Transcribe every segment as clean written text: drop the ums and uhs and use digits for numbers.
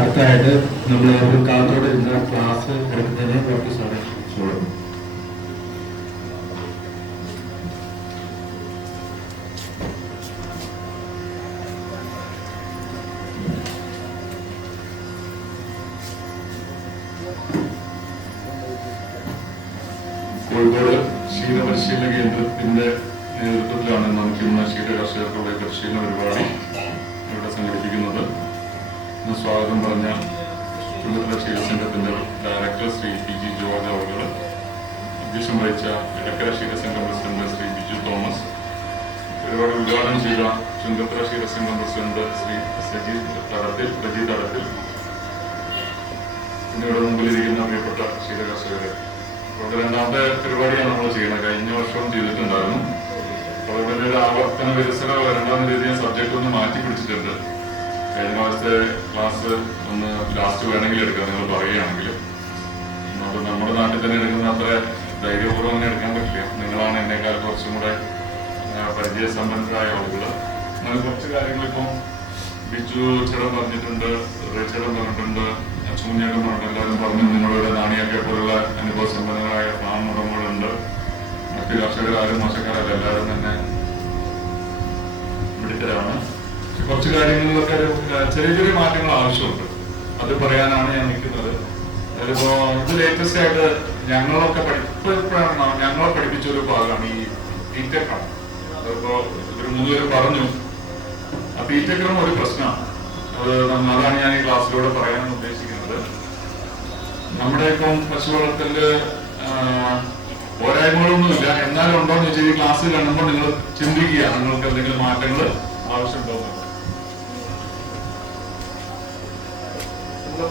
അടുത്തായിട്ട് നമ്മൾ ഒരു കാലത്തോടെ ഇരുന്ന ക്ലാസ് എടുക്കുന്നതിനെ നോട്ടീസാണ് ചോദിച്ചോളൂ. കോഴിക്കോട് ക്ഷീരപരിശീലന കേന്ദ്രത്തിന്റെ നേതൃത്വത്തിലാണ് നമുക്ക് ഇന്ന് ക്ഷീര കർഷകർക്കുള്ള പരിശീലന പരിപാടി ഇവിടെ സംഘടിപ്പിക്കുന്നത്. ഇന്ന് സ്വാഗതം പറഞ്ഞ ചുങ്കത്തറ ക്ഷീരസംഘത്തിന്റെ ഡയറക്ടർ ശ്രീ PG ജോർജ് അവർ, അധ്യക്ഷം വഹിച്ച ഇടക്കര ക്ഷീരസംഘം പ്രസിഡന്റ് ശ്രീ ബിജു തോമസ്, പരിപാടി ഉദ്ഘാടനം ചെയ്ത ചുങ്കത്തറ ക്ഷീരസംഘം പ്രസിഡന്റ് ശ്രീ പ്രജി തടത്തിൽ, എന്നിവരുടെ മുമ്പിലിരിക്കുന്ന പ്രിയപ്പെട്ട ക്ഷീര കർഷകരെ, രണ്ടാമത്തെ പരിപാടിയാണ് നമ്മൾ ചെയ്യുന്നത്. കഴിഞ്ഞ വർഷവും ചെയ്തിട്ടുണ്ടായിരുന്നു. അതുപോലെ ഒരു ആവർത്തന വികസന രണ്ടാം രീതിയിൽ സബ്ജക്റ്റ് ഒന്ന് മാറ്റി പിടിച്ചിട്ടുണ്ട്. കഴിഞ്ഞ മാസത്തെ ക്ലാസ് ഒന്ന് ലാസ്റ്റ് വേണമെങ്കിൽ എടുക്കാം, നിങ്ങൾ പറയുകയാണെങ്കിൽ. അപ്പോൾ നമ്മുടെ നാട്ടിൽ തന്നെ എടുക്കുന്ന അത്ര ധൈര്യപൂർവ്വം തന്നെ എടുക്കാൻ പറ്റില്ല. നിങ്ങളാണ് എന്നെക്കാൾ കുറച്ചും കൂടെ പരിചയസമ്പന്നരായ ആളുകൾ. അങ്ങനെ കുറച്ച് കാര്യങ്ങൾ ഇപ്പം ബിജു ചേട്ടൻ പറഞ്ഞിട്ടുണ്ട്, ചേട്ടൻ പറഞ്ഞിട്ടുണ്ട്, ചൂഞ്ഞേട്ടൻ പറഞ്ഞിട്ടുണ്ട്, എല്ലാവരും പറഞ്ഞു. നിങ്ങളുടെ നാണിയൊക്കെ പോലുള്ള അനുഭവ സമ്പന്നരായ ഫാം ഉടമകളുണ്ട്. മറ്റ് കർഷകരാരും മോശക്കാരല്ല, എല്ലാവരും തന്നെ മിടുക്കരാണ്. കുറച്ച് കാര്യങ്ങളിലൊക്കെ ചെറിയ ചെറിയ മാറ്റങ്ങൾ ആവശ്യമുണ്ട്. അത് പറയാനാണ് ഞാൻ നിൽക്കുന്നത്. അതിലിപ്പോ ഇത് ലേറ്റസ്റ്റ് ആയിട്ട് ഞങ്ങളൊക്കെ ഞങ്ങളെ പഠിപ്പിച്ച ഒരു ഭാഗമാണ് ഈ തീറ്റക്രം. അതിപ്പോ ഒരു 3 പേര് പറഞ്ഞു. ആ തീറ്റക്രം ഒരു പ്രശ്നമാണ്. അതാണ് ഞാൻ ഈ ക്ലാസ്സിലൂടെ പറയാൻ ഉദ്ദേശിക്കുന്നത്. നമ്മുടെ ഇപ്പം പശു വളർത്തല് പോരായ്മകളൊന്നുമില്ല, എന്നാലും ഉണ്ടോ എന്ന് വെച്ചാൽ ഈ ക്ലാസ് കാണുമ്പോൾ നിങ്ങൾ ചിന്തിക്കുക, നിങ്ങൾക്ക് എന്തെങ്കിലും മാറ്റങ്ങൾ ആവശ്യമുണ്ടോ.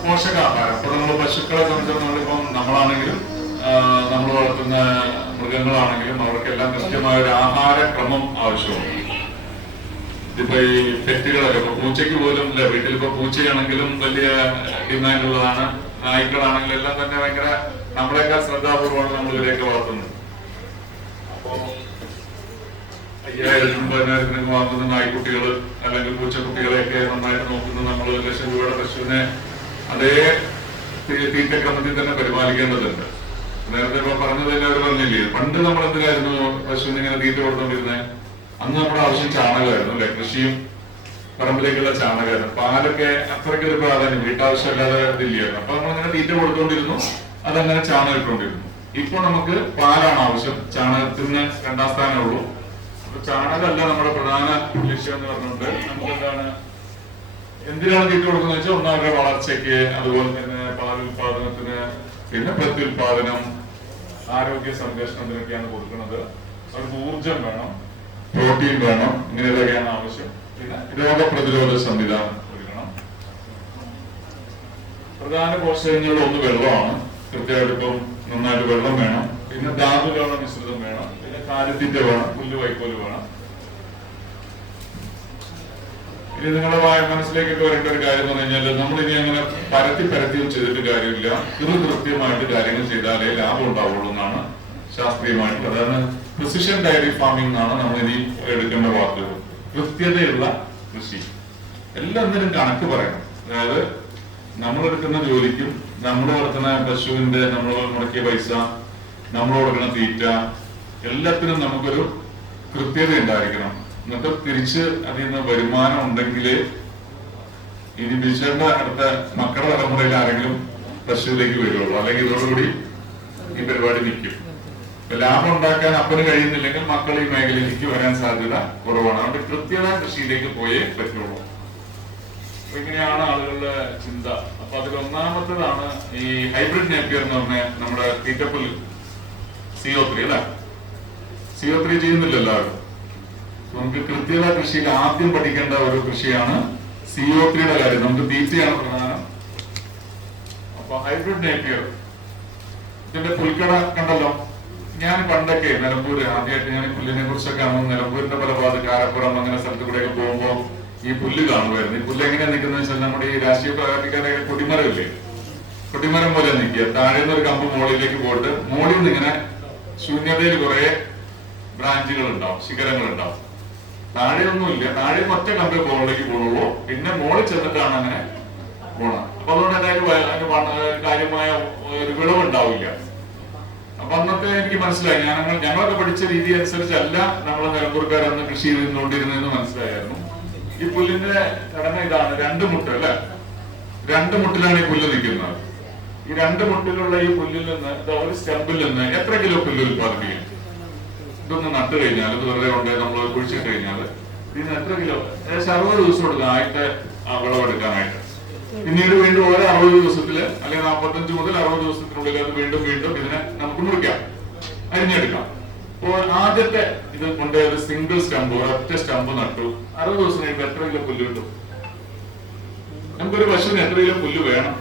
പോഷകാഹാരം ഇപ്പൊ നമ്മൾ പശുക്കളെ സംബന്ധിച്ചിടത്തോളം നമ്മളാണെങ്കിലും നമ്മൾ വളർത്തുന്ന മൃഗങ്ങളാണെങ്കിലും അവർക്കെല്ലാം കൃത്യമായ ഒരു ആഹാരക്രമം ആവശ്യമുണ്ട്. ഇതിപ്പോ ഈ പെറ്റുകളൊക്കെ ഇപ്പൊ പൂച്ചയ്ക്ക് പോലും ഇല്ല, വീട്ടിലിപ്പോ പൂച്ചയാണെങ്കിലും വലിയ ഡിമാൻഡുള്ളതാണ്. നായ്ക്കളാണെങ്കിലും എല്ലാം തന്നെ ഭയങ്കര നമ്മളെക്കാൾ ശ്രദ്ധാപൂർവ്വമാണ് നമ്മൾ ഇവരെയൊക്കെ വളർത്തുന്നത്. അപ്പോ 5000-10,000 വാങ്ങുന്ന നായ്ക്കുട്ടികൾ അല്ലെങ്കിൽ പൂച്ചക്കുട്ടികളെയൊക്കെ നന്നായിട്ട് നോക്കുന്ന നമ്മൾ ലക്ഷം രൂപയുടെ പശുവിനെ അതേ തീറ്റക്രമത്തിൽ തന്നെ പരിപാലിക്കേണ്ടതുണ്ട്. നേരത്തെ ഇപ്പൊ പറഞ്ഞത് എല്ലാവരും പറഞ്ഞില്ലേ, പണ്ട് നമ്മൾ എന്തിനായിരുന്നു പശുവിന് ഇങ്ങനെ തീറ്റ കൊടുത്തോണ്ടിരുന്നത്? അന്ന് നമ്മുടെ ആവശ്യം ചാണകമായിരുന്നു അല്ലെ, കൃഷിയും പറമ്പിലേക്കുള്ള ചാണകമായിരുന്നു. പാലൊക്കെ അത്രയ്ക്ക് ഒരു പ്രാധാന്യം, വീട്ടാവശ്യമല്ലാതെ ഇതില്ലായിരുന്നു. അപ്പൊ നമ്മളിങ്ങനെ തീറ്റ കൊടുത്തോണ്ടിരുന്നു, അതങ്ങനെ ചാണകം ഇട്ടുകൊണ്ടിരുന്നു. ഇപ്പൊ നമുക്ക് പാലാണ് ആവശ്യം, ചാണകത്തിന് 2ാം സ്ഥാനമേ ഉള്ളൂ. അപ്പൊ ചാണകമല്ല നമ്മുടെ പ്രധാന ലക്ഷ്യം എന്ന് പറഞ്ഞുകൊണ്ട് നമുക്ക് എന്തിനാണ് തീറ്റ കൊടുക്കുന്നത് വെച്ചാൽ ഒന്നാമത്തെ വളർച്ചയ്ക്ക്, അതുപോലെ തന്നെ പാലുൽപാദനത്തിന്, പിന്നെ പ്രത്യുൽപാദനം, ആരോഗ്യ സംരക്ഷണത്തിനൊക്കെയാണ് കൊടുക്കുന്നത്. അവർക്ക് ഊർജം വേണം, പ്രോട്ടീൻ വേണം, ഇങ്ങനെയൊക്കെയാണ് ആവശ്യം. പിന്നെ രോഗപ്രതിരോധ സംവിധാനം ഒരുക്കണം. പ്രധാന പോഷകങ്ങളിൽ ഒന്ന് വെള്ളമാണ്. കൃത്യമായിട്ട് ഇപ്പം നന്നായിട്ട് വെള്ളം വേണം. പിന്നെ ധാതുലവണ മിശ്രിതം വേണം. പിന്നെ കാലിത്തീറ്റ വേണം, പുല്ല് വൈക്കോല് വേണം. ഇനി നിങ്ങളുടെ മനസ്സിലേക്കൊക്കെ വരേണ്ട ഒരു കാര്യം എന്ന് പറഞ്ഞു കഴിഞ്ഞാൽ, നമ്മളിനി അങ്ങനെ പരത്തിയും ചെയ്തിട്ട് കാര്യമില്ല. കൃത്യമായിട്ട് കാര്യങ്ങൾ ചെയ്താലേ ലാഭം ഉണ്ടാവുള്ളൂ എന്നാണ് ശാസ്ത്രീയമായിട്ട്. അതാണ് പ്രിസിഷൻ ഡയറി ഫാമിംഗ് എന്നാണ് നമ്മൾ ഇനി എടുക്കേണ്ട വാക്കുകൾ. കൃത്യതയുള്ള കൃഷി. എല്ലാത്തിനും കണക്ക് പറയണം. അതായത് നമ്മളെടുക്കുന്ന ജോലിക്കും നമ്മൾ വളർത്തുന്ന പശുവിന്റെ നമ്മൾ മുടക്കിയ പൈസ, നമ്മൾ കൊടുക്കുന്ന തീറ്റ, എല്ലാത്തിനും നമുക്കൊരു കൃത്യത ഉണ്ടായിരിക്കണം. എന്നിട്ട് തിരിച്ച് അതിൽ നിന്ന് വരുമാനം ഉണ്ടെങ്കിൽ ഇനി ബിഷന്റെ അടുത്ത മക്കളുടെ തലമുറയിൽ ആരെങ്കിലും പശുവിലേക്ക് വരുള്ളൂ. അല്ലെങ്കിൽ ഇതോടുകൂടി ഈ പരിപാടി നിൽക്കും. ലാഭം ഉണ്ടാക്കാൻ അപ്പന് കഴിയുന്നില്ലെങ്കിൽ മക്കൾ ഈ മേഖലയിലേക്ക് വരാൻ സാധ്യത കുറവാണ്. അതുകൊണ്ട് കൃത്യമായ കൃഷിയിലേക്ക് പോയേ പറ്റുള്ളൂ. അപ്പൊ ഇങ്ങനെയാണ് ആളുകളുടെ ചിന്ത. അപ്പൊ അതിലൊന്നാമത്തേതാണ് ഈ ഹൈബ്രിഡ് നേപ്പിയർ എന്ന് പറഞ്ഞ നമ്മുടെ തീറ്റപ്പുല്ല് CO3 അല്ലെ. CO3 ചെയ്യുന്നില്ല എല്ലാവരും. നമുക്ക് കൃത്യമായ കൃഷിയിൽ ആദ്യം പഠിക്കേണ്ട ഒരു കൃഷിയാണ് CO3യുടെ കാര്യം. നമുക്ക് തീറ്റയാണ് പ്രധാനം. അപ്പൊ ഹൈബ്രിഡ് നേപ്പിയർ ഇതിന്റെ പുൽക്കട കണ്ടല്ലോ. ഞാൻ പണ്ടൊക്കെ നിലമ്പൂര് ആദ്യമായിട്ട് ഞാൻ പുല്ലിനെ കുറിച്ചൊക്കെ നിലമ്പൂരിന്റെ പല ഭാഗത്ത് കാരപ്പുറം അങ്ങനെ സ്ഥലത്ത് കൂടെയൊക്കെ പോകുമ്പോൾ ഈ പുല്ല് കാണുമായിരുന്നു. ഈ പുല്ല് എങ്ങനെയാ നിൽക്കുന്നത് വെച്ചാൽ നമ്മുടെ ഈ രാഷ്ട്രീയ പ്രവർത്തിക്കാരെ കൊടിമരമില്ലേ, കൊടിമരം പോലെ നിൽക്കുക. താഴെ നിന്ന് ഒരു കമ്പ് മുകളിലേക്ക് പോയിട്ട് മുകളിൽ നിന്ന് ഇങ്ങനെ ശൂന്യതയിൽ കുറെ ബ്രാഞ്ചുകൾ ഉണ്ടാവും, ശിഖരങ്ങൾ ഉണ്ടാവും. താഴെയൊന്നുമില്ല, താഴെ ഒറ്റ കമ്പേ മുകളിലേക്ക് പോകുള്ളൂ. പിന്നെ മുകളിൽ ചെന്നിട്ടാണ് അങ്ങനെ ഗുണം. അപ്പൊ അതുകൊണ്ട് തന്നെ കാര്യമായ ഒരു വിളവുണ്ടാവില്ല. അപ്പൊ അന്നത്തെ എനിക്ക് മനസ്സിലായി, ഞങ്ങളൊക്കെ പഠിച്ച രീതി അനുസരിച്ചല്ല നമ്മളെ നിലമ്പൂർക്കാരന്ന് കൃഷി ചെയ്തുകൊണ്ടിരുന്നതെന്ന് മനസ്സിലായിരുന്നു. ഈ പുല്ലിന്റെ ഘടന ഇതാണ്, 2 മുട്ട് അല്ലെ, 2 മുട്ടിലാണ് ഈ പുല്ല് നിൽക്കുന്നത്. ഈ 2 മുട്ടിലുള്ള ഈ പുല്ലിൽ നിന്ന് ഒരു സ്റ്റെമ്പിൽ നിന്ന് എത്ര കിലോ പുല്ല് ഉത്പാദിപ്പിക്കും? ഇതൊന്ന് നട്ട് കഴിഞ്ഞാൽ, ഇത് വെറുതെ കൊണ്ട് നമ്മൾ കുഴിച്ചിട്ട് കഴിഞ്ഞാൽ ഇതിന് എത്ര കിലോ? ഏകദേശം 60 ദിവസം എടുക്കും ആദ്യത്തെ വിളവെടുക്കാനായിട്ട്. പിന്നീട് വീണ്ടും ഓരോ 60 ദിവസത്തില് അല്ലെങ്കിൽ 45 മുതൽ 60 ദിവസത്തിനുള്ളിൽ അത് വീണ്ടും ഇതിനെ നമുക്ക് മുറിക്കാം, അരിഞ്ഞെടുക്കാം. അപ്പോൾ ആദ്യത്തെ ഇത് കൊണ്ട് ഒരു സിംഗിൾ സ്റ്റമ്പ്, ഒറ്റ സ്റ്റമ്പ് നട്ടു, 60 ദിവസം കഴിയുമ്പോൾ എത്ര കിലോ പുല്ല് കിട്ടും? നമുക്കൊരു പശുവിന് എത്ര കിലോ പുല്ല് വേണം?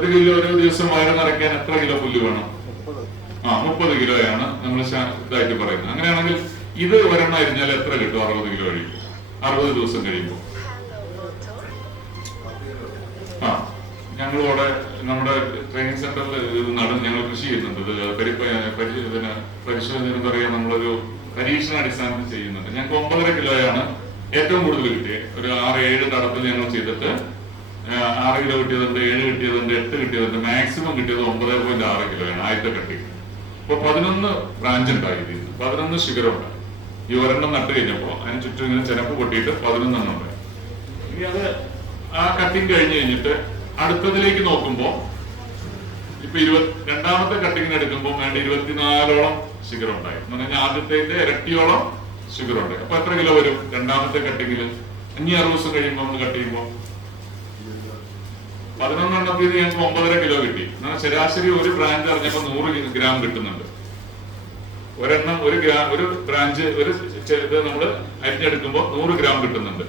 1 കിലോ ഒരു ദിവസം വയറ് നിറയ്ക്കാൻ എത്ര കിലോ പുല്ല് വേണം? 30 കിലോയാണ് നമ്മൾ ഇതായിട്ട് പറയുന്നത്. അങ്ങനെയാണെങ്കിൽ ഇത് ഒരെണ്ണം അരിഞ്ഞാൽ എത്ര കിട്ടും? 60 കിലോ കഴിയും 60 ദിവസം കഴിയുമ്പോൾ. ഞങ്ങളിവിടെ നമ്മുടെ ട്രെയിനിങ് സെന്ററിൽ ഞങ്ങൾ കൃഷി ചെയ്യുന്നുണ്ട്. പരിശോധന പറയാൻ നമ്മളൊരു പരീക്ഷണ അടിസ്ഥാനത്തിൽ ചെയ്യുന്നുണ്ട്. ഞങ്ങൾക്ക് 9.5 കിലോയാണ് ഏറ്റവും കൂടുതൽ കിട്ടിയത്. ഒരു 6-7 തടത്തിൽ ഞങ്ങൾ ചെയ്തിട്ട് 6 കിലോ കിട്ടിയതുണ്ട്, 7 കിട്ടിയതുണ്ട്, 8 കിട്ടിയതുണ്ട്. മാക്സിമം കിട്ടിയത് 9.6 കിലോയാണ് ആദ്യത്തെ കട്ടി. അപ്പൊ 11 ബ്രാഞ്ച് ഉണ്ടായി, 11 ശിഖരമുണ്ട്. ഈ ഒരെണ്ണം നട്ട് കഴിഞ്ഞപ്പോ അതിന് ചുറ്റും ഇങ്ങനെ ചെനപ്പ് പൊട്ടിയിട്ട് 11 ഉണ്ട്. ഇനി അത് ആ കട്ടിങ് കഴിഞ്ഞ് കഴിഞ്ഞിട്ട് അടുത്തതിലേക്ക് നോക്കുമ്പോ ഇപ്പൊ 22ാമത്തെ കട്ടിങ്ങിന് എടുക്കുമ്പോൾ വേണ്ട 24ഓളം ശിഖരം ഉണ്ടായി എന്ന് പറഞ്ഞാൽ ആദ്യത്തെ ഇരട്ടിയോളം ശിഖരം ഉണ്ട്. അപ്പൊ എത്ര കിലോ വരും 2ാമത്തെ കട്ടിങ്ങില്? 60 ദിവസം കഴിയുമ്പോൾ നമ്മൾ കട്ട് ചെയ്യുമ്പോൾ 11 എണ്ണത്തിൽ ഞങ്ങൾക്ക് 9.5 കിലോ കിട്ടി. എന്നാൽ ശരാശരി ഒരു ബ്രാഞ്ച് അറിഞ്ഞപ്പോ 100 ഗ്രാം കിട്ടുന്നുണ്ട്. ഒരെണ്ണം ഒരു ബ്രാഞ്ച് ഇത് നമ്മള് അരിഞ്ഞെടുക്കുമ്പോൾ 100 ഗ്രാം കിട്ടുന്നുണ്ട്.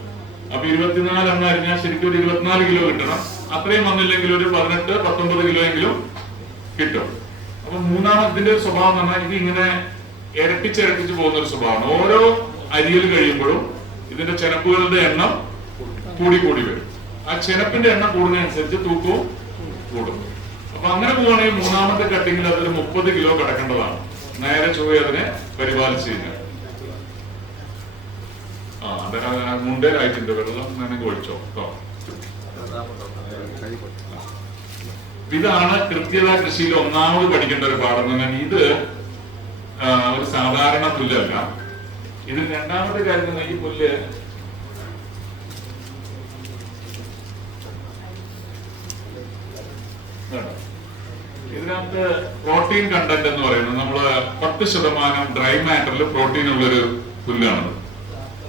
അപ്പൊ 24 എണ്ണം അരിഞ്ഞാൽ ശരിക്കും ഒരു 24 കിലോ കിട്ടണം. അത്രയും വന്നില്ലെങ്കിൽ ഒരു 18-19 കിലോ എങ്കിലും കിട്ടും. അപ്പൊ ഇതിന്റെ ഒരു സ്വഭാവം എന്ന് പറഞ്ഞാൽ ഇത് ഇങ്ങനെ ഇരട്ടിച്ച് പോകുന്ന ഒരു സ്വഭാവമാണ്. ഓരോ അരിയൽ കഴിയുമ്പോഴും ഇതിന്റെ ചെനപ്പുകളുടെ എണ്ണം കൂടി വരും. ആ ചെനപ്പിന്റെ എണ്ണം കൂടുന്നതനുസരിച്ച് തൂക്കവും കൂടും. അപ്പൊ അങ്ങനെ പോവുകയാണെങ്കിൽ 3ാമത്തെ കട്ടിങ്ങിൽ അതൊരു 30 കിലോ കിടക്കേണ്ടതാണ്, നേരെ ചൊവ്വേ അതിനെ പരിപാലിച്ചു കഴിഞ്ഞാൽ. മുണ്ടേലായിട്ടുണ്ട്, വെള്ളം തന്നെ ഒഴിച്ചോ കേട്ടോ. ഇതാണ് കൃത്യത കൃഷിയിൽ ഒന്നാമത് പഠിക്കേണ്ട ഒരു പാഠം എന്ന് പറഞ്ഞാൽ ഇത് ഒരു സാധാരണ പുല്ലല്ല. ഇത് 2ാമത്തെ കാര്യം, ഈ പുല്ല് ഇതിനകത്ത് പ്രോട്ടീൻ കണ്ടന്റ് എന്ന് പറയുന്നത് നമ്മള് 10% ഡ്രൈ മാറ്ററിൽ പ്രോട്ടീൻ ഉള്ളൊരു പുല്ലാണ്.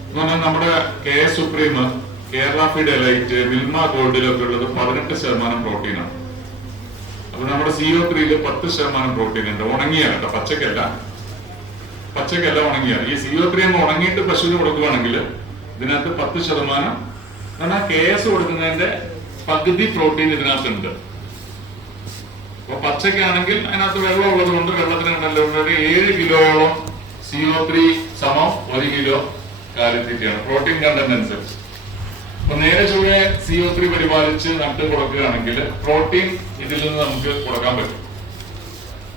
എന്ന് പറഞ്ഞാൽ നമ്മുടെ KS supreme, Kerala feed elite, Milma ഗോൾഡിലൊക്കെ ഉള്ളത് 18% പ്രോട്ടീനാണ്. അപ്പൊ നമ്മുടെ CO3 10% പ്രോട്ടീൻ ഉണ്ട്. ഉണങ്ങിയ കേട്ടോ, പച്ചക്കല്ല ഉണങ്ങിയ. ഈ CO3 അങ്ങ് ഉണങ്ങിയിട്ട് പശുവിന് കൊടുക്കുകയാണെങ്കിൽ ഇതിനകത്ത് 10%, എന്നാൽ KS കൊടുക്കുന്നതിന്റെ പകുതി പ്രോട്ടീൻ ഇതിനകത്തുണ്ട്. അപ്പൊ പച്ചക്കാണെങ്കിൽ അതിനകത്ത് വെള്ളം ഉള്ളത് കൊണ്ട് വെള്ളത്തിന് 7 കിലോയോളം CO3 സമം 1 കിലോ കാലിത്തീറ്റയാണ് പ്രോട്ടീൻ കണ്ടന്റ് അനുസരിച്ച്. അപ്പൊ നേരെ ചൊവ്വേ CO3 പരിപാലിച്ച് നട്ട് കൊടുക്കുകയാണെങ്കിൽ പ്രോട്ടീൻ ഇതിൽ നിന്ന് നമുക്ക് കൊടുക്കാൻ പറ്റും.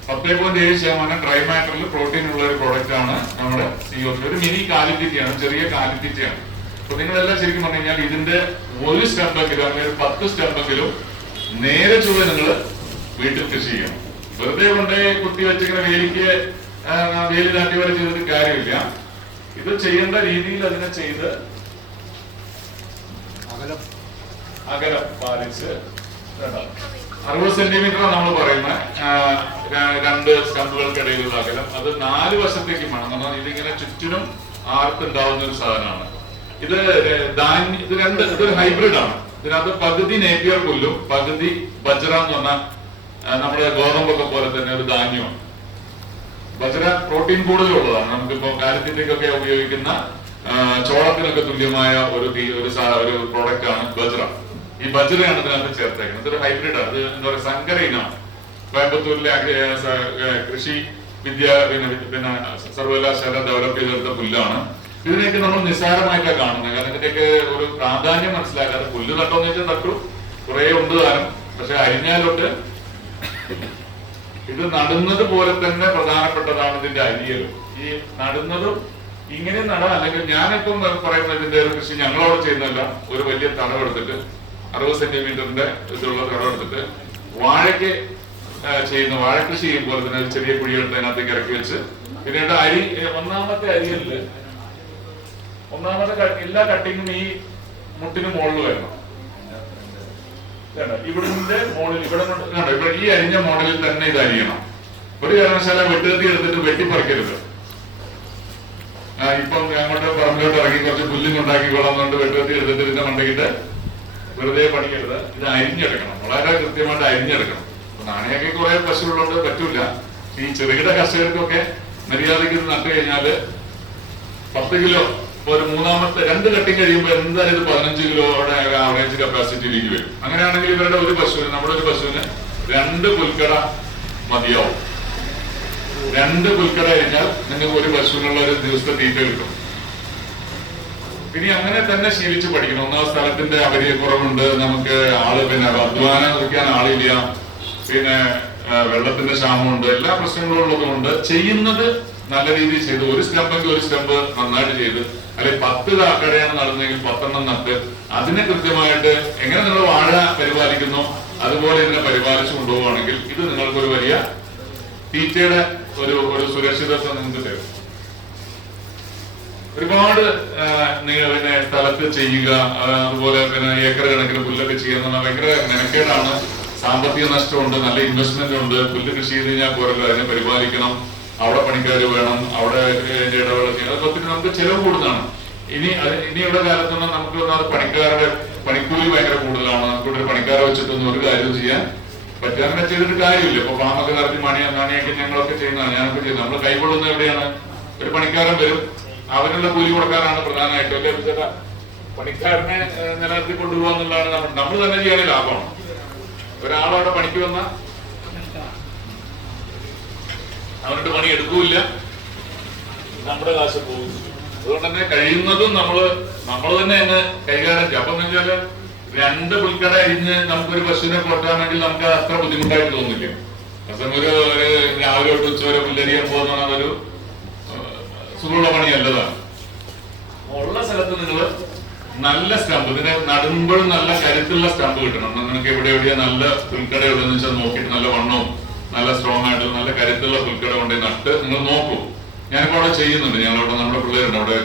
10.7% ഡ്രൈ മാറ്ററിൽ പ്രോട്ടീൻ ഉള്ള ഒരു പ്രോഡക്റ്റ് ആണ് നമ്മുടെ CO3. ഒരു മിനി കാലിത്തീറ്റയാണ്, ചെറിയ കാലിത്തീറ്റയാണ്. അപ്പൊ നിങ്ങളെല്ലാം ശരിക്കും പറഞ്ഞു കഴിഞ്ഞാൽ ഇതിന്റെ 1 സ്റ്റെമ്പെങ്കിലും അല്ലെങ്കിൽ ഒരു 10 സ്റ്റെമ്പെങ്കിലും നേരെ ചൊവ്വേ നിങ്ങൾ വീട്ടിൽ കൃഷി ചെയ്യണം. വെറുതെ കൊണ്ട് കുത്തി വെച്ചിങ്ങനെ വേലി നാട്ടി വരെ ചെയ്തിട്ട് കാര്യമില്ല. ഇത് ചെയ്യേണ്ട രീതിയിൽ അതിനെ ചെയ്ത് അകലം പാലിച്ച് 60 സെന്റിമീറ്റർ നമ്മൾ പറയുന്ന 2 സ്റ്റമ്പുകൾക്കിടയിലുള്ള അകലം. അത് 4 വശത്തേക്കും വേണം. എന്നാൽ ഇതിങ്ങനെ ചുറ്റിനും ആർത്തുണ്ടാവുന്ന ഒരു സാധനമാണ്. ഇതൊരു ഹൈബ്രിഡ് ആണ്. ഇതിനകത്ത് പകുതി നേപ്പിയർ പുല്ലും പകുതി ബജ്ര എന്ന് പറഞ്ഞാൽ നമ്മുടെ ഗോതമ്പൊക്കെ പോലെ തന്നെ ഒരു ധാന്യമാണ്. ബജ്ര പ്രോട്ടീൻ കൂടുതലുള്ളതാണ്. നമുക്കിപ്പോ കാലിത്തീറ്റയ്ക്കൊക്കെ ഉപയോഗിക്കുന്ന ചോളത്തിനൊക്കെ തുല്യമായ ഒരു പ്രോഡക്റ്റ് ആണ് ബജ്ര. ഈ ബജ്രയാണ് ഇതിനകത്ത് ചേർത്തേക്കുന്നത്. ഇതൊരു ഹൈബ്രിഡ് ആണ്. ഇത് എന്താ പറയുക, സങ്കര ഇനമാണ്. കോയമ്പത്തൂരിലെ കൃഷി പിന്നെ സർവകലാശാല ഡെവലപ്പ് ചെയ്തെടുത്ത പുല്ലാണ്. ഇതിനെയൊക്കെ നമ്മൾ നിസ്സാരമായിട്ടാണ് കാണുന്നത്. കാരണം ഇതിന്റെയൊക്കെ ഒരു പ്രാധാന്യം മനസ്സിലാക്കാതെ പുല്ല് നട്ടോന്ന് വെച്ചാൽ നട്ടു കുറെ ഉണ്ട് താരം. പക്ഷെ അരിഞ്ഞാലോട്ട് ഇത് നടുന്നത് പോലെ തന്നെ പ്രധാനപ്പെട്ടതാണ് ഇതിന്റെ അരിയലും. ഈ നടുന്നതും ഇങ്ങനെ നടാം. അല്ലെങ്കിൽ ഞാനിപ്പം പറയുന്ന ഇതിന്റെ ഒരു കൃഷി ഞങ്ങളവിടെ ചെയ്യുന്നതല്ല, ഒരു വലിയ തടവെടുത്തിട്ട് 60 സെന്റിമീറ്ററിന്റെ ഇതുള്ള തടം എടുത്തിട്ട് വാഴയ്ക്ക് ചെയ്യുന്ന വാഴക്കൃഷി ചെയ്യുമ്പോൾ തന്നെ ഒരു ചെറിയ കുഴിയെടുത്ത് അതിനകത്തേക്ക് ഇറക്കി വെച്ച് പിന്നീട് ഒന്നാമത്തെ അരിയലില് എല്ലാ കട്ടിങ്ങും ഈ മുട്ടിന് മുകളിൽ വരണം. ഇവിടുത്തെ മോഡൽ ഇവിടെ ഈ അരിഞ്ഞ മോഡലിൽ തന്നെ ഇത് അരിയണം. ഒരു കാരണവശാല വെട്ടുകത്തി എടുത്തിട്ട് വെട്ടിപ്പറിക്കരുത്. ഇപ്പം അങ്ങോട്ട് പറമ്പിലോട്ട് ഇറങ്ങി കുറച്ച് പുല്ലും ഉണ്ടാക്കിക്കൊള്ളാം കൊണ്ട് വെട്ടുകത്തി എടുത്തിട്ട് ഇതിന്റെ മണ്ടക്കിട്ട് വെറുതെ പണിക്കരുത്. ഇത് അരിഞ്ഞെടുക്കണം, വളരെ കൃത്യമായിട്ട് അരിഞ്ഞെടുക്കണം. നാണയൊക്കെ കുറെ പശുക്കളുണ്ട്, പറ്റൂല. ഈ ചെറുകിട കർഷകർക്കൊക്കെ മര്യാദയ്ക്ക് നട്ടു കഴിഞ്ഞാല് 10 കിലോ ഒരു മൂന്നാമത്തെ 2 കട്ടിങ് കഴിയുമ്പോൾ എന്തായാലും ഇത് 15 കിലോയുടെ ആവറേജ് കപ്പാസിറ്റിയിലേക്ക് വരും. അങ്ങനെയാണെങ്കിൽ ഇവരുടെ ഒരു പശുവിന്, നമ്മുടെ ഒരു പശുവിന് 2 പുൽക്കട മതിയാവും. 2 പുൽക്കട കഴിഞ്ഞാൽ നിങ്ങൾക്ക് ഒരു പശുവിനുള്ള ഒരു ദിവസത്തെ തീറ്റ കിട്ടും. പിന്നെ അങ്ങനെ തന്നെ ശീലിച്ച് പഠിക്കണം. ഒന്നാം സ്ഥലത്തിന്റെ കുറവുണ്ട്, നമുക്ക് പിന്നെ അധ്വാനം നോക്കാൻ ആളില്ല, പിന്നെ വെള്ളത്തിന്റെ ക്ഷാമമുണ്ട്, എല്ലാ പ്രശ്നങ്ങളും ഉള്ളതുകൊണ്ട് ചെയ്യുന്നത് നല്ല രീതിയിൽ ചെയ്ത് ഒരു സ്റ്റെമ്പെങ്കിൽ ഒരു സ്റ്റെമ്പ് നന്നായിട്ട് ചെയ്ത്, അല്ലെങ്കിൽ 10 കടയാണ് നടന്നെങ്കിൽ 10 നട്ട് അതിനെ കൃത്യമായിട്ട് എങ്ങനെ നിങ്ങൾ വാഴ പരിപാലിക്കുന്നോ അതുപോലെ ഇതിനെ പരിപാലിച്ചു കൊണ്ടുപോവുകയാണെങ്കിൽ ഇത് നിങ്ങൾക്കൊരു വലിയ തീറ്റയുടെ ഒരു സുരക്ഷിതത്വം നിങ്ങൾക്ക് തരും. ഒരുപാട് പിന്നെ സ്ഥലത്ത് ചെയ്യുക, അതുപോലെ പിന്നെ ഏക്കർ കണക്കിന് പുല്ലൊക്കെ ചെയ്യുക എന്ന് പറഞ്ഞാൽ ഭയങ്കര മെനക്കേടാണ്. സാമ്പത്തിക നഷ്ടമുണ്ട്, നല്ല ഇൻവെസ്റ്റ്മെന്റ് ഉണ്ട്. പുല്ല് കൃഷി ചെയ്ത് കഴിഞ്ഞാൽ പോരല്ലോ, അതിനെ പരിപാലിക്കണം, അവിടെ പണിക്കാർ വേണം, അവിടെ ഇടവേള ചെയ്യണം, അതൊക്കെ ഒത്തിരി നമുക്ക് ചെലവ് കൂടുതലാണ്. ഇനിയുള്ള കാലത്തൊന്നും നമുക്ക് പണിക്കാരുടെ പണിക്കൂലി ഭയങ്കര കൂടുതലാണ്. നമുക്കൊരു പണിക്കാരെ വെച്ചിട്ടൊന്നും ഒരു കാര്യം ചെയ്യാൻ പറ്റാതെ ചെയ്തിട്ട് കാര്യമില്ല. ഇപ്പൊ ഫാമൊക്കെ നടത്തി നാണിയൊക്കെ ഞങ്ങളൊക്കെ ചെയ്യുന്നതാണ്, ഞാനൊക്കെ ചെയ്യുന്നത്. നമ്മൾ കൈകൊള്ളുന്ന എവിടെയാണ്? ഒരു പണിക്കാരൻ വരും, അവനുള്ള കൂലി കൊടുക്കാനാണ് പ്രധാനമായിട്ടും. അല്ലെ പണിക്കാരനെ നിലനിർത്തി കൊണ്ടുപോകുക എന്നുള്ളതാണ് നമ്മൾ തന്നെ ചെയ്യാൻ ലാഭമാണ്. ഒരാളവിടെ പണിക്ക് വന്ന അവരുടെ പണി എടുക്കൂല്ല, നമ്മുടെ കാശ് പോകും. അതുകൊണ്ട് തന്നെ കഴിയുന്നതും നമ്മൾ തന്നെ അങ്ങ് കൈകാര്യം ചെയ്യാം. അപ്പൊ എന്ന് വെച്ചാല് 2 പുൽക്കട അരിഞ്ഞ് നമുക്കൊരു പശുവിനെ കൊടുക്കാൻ വേണ്ടി നമുക്ക് അത്ര ബുദ്ധിമുട്ടായിട്ട് തോന്നില്ല. ഒരു രാവിലെ തൊട്ട് ഉച്ചവരെ പുല്ലരിയാൻ പോകുന്ന അതൊരു സുഖമുള്ള പണിയല്ലതാണ്. ഉള്ള സ്ഥലത്ത് നിങ്ങൾ നല്ല സ്റ്റമ്പ്, ഇതിനെ നടുമ്പോഴും നല്ല കരുത്തുള്ള സ്റ്റമ്പ് കിട്ടണം. നിങ്ങൾക്ക് എവിടെയാ നല്ല പുൽക്കട ഉള്ളതെന്ന് വെച്ചാൽ നോക്കിയിട്ട് നല്ല വണ്ണവും നല്ല സ്ട്രോങ് ആയിട്ട് നല്ല കരുത്തുള്ള പുൽക്കട കൊണ്ട് നട്ട് നിങ്ങൾ നോക്കൂ. ഞാനിപ്പോ അവിടെ ചെയ്യുന്നുണ്ട്. ഞങ്ങളവിടെ നമ്മുടെ പിള്ളേരുണ്ട്, അവിടെ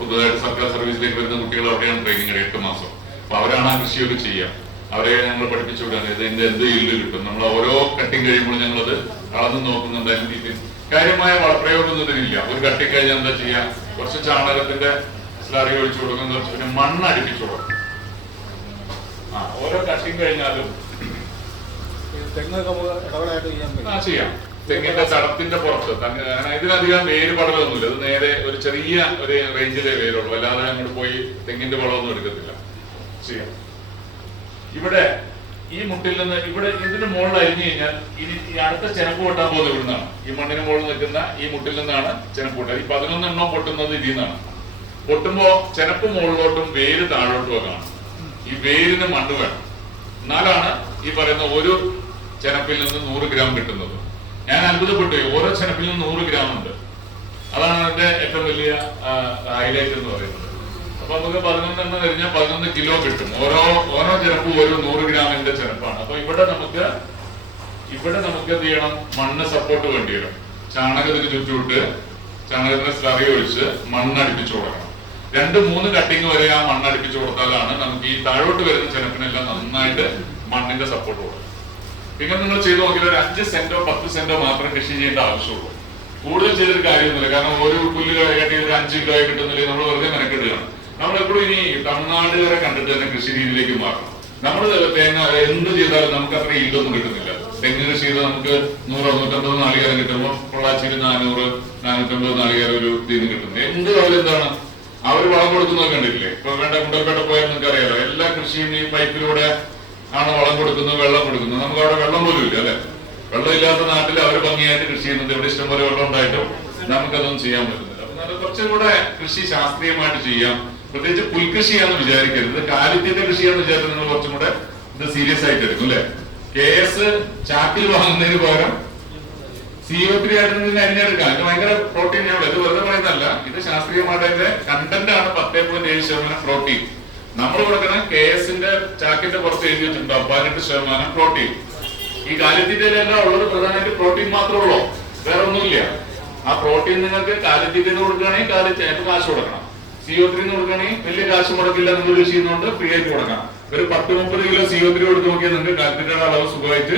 പുതുതായിട്ട് സർക്കാർ സർവീസിലേക്ക് വരുന്ന കുട്ടികൾ അവിടെയാണ് ട്രെയിനിങ് 8 മാസം. അപ്പൊ അവരാണ് ആ കൃഷിയൊക്കെ ചെയ്യുക. അവരെ ഞങ്ങൾ പഠിപ്പിച്ചു വിടാൻ ഇതിന്റെ എന്ത് ഈൽഡ് കിട്ടും. നമ്മൾ ഓരോ കട്ടിങ് കഴിയുമ്പോൾ ഞങ്ങളത് അളന്ന് നോക്കുന്നുണ്ട്. അതിന് കാര്യമായ വളപ്രയോഗം ഇതിനില്ല. ഒരു കട്ടിക്കഴിഞ്ഞാൽ എന്താ ചെയ്യാ, കുറച്ച് ചാണകത്തിന്റെ സ്ലറി ഒഴിച്ചു കൊടുക്കുന്ന, പിന്നെ മണ്ണ് അടുപ്പിച്ചു കൊടുക്കും. ഓരോ കട്ടിങ് കഴിഞ്ഞാലും ചെയ്യാം. തെങ്ങിന്റെ തടത്തിന്റെ പുറത്ത് ഇതിലധികം വേര് പടലൊന്നുമില്ല. ഇത് നേരെ ഒരു ചെറിയ ഒരു റേഞ്ചിലെ വേരുള്ളൂ, അല്ലാതെ അങ്ങോട്ട് പോയി തെങ്ങിന്റെ വളമൊന്നും എടുക്കത്തില്ല. ചെയ്യാം. ഇവിടെ ഈ മുട്ടിൽ നിന്ന് ഇവിടെ ഇതിന് മുകളിൽ അരിഞ്ഞു കഴിഞ്ഞാൽ ഇനി ഈ അടുത്ത ചെനപ്പ് പൊട്ടാൻ പോകുന്നത് ഇവിടുന്നാണ്. ഈ മണ്ണിന് മുകളിൽ നിൽക്കുന്ന ഈ മുട്ടിൽ നിന്നാണ് ചെനപ്പ് പൊട്ടുക. ഈ 11 എണ്ണം പൊട്ടുന്നത് ഇതിൽ നിന്നാണ്. പൊട്ടുമ്പോ ചെനപ്പ് മുകളിലോട്ടും വേര് താഴോട്ടും ഒക്കെയാണ്. ഈ വേരിന് മണ്ണ് വേണം, എന്നാലാണ് ഈ പറയുന്ന ഒരു ചെനപ്പിൽ നിന്ന് 100 ഗ്രാം കിട്ടുന്നത്. ഞാൻ അത്ഭുതപ്പെട്ടു, ഓരോ ചെനപ്പിൽ നിന്ന് 100 ഗ്രാം ഉണ്ട്. അതാണ് അതിന്റെ ഏറ്റവും വലിയ ഹൈലൈറ്റ് എന്ന് പറയുന്നത്. അപ്പൊ നമുക്ക് 11 എണ്ണം കഴിഞ്ഞാൽ 11 കിലോ കിട്ടും. ഓരോ ചെനപ്പും ഒരു 100 ഗ്രാമിന്റെ ചെനപ്പാണ്. അപ്പൊ ഇവിടെ നമുക്ക് എന്ത് ചെയ്യണം, മണ്ണ് സപ്പോർട്ട് വേണ്ടി വരും. ചാണകത്തിന് ചുറ്റുവിട്ട് ചാണകത്തിന്റെ സ്ലറി ഒഴിച്ച് മണ്ണ് അടുപ്പിച്ചു കൊടുക്കണം. 2-3 കട്ടിങ് വരെ ആ മണ്ണ് അടുപ്പിച്ചു കൊടുത്താലാണ് നമുക്ക് ഈ താഴോട്ട് വരുന്ന ചെനപ്പിനെല്ലാം നന്നായിട്ട് മണ്ണിന്റെ സപ്പോർട്ട് കൊടുക്കും. പിന്നെ നിങ്ങൾ ചെയ്ത് നോക്കിയാൽ ഒരു 5 സെന്റോ 10 സെന്റോ മാത്രം കൃഷി ചെയ്യേണ്ട ആവശ്യമുള്ളൂ. കൂടുതൽ ചെയ്തൊരു കാര്യമൊന്നുമില്ല. കാരണം ഒരു പുല്ല് കട്ടി ഒരു 5 കിലോ കിട്ടുന്നില്ലേ, നമ്മൾ വെറുതെ മെനക്കെടുകയാണ്. നമ്മളെപ്പോഴും ഇനി തമിഴ്നാട് വരെ കണ്ടിട്ട് തന്നെ കൃഷി രീതിയിലേക്ക് മാറണം. നമ്മൾ തേങ്ങ എന്ത് ചെയ്താലും നമുക്ക് അത്ര ഈൽഡൊന്നും കിട്ടുന്നില്ല. തെങ്ങ് കൃഷി ചെയ്ത് നമുക്ക് 100-150 നാളികേരം കിട്ടുമ്പോൾ പൊള്ളാച്ചിയിൽ 400-450 നാളികേരം ഒരു ഇതിന് കിട്ടുന്നു. എന്ത് അവരെന്താണ് അവർ വളം കൊടുക്കുന്നത് കണ്ടിട്ടില്ലേ? ഇപ്പൊ മുണ്ടൽപേട്ട പോയാൽ നിങ്ങൾക്ക് അറിയാലോ, എല്ലാ കൃഷിയും ഈ പൈപ്പിലൂടെ ആണ് വളം കൊടുക്കുന്നത്, വെള്ളം കൊടുക്കുന്നത്. നമുക്ക് അവിടെ വെള്ളം പോലും ഇല്ല, അല്ലെ? വെള്ളമില്ലാത്ത നാട്ടിൽ അവർ ഭംഗിയായിട്ട് കൃഷി ചെയ്യുന്നത്. ഇവിടെ ഇഷ്ടംപോലെ വെള്ളം ഉണ്ടായിട്ടും നമുക്കതൊന്നും ചെയ്യാൻ പറ്റുന്നില്ല. അപ്പൊ കുറച്ചും കൂടെ കൃഷി ശാസ്ത്രീയമായിട്ട് ചെയ്യാം. പ്രത്യേകിച്ച് പുൽകൃഷിയാണെന്ന് വിചാരിക്കരുത്, കാലിത്യത്തെ കൃഷിയാണെന്ന് വിചാരിച്ചാൽ നിങ്ങൾ കുറച്ചും കൂടെ ഇത് സീരിയസ് ആയിട്ട് എടുക്കും, അല്ലെ? KS ചാക്കിൽ വാങ്ങുന്നതിന് പകരം CO3 ആയിട്ട് അരിഞ്ഞെടുക്കാം. ഇത് ഭയങ്കര പ്രോട്ടീൻ. ഇത് വെറുതെ പറയുന്നതല്ല, ഇത് ശാസ്ത്രീയമായിട്ട് അതിന്റെ കണ്ടന്റ് ആണ്. 10.7% പ്രോട്ടീൻ. നമ്മൾ കൊടുക്കുന്ന KS-ന്റെ ചാക്കിന്റെ പുറത്ത് എഴുതി വെച്ചിട്ടുണ്ടാവും 18% പ്രോട്ടീൻ. ഈ കാലിത്തീറ്റയിലെല്ലാം ഉള്ളത് പ്രധാനമായിട്ട് പ്രോട്ടീൻ മാത്രമേ ഉള്ളൂ, വേറെ ഒന്നുമില്ല. ആ പ്രോട്ടീൻ നിങ്ങൾക്ക് കാലിത്തീറ്റ കൊടുക്കുകയാണെങ്കിൽ കാലിത്തീറ്റ കാശ് കൊടുക്കണം. CO3 കൊടുക്കുകയാണെങ്കിൽ വലിയ കാശ് മുടക്കില്ല, നിങ്ങൾ കൃഷി ചെയ്യുന്നതുകൊണ്ട് ഫ്രീ ആയിട്ട് കൊടുക്കണം. ഒരു 10-30 കിലോ CO3 കൊടുത്ത് നോക്കിയാൽ നിങ്ങൾക്ക് കാലിത്തീറ്റയുടെ അളവ് സുഖമായിട്ട്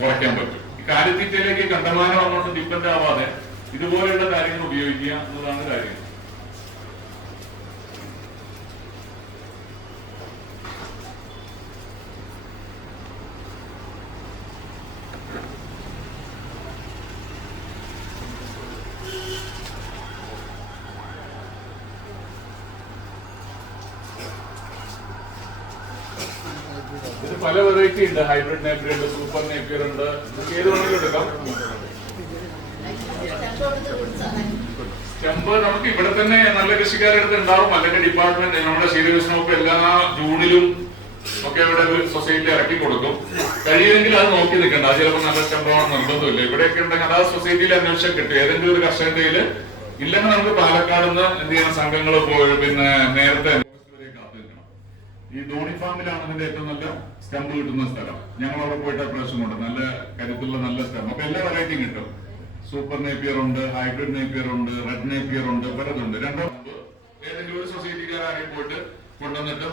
കുറയ്ക്കാൻ പറ്റും. ഈ കാലിത്തീറ്റയിലേക്ക് കണ്ടമാനം അങ്ങോട്ട് ഡിപ്പെൻഡ് ആവാതെ ഇതുപോലെയുള്ള കാര്യങ്ങൾ ഉപയോഗിക്കുക എന്നതാണ് കാര്യം. ഇത് പല വെറൈറ്റി ഉണ്ട്. ഹൈബ്രിഡ് നേപ്പിയർ ഉണ്ട്, സൂപ്പർ നേപ്പിയർ ഉണ്ട്. ഏത് വേണമെങ്കിലും എടുക്കാം. സ്റ്റെമ്പ് നമുക്ക് ഇവിടെ തന്നെ നല്ല കൃഷിക്കാരെടുത്ത് ഉണ്ടാവും, അല്ലെങ്കിൽ ഡിപ്പാർട്ട്മെന്റ് നമ്മുടെ ശീലകൃഷ്ണ വകുപ്പ് എല്ലാ ജൂണിലും ഒക്കെ ഇവിടെ സൊസൈറ്റി ഇറക്കി കൊടുക്കും. കഴിയുമെങ്കിൽ അത് നോക്കി നിൽക്കണ്ട, അത് ചിലപ്പോൾ നല്ല സ്റ്റെമ്പാണെന്ന് നിർബന്ധമില്ല. ഇവിടെയൊക്കെ ഉണ്ടെങ്കിൽ അത് സൊസൈറ്റിയിൽ അന്വേഷിച്ചാൽ കിട്ടും. ഏതെങ്കിലും ഒരു കർഷകന്റെ കയ്യിൽ ഇല്ലെങ്കിൽ നമുക്ക് പാലക്കാട് നിന്ന് എന്ത് ചെയ്യണം, സംഘങ്ങൾ പോയി പിന്നെ നേരത്തെ ഈ ധോണി ഫാമിലാണ് ഇതിന്റെ ഏറ്റവും നല്ല സ്റ്റെമ്പ് കിട്ടുന്ന സ്ഥലം. ഞങ്ങൾ അവിടെ പോയിട്ട് പ്രാവശ്യം കൊണ്ട് നല്ല കരുത്തുള്ള നല്ല സ്റ്റെമ്പ്. അപ്പൊ എല്ലാ വെറൈറ്റിയും കിട്ടും. സൂപ്പർ നേപ്പിയർ ഉണ്ട്, ഹൈബ്രിഡ് നേപ്പിയർ ഉണ്ട്, റെഡ് നേപ്പിയർ ഉണ്ട്, പലതുണ്ട്. രണ്ടോ ഏതെങ്കിലും ഒരു സൊസൈറ്റിക്കാരെയും പോയിട്ട് കൊണ്ടുവന്നിട്ട്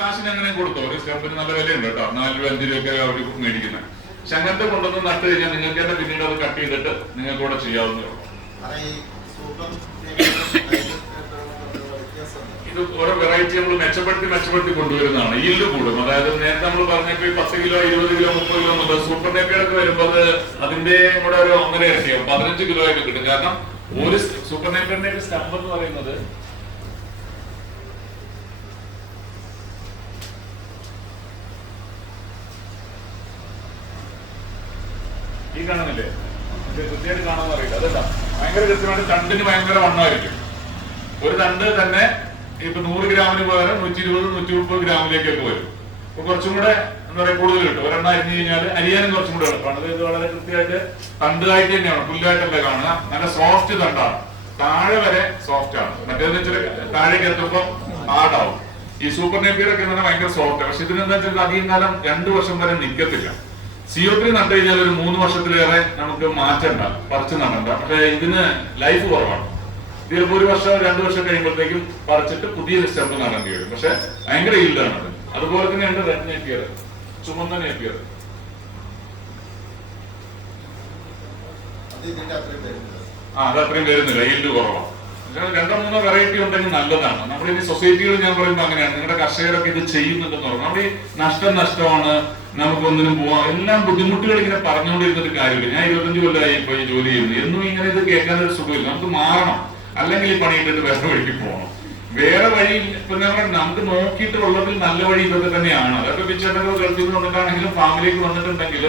കാശിന് അങ്ങനെ കൊടുത്തോ. ഒരു സ്റ്റെമ്പിന് നല്ല വിലയുണ്ട് കേട്ടോ, 4 രൂപ 5 രൂപയൊക്കെ അവർ മേടിക്കുന്നത്. പക്ഷെ അങ്ങനത്തെ കൊണ്ടുവന്ന് നട്ട് കഴിഞ്ഞാൽ നിങ്ങൾക്ക് തന്നെ പിന്നീട് അത് കട്ട് ചെയ്തിട്ട് നിങ്ങൾക്ക് കൂടെ ചെയ്യാവുന്നേ ഉള്ളൂ. ഇത് ഓരോ വെറൈറ്റി നമ്മൾ മെച്ചപ്പെടുത്തി കൊണ്ടുവരുന്നതാണ്. ഈൽഡ് കൂടും. അതായത് നേരത്തെ നമ്മൾ പറഞ്ഞപ്പോ 10 കിലോ 20 കിലോ 30 കിലോ എന്നുള്ളത് സൂപ്പർ നേപ്പിയറൊക്കെ വരുമ്പോൾ അതിന്റെ കൂടെ ഒരു 1.5 ഇരട്ടിയാവും, 15 കിലോ ആയിട്ട് കിട്ടും. കാരണം ഒരു സൂപ്പർ നേപ്പിയറിന്റെ സ്റ്റെമ്പ് എന്ന് പറയുന്നത് ഈ കാണുന്നില്ലേ, കൃത്യമായിട്ട് കാണാൻ അറിയില്ല. അതല്ല, ഭയങ്കര കൃത്യമായിട്ട് തണ്ടിന് ഭയങ്കര വണ്ണമായിരിക്കും. ഒരു തണ്ട് തന്നെ ഇപ്പൊ 100 ഗ്രാമിന് പകരം 120-130 ഗ്രാമിലേക്കൊക്കെ വരും. അപ്പൊ കുറച്ചും കൂടെ എന്താ പറയുക കൂടുതൽ കിട്ടും. ഒരെണ്ണം അരിഞ്ഞു കഴിഞ്ഞാൽ അരിയാനും കുറച്ചും കൂടെ എളുപ്പമാണ്. ഇത് വളരെ കൃത്യമായിട്ട് തണ്ടായിട്ട് തന്നെയാണ്, പുല്ലായിട്ടല്ല കാണുക. നല്ല സോഫ്റ്റ് തണ്ടാണ്, താഴെ വരെ സോഫ്റ്റ് ആണ്. മറ്റേന്ന് വെച്ചാൽ താഴേക്ക് എത്തുമ്പോൾ ഹാർഡാവും. ഈ സൂപ്പർ നേപ്പിയർ ഒക്കെ എന്ന് പറഞ്ഞാൽ ഭയങ്കര സോഫ്റ്റ്. പക്ഷെ ഇതിനെന്താ വെച്ചാൽ അധികം കാലം 2 വർഷം വരെ നിൽക്കത്തില്ല. CO3 നട്ട് കഴിഞ്ഞാൽ ഒരു 3 വർഷത്തിലേറെ നമുക്ക് മാറ്റണ്ട, പറിച്ച് നടണ്ട. പക്ഷെ ഇതിന് ലൈഫ് കുറവാണ്. ഇതിൽ 1 വർഷം 2 വർഷം കഴിയുമ്പോഴത്തേക്കും പറിച്ചിട്ട് പുതിയ സ്റ്റെമ്പ് നടേണ്ടി വരും. പക്ഷെ ഭയങ്കര ഈൽഡാണ് അത്. അതുപോലെ തന്നെയുണ്ട് റെഡ് നേപ്പിയർ, ചുമന്ന നേപ്പിയർ. അത് അത്രയും വരുന്നില്ല, ഈൽഡ് കുറവാണ്. 2-3 വെറൈറ്റി ഉണ്ടെങ്കിൽ നല്ലതാണ്. നമ്മുടെ ഈ സൊസൈറ്റികൾ ഞാൻ പറയുമ്പോൾ അങ്ങനെയാണ്. നിങ്ങളുടെ കർഷകരൊക്കെ ഇത് ചെയ്യുന്നുണ്ടെന്ന് പറഞ്ഞു. നമ്മുടെ ഈ നഷ്ടമാണ്, നമുക്കൊന്നിനും പോവാം, എല്ലാം ബുദ്ധിമുട്ടുകൾ ഇങ്ങനെ പറഞ്ഞുകൊണ്ടിരുന്നിട്ട് കാര്യമില്ല. ഞാൻ 25 കൊല്ലമായി ഇപ്പൊ ഈ ജോലി ചെയ്യുന്നു. എന്നും ഇങ്ങനെ ഇത് കേൾക്കാൻ ഒരു സുഖമില്ല. നമുക്ക് മാറണം, അല്ലെങ്കിൽ ഈ പണിയിട്ടിട്ട് വേറെ വഴിക്ക് പോകണം. വേറെ വഴി ഇപ്പൊ നമുക്ക് നോക്കിയിട്ടുള്ളതിൽ നല്ല വഴി ഇതൊക്കെ തന്നെയാണ്. അതൊക്കെ പിച്ചേട്ടനോ ഗൾഫിൽ വന്നിട്ടാണെങ്കിലും ഫാമിലിക്ക് വന്നിട്ടുണ്ടെങ്കിൽ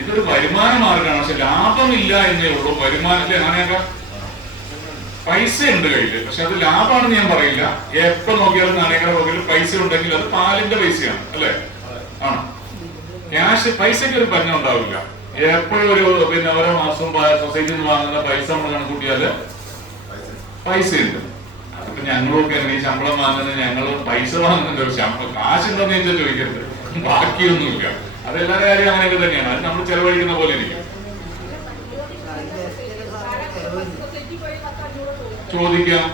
ഇതൊരു വരുമാന മാർഗമാണ്. പക്ഷെ ലാഭമില്ല എന്നേ ഉള്ളൂ. വരുമാനം അല്ലെ, അങ്ങനെയൊക്കെ പൈസ ഉണ്ട് കയ്യില്, പക്ഷെ അത് ലാഭമാണെന്ന് ഞാൻ പറയില്ല. എപ്പോ നോക്കിയാലും നാണയങ്ങളുടെ നോക്കിയാലും പൈസ ഉണ്ടെങ്കിൽ അത് പാലിന്റെ പൈസയാണ്, അല്ലെ? ആണ്. ക്യാഷ് പൈസക്ക് ഒരു പഞ്ഞം ഉണ്ടാവില്ല. എപ്പോഴും ഒരു പിന്നെ ഓരോ മാസവും സൊസൈറ്റിയിൽ നിന്ന് വാങ്ങുന്ന പൈസ നമ്മൾ കണക്കൂട്ടിയാല് പൈസയുണ്ട്. അതിപ്പോ ഞങ്ങളൊക്കെ ഈ ശമ്പളം വാങ്ങുന്നത് ഞങ്ങൾ പൈസ വാങ്ങുന്നുണ്ട്. ശമ്പളം കാശുണ്ടോന്ന് ചോദിച്ചാൽ ചോദിക്കരുത്, ബാക്കിയൊന്നുമില്ല. അതെല്ലാവരുടെ കാര്യം അങ്ങനെയൊക്കെ തന്നെയാണ്. അത് നമ്മൾ ചെലവഴിക്കുന്ന പോലെ ഇരിക്കും. ചോദിക്കാം.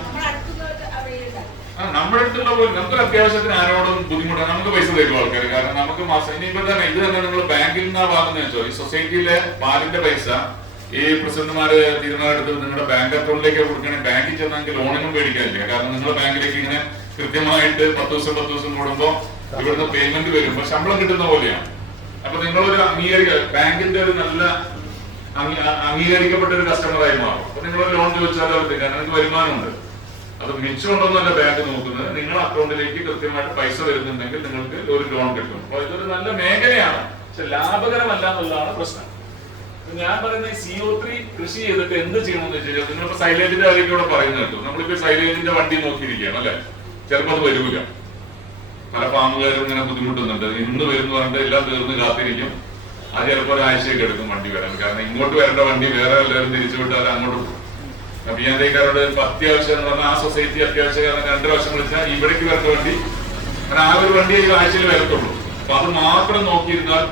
നമ്മുടെ അടുത്തുള്ള പോലെ നമുക്കൊരു അത്യാവശ്യത്തിന് ആരോടും ബുദ്ധിമുട്ടാണ്. നമുക്ക് പൈസ തരും ആൾക്കാർ. കാരണം നമുക്ക് മാസം ഇനിയിപ്പോ തന്നെ ഇത് തന്നെ നിങ്ങൾ ബാങ്കിൽ നിന്നാ വാങ്ങുന്ന വെച്ചോ. ഈ സൊസൈറ്റിയിലെ പാലിന്റെ പൈസ ഈ പ്രസിഡന്റുമാര് തീരുമാനമെടുത്ത് നിങ്ങളുടെ ബാങ്ക് അക്കൗണ്ടിലേക്ക് കൊടുക്കുകയാണെങ്കിൽ ബാങ്കിൽ ചെന്നെങ്കിൽ ലോണൊന്നും പേടിക്കാനില്ല. കാരണം നിങ്ങളുടെ ബാങ്കിലേക്ക് ഇങ്ങനെ കൃത്യമായിട്ട് 10 ദിവസം കൂടുമ്പോ ഇവിടുന്ന് പേയ്മെന്റ് വരുമ്പോ ശമ്പളം കിട്ടുന്ന പോലെയാണ്. അപ്പൊ നിങ്ങളൊരു ബാങ്കിന്റെ ഒരു നല്ല അംഗീകരിക്കപ്പെട്ട ഒരു കസ്റ്റമറായി മാറും. അപ്പൊ നിങ്ങൾ ലോൺ ചോദിച്ചാൽ അവർ തരാൻ നിങ്ങൾക്ക് വരുമാനമുണ്ട്. അത് മിച്ചമുണ്ടോന്നല്ല ബാങ്ക് നോക്കുന്നത്, നിങ്ങളുടെ അക്കൗണ്ടിലേക്ക് കൃത്യമായിട്ട് പൈസ വരുന്നുണ്ടെങ്കിൽ നിങ്ങൾക്ക് ഒരു ലോൺ കിട്ടും. അപ്പൊ ഇതൊരു നല്ല മേഖലയാണ്, പക്ഷെ ലാഭകരമല്ല എന്നുള്ളതാണ് പ്രശ്നം. ഞാൻ പറയുന്നത് ഈ CO3 കൃഷി ചെയ്തിട്ട് എന്ത് ചെയ്യണമെന്ന് വെച്ച് കഴിഞ്ഞാൽ നിങ്ങളിപ്പോ സൈലേജിന്റെ കാര്യം കൂടെ പറയുന്നത് കേട്ടോ. നമ്മളിപ്പോ സൈലേജിന്റെ വണ്ടി നോക്കിയിരിക്കുകയാണ്, അല്ലെ? ചിലപ്പോൾ അത് വരൂല. പല ഫാമുകാരും ഇങ്ങനെ ബുദ്ധിമുട്ടുന്നുണ്ട്. ഇന്ന് വരുന്ന പറഞ്ഞിട്ട് എല്ലാം തീർന്ന് കാത്തിരിക്കും. അത് ചിലപ്പോൾ ഒരാഴ്ചയൊക്കെ എടുക്കും വണ്ടി വരാൻ. കാരണം ഇങ്ങോട്ട് വരേണ്ട വണ്ടി വേറെ എല്ലാവരും തിരിച്ചു വിട്ടാൽ അങ്ങോട്ട് പോകും. അപ്പൊ ഞാൻ കാരോട് അത്യാവശ്യം എന്ന് പറഞ്ഞാൽ ആ സൊസൈറ്റി അത്യാവശ്യം കാരണം 2 പ്രാവശ്യം വിളിച്ചാൽ ഇവിടേക്ക് വരേണ്ട വണ്ടി കാരണം ആ ഒരു വണ്ടി ഈ ആഴ്ചയിൽ വരത്തുള്ളൂ. അപ്പൊ അത് മാത്രം നോക്കിയിരുന്നാൽ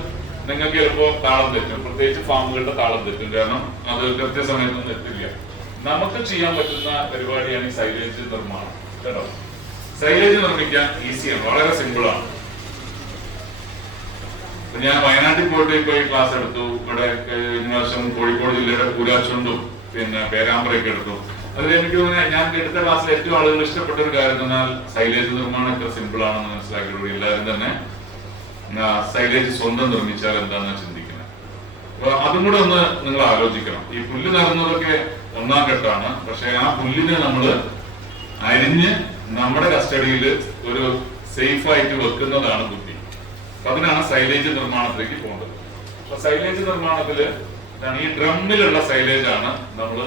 നിങ്ങൾക്ക് ചിലപ്പോ താളം തെറ്റും, പ്രത്യേകിച്ച് ഫാമുകളുടെ താളം തെറ്റും. കാരണം അത് കൃത്യസമയത്തൊന്നും എത്തില്ല. നമുക്ക് ചെയ്യാൻ പറ്റുന്ന പരിപാടിയാണ് ഈ സൈലേജ് നിർമ്മാണം കേട്ടോ. സൈലേജ് നിർമ്മിക്കാൻ ഈസിയാണ്, വളരെ സിമ്പിൾ ആണ്. ഞാൻ വയനാട്ടിൽ പോയിട്ട് ഇപ്പൊ ഈ ക്ലാസ് എടുത്തു. ഇവിടെ കഴിഞ്ഞ വർഷം കോഴിക്കോട് ജില്ലയുടെ കൂരാച്ചുണ്ടും പിന്നെ പേരാമ്പ്രയൊക്കെ എടുത്തു. അതിൽ എനിക്ക് തോന്നുന്നത് ഞാൻ എടുത്ത ക്ലാസ്സിൽ ഏറ്റവും ആളുകൾ ഇഷ്ടപ്പെട്ട ഒരു കാര്യം എന്നാൽ സൈലേജ് നിർമ്മാണം എത്ര സിമ്പിൾ ആണെന്ന് മനസ്സിലാക്കിയിട്ടുള്ളൂ. എല്ലാവരും തന്നെ സൈലേജ് സ്വന്തം നിർമ്മിച്ചാൽ എന്താണെന്ന് ചിന്തിക്കുന്നത്. അപ്പൊ അതും കൂടെ ഒന്ന് നിങ്ങൾ ആലോചിക്കണം. ഈ പുല്ല് നടന്നതൊക്കെ ഒന്നാം ഘട്ടമാണ്. പക്ഷെ ആ പുല്ലിനെ നമ്മൾ അരിഞ്ഞ് നമ്മുടെ കസ്റ്റഡിയിൽ ഒരു സേഫ് ആയിട്ട് വെക്കുന്നതാണ് ബുദ്ധി. അപ്പൊ അതിനാണ് സൈലേജ് നിർമ്മാണത്തിലേക്ക് പോകേണ്ടത്. അപ്പൊ സൈലേജ് നിർമ്മാണത്തില് ഈ ഡ്രമ്മിലുള്ള സൈലേജ് ആണ് നമ്മൾ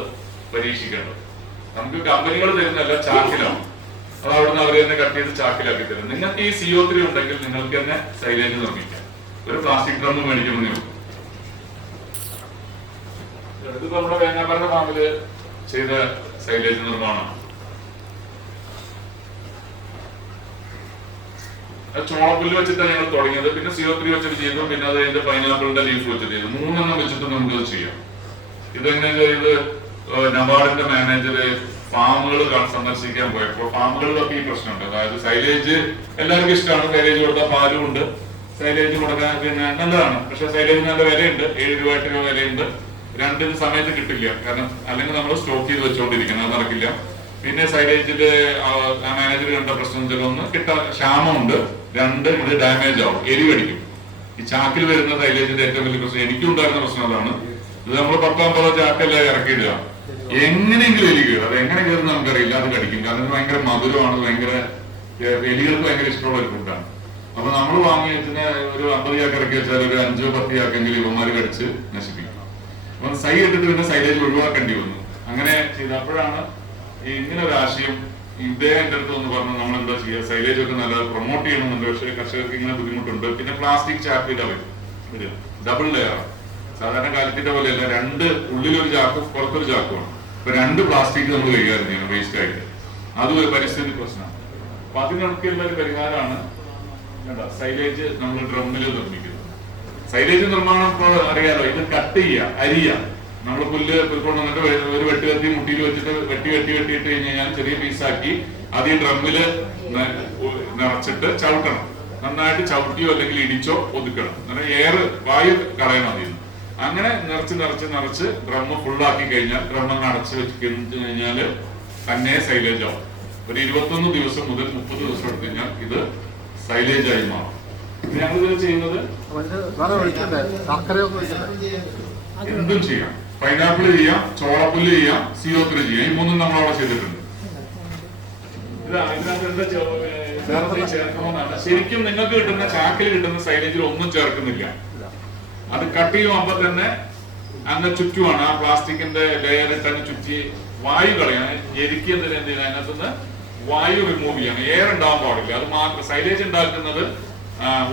പരീക്ഷിക്കേണ്ടത്. നമുക്ക് കമ്പനികൾ തരുന്നതല്ല, ചാക്കിലാണ്. അത് അവിടുന്ന് അവർ തന്നെ കട്ട് ചെയ്ത് ചാക്കിലാക്കി തരും. നിങ്ങൾക്ക് ഈ CO3 ഉണ്ടെങ്കിൽ നിങ്ങൾക്ക് തന്നെ സൈലേജ് നിർമ്മിക്കാം. ഒരു പ്ലാസ്റ്റിക് ഡ്രം മേടിക്കണമെന്നേ ഉള്ളൂ. ഇതിപ്പോ നമ്മുടെ വേങ്ങാപ്പറമ്പ് ഫാമില് ചെയ്ത സൈലേജ് നിർമ്മാണമാണ്. ചോളപ്പുല്ല് വെച്ചിട്ടാണ് ഞങ്ങൾ തുടങ്ങിയത്. പിന്നെ CO3 വെച്ചിട്ട് ചെയ്തു. പിന്നെ അത് അതിന്റെ പൈനാപ്പിളിന്റെ ലീഫ് വെച്ചിട്ട് ചെയ്തു. 3 വെച്ചിട്ട് നമുക്കത് ചെയ്യാം. ഇതെങ്ങനെ ചെയ്ത് നബാർഡിന്റെ മാനേജർ ഫാമുകൾ സന്ദർശിക്കാൻ പോയപ്പോൾ ഫാമുകളിലൊക്കെ ഈ പ്രശ്നമുണ്ട്. അതായത് സൈലേജ് എല്ലാവർക്കും ഇഷ്ടമാണ്. സൈലേജ് കൊടുത്താൽ പാലും ഉണ്ട്, സൈലേജ് കൊടുക്കാൻ പിന്നെ നല്ലതാണ്. പക്ഷെ സൈലേജ് നല്ല വിലയുണ്ട്, 7 രൂപ 8 രൂപ വിലയുണ്ട്. രണ്ടിന് സമയത്ത് കിട്ടില്ല. കാരണം അല്ലെങ്കിൽ നമ്മൾ സ്റ്റോക്ക് ചെയ്ത് വെച്ചുകൊണ്ടിരിക്കണം, അത് നടക്കില്ല. പിന്നെ സൈലേജില് ആ മാനേജർ കണ്ട പ്രശ്നം ഒന്ന് ക്ഷാമമുണ്ട്, 2 ഇത് ഡാമേജ് ആവും, എരിവടിക്കും. ഈ ചാക്കിൽ വരുന്ന സൈലേജിന്റെ ഏറ്റവും വലിയ പ്രശ്നം എനിക്കും ഉണ്ടായിരുന്ന പ്രശ്നം അതാണ്. ഇത് നമ്മൾ 10-50 ചാക്കെല്ലാം ഇറക്കിയിടുക, എങ്ങനെയെങ്കിലും എലി കയറും. അത് എങ്ങനെ കയറും നമുക്കറിയില്ല, അത് കടിക്കും. കാരണം ഇത് ഭയങ്കര മധുരമാണ്, ഭയങ്കര എലികൾക്ക് ഭയങ്കര ഇഷ്ടമുള്ള ഒരു ഫുഡാണ്. അപ്പൊ നമ്മൾ വാങ്ങി വെച്ചിന് ഒരു 50 ചാക്ക് ഇറക്കി വെച്ചാൽ ഒരു 5-10 ചാക്കെങ്കിലും ഇവന്മാര് കടിച്ച് നശിപ്പിക്കും. അപ്പൊ സൈ ഇട്ടിട്ട് പിന്നെ സൈലേജ് ഒഴിവാക്കേണ്ടി വന്നു. അങ്ങനെ ചെയ്തപ്പോഴാണ് ഇങ്ങനെ ഒരു ആശയം ഇദ്ദേഹം എന്റെ അടുത്ത് ഒന്ന് പറഞ്ഞു, നമ്മൾ എന്താ ചെയ്യുക, സൈലേജ് ഒക്കെ നല്ല പ്രൊമോട്ട് ചെയ്യണമെന്നുണ്ട്. പക്ഷേ കർഷകർക്ക് ഇങ്ങനെ ബുദ്ധിമുട്ടുണ്ട്. പിന്നെ പ്ലാസ്റ്റിക് ചാക്കിന്റെ വരും, ഡബിൾ ലെയറാണ്. സാധാരണ കാലത്തിന്റെ പോലെയല്ല, 2 ഉള്ളിലൊരു ചാക്കും പുറത്തൊരു ചാക്കുമാണ്. ഇപ്പൊ 2 പ്ലാസ്റ്റിക് നമ്മൾ കൈകാര്യം ചെയ്യണം വേസ്റ്റ് ആയിട്ട്. അതും ഒരു പരിസ്ഥിതി പ്രശ്നമാണ്. അപ്പൊ അതിനൊക്കെയുള്ള ഒരു പരിഹാരമാണ് സൈലേജ് നമ്മൾ ഡ്രമ്മിൽ നിർമ്മിക്കുന്നത്. സൈലേജ് നിർമ്മാണം ഇപ്പോൾ അറിയാലോ, ഇത് കട്ട് ചെയ്യുക, അരിയ. നമ്മൾ പുല്ല് കൊണ്ടുവന്നിട്ട് ഒരു വെട്ടുകത്തി മുട്ടിയിൽ വെച്ചിട്ട് വെട്ടിയിട്ട് കഴിഞ്ഞാൽ ചെറിയ പീസാക്കി അത് ഈ ഡ്രമ്മില് നിറച്ചിട്ട് ചവിട്ടണം. നന്നായിട്ട് ചവിട്ടിയോ അല്ലെങ്കിൽ ഇടിച്ചോ ഒതുക്കണം. അങ്ങനെ എയർ വായു കളയണം അതിൽ നിന്ന്. അങ്ങനെ നിറച്ച് ഡ്രമ്മ് ഫുള്ളാക്കി കഴിഞ്ഞാൽ ഡ്രമ്മ് അടച്ചു വെച്ച് കഴിഞ്ഞാൽ തന്നെ സൈലേജ് ആവും. ഒരു 21 ദിവസം മുതൽ 30 ദിവസം എടുത്തു കഴിഞ്ഞാൽ ഇത് സൈലേജ് ആയി മാറും. ഞങ്ങളിത് ചെയ്യുന്നത് എന്തും ചെയ്യാം. പൈനാപ്പിൾ ചെയ്യാം, ചോളപ്പുല്ല് ചെയ്യാം, CO3 ചെയ്യാം. ഈ 3 നമ്മൾ അവിടെ ചെയ്തിട്ടുണ്ട്. ചേർക്കണമെന്നാണ്. ശരിക്കും നിങ്ങൾക്ക് കിട്ടുന്ന ചാക്കിൽ കിട്ടുന്ന സൈലേജിൽ ഒന്നും ചേർക്കുന്നില്ല. അത് കട്ട് ചെയ്യുമ്പോ തന്നെ അങ്ങ് ചുറ്റുമാണ്. ആ പ്ലാസ്റ്റിക്കിന്റെ ലെയർ ഇട്ടങ്ങ് ചുറ്റി വായു കളയാൻ എരിക്ക് എന്തിനാ അതിനകത്തുനിന്ന് വായു റിമൂവ് ചെയ്യണം. എയർ ഉണ്ടാവാൻ പാടില്ല. അത് മാത്രം സൈലേജ് ഉണ്ടാക്കുന്നത്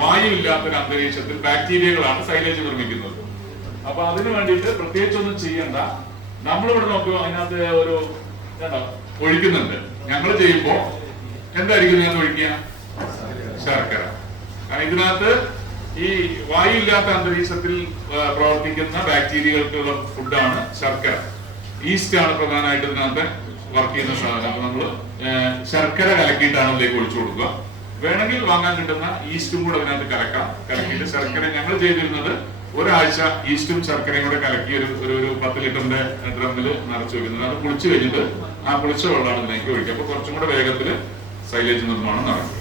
വായു ഇല്ലാത്തൊരു അന്തരീക്ഷത്തിൽ ബാക്ടീരിയകളാണ് സൈലേജ് നിർമ്മിക്കുന്നത്. അപ്പൊ അതിനു വേണ്ടിയിട്ട് പ്രത്യേകിച്ചൊന്നും ചെയ്യണ്ട. നമ്മളിവിടെ നോക്കുമ്പോൾ അതിനകത്ത് ഒരു ഒഴിക്കുന്നുണ്ട്. ഞങ്ങൾ ചെയ്യുമ്പോ എന്തായിരിക്കും ഇതിനകത്ത് ഒഴിക്കുക? ശർക്കര. കാരണം ഇതിനകത്ത് ഈ വായു ഇല്ലാത്ത അന്തരീക്ഷത്തിൽ പ്രവർത്തിക്കുന്ന ബാക്ടീരിയകൾക്കുള്ള ഫുഡാണ് ശർക്കര. ഈസ്റ്റ് ആണ് പ്രധാനമായിട്ട് ഇതിനകത്ത് വർക്ക് ചെയ്യുന്ന സാധനം. അപ്പൊ നമ്മള് ശർക്കര കലക്കിയിട്ടാണ് ഇതിലേക്ക് ഒഴിച്ചു കൊടുക്കുക. വേണമെങ്കിൽ വാങ്ങാൻ കിട്ടുന്ന ഈസ്റ്റും കൂടെ അതിനകത്ത് കലക്കിയിട്ട് ശർക്കര ഞങ്ങൾ ചെയ്തിരുന്നത് ഒരാഴ്ച ഈസ്റ്റും ശർക്കരയും കൂടെ കലക്കി ഒരു 10 ലിറ്ററിന്റെ ഡ്രമ്മിൽ നിറച്ചു വെക്കുന്നത്. അത് കുളിച്ചു കഴിഞ്ഞിട്ട് ആ കുളിച്ച വെള്ളമാണ് ഇതിലേക്ക് ഒഴിക്കുക. അപ്പൊ കുറച്ചും കൂടെ വേഗത്തില് സൈലേജ് നിർമ്മാണം നടക്കും.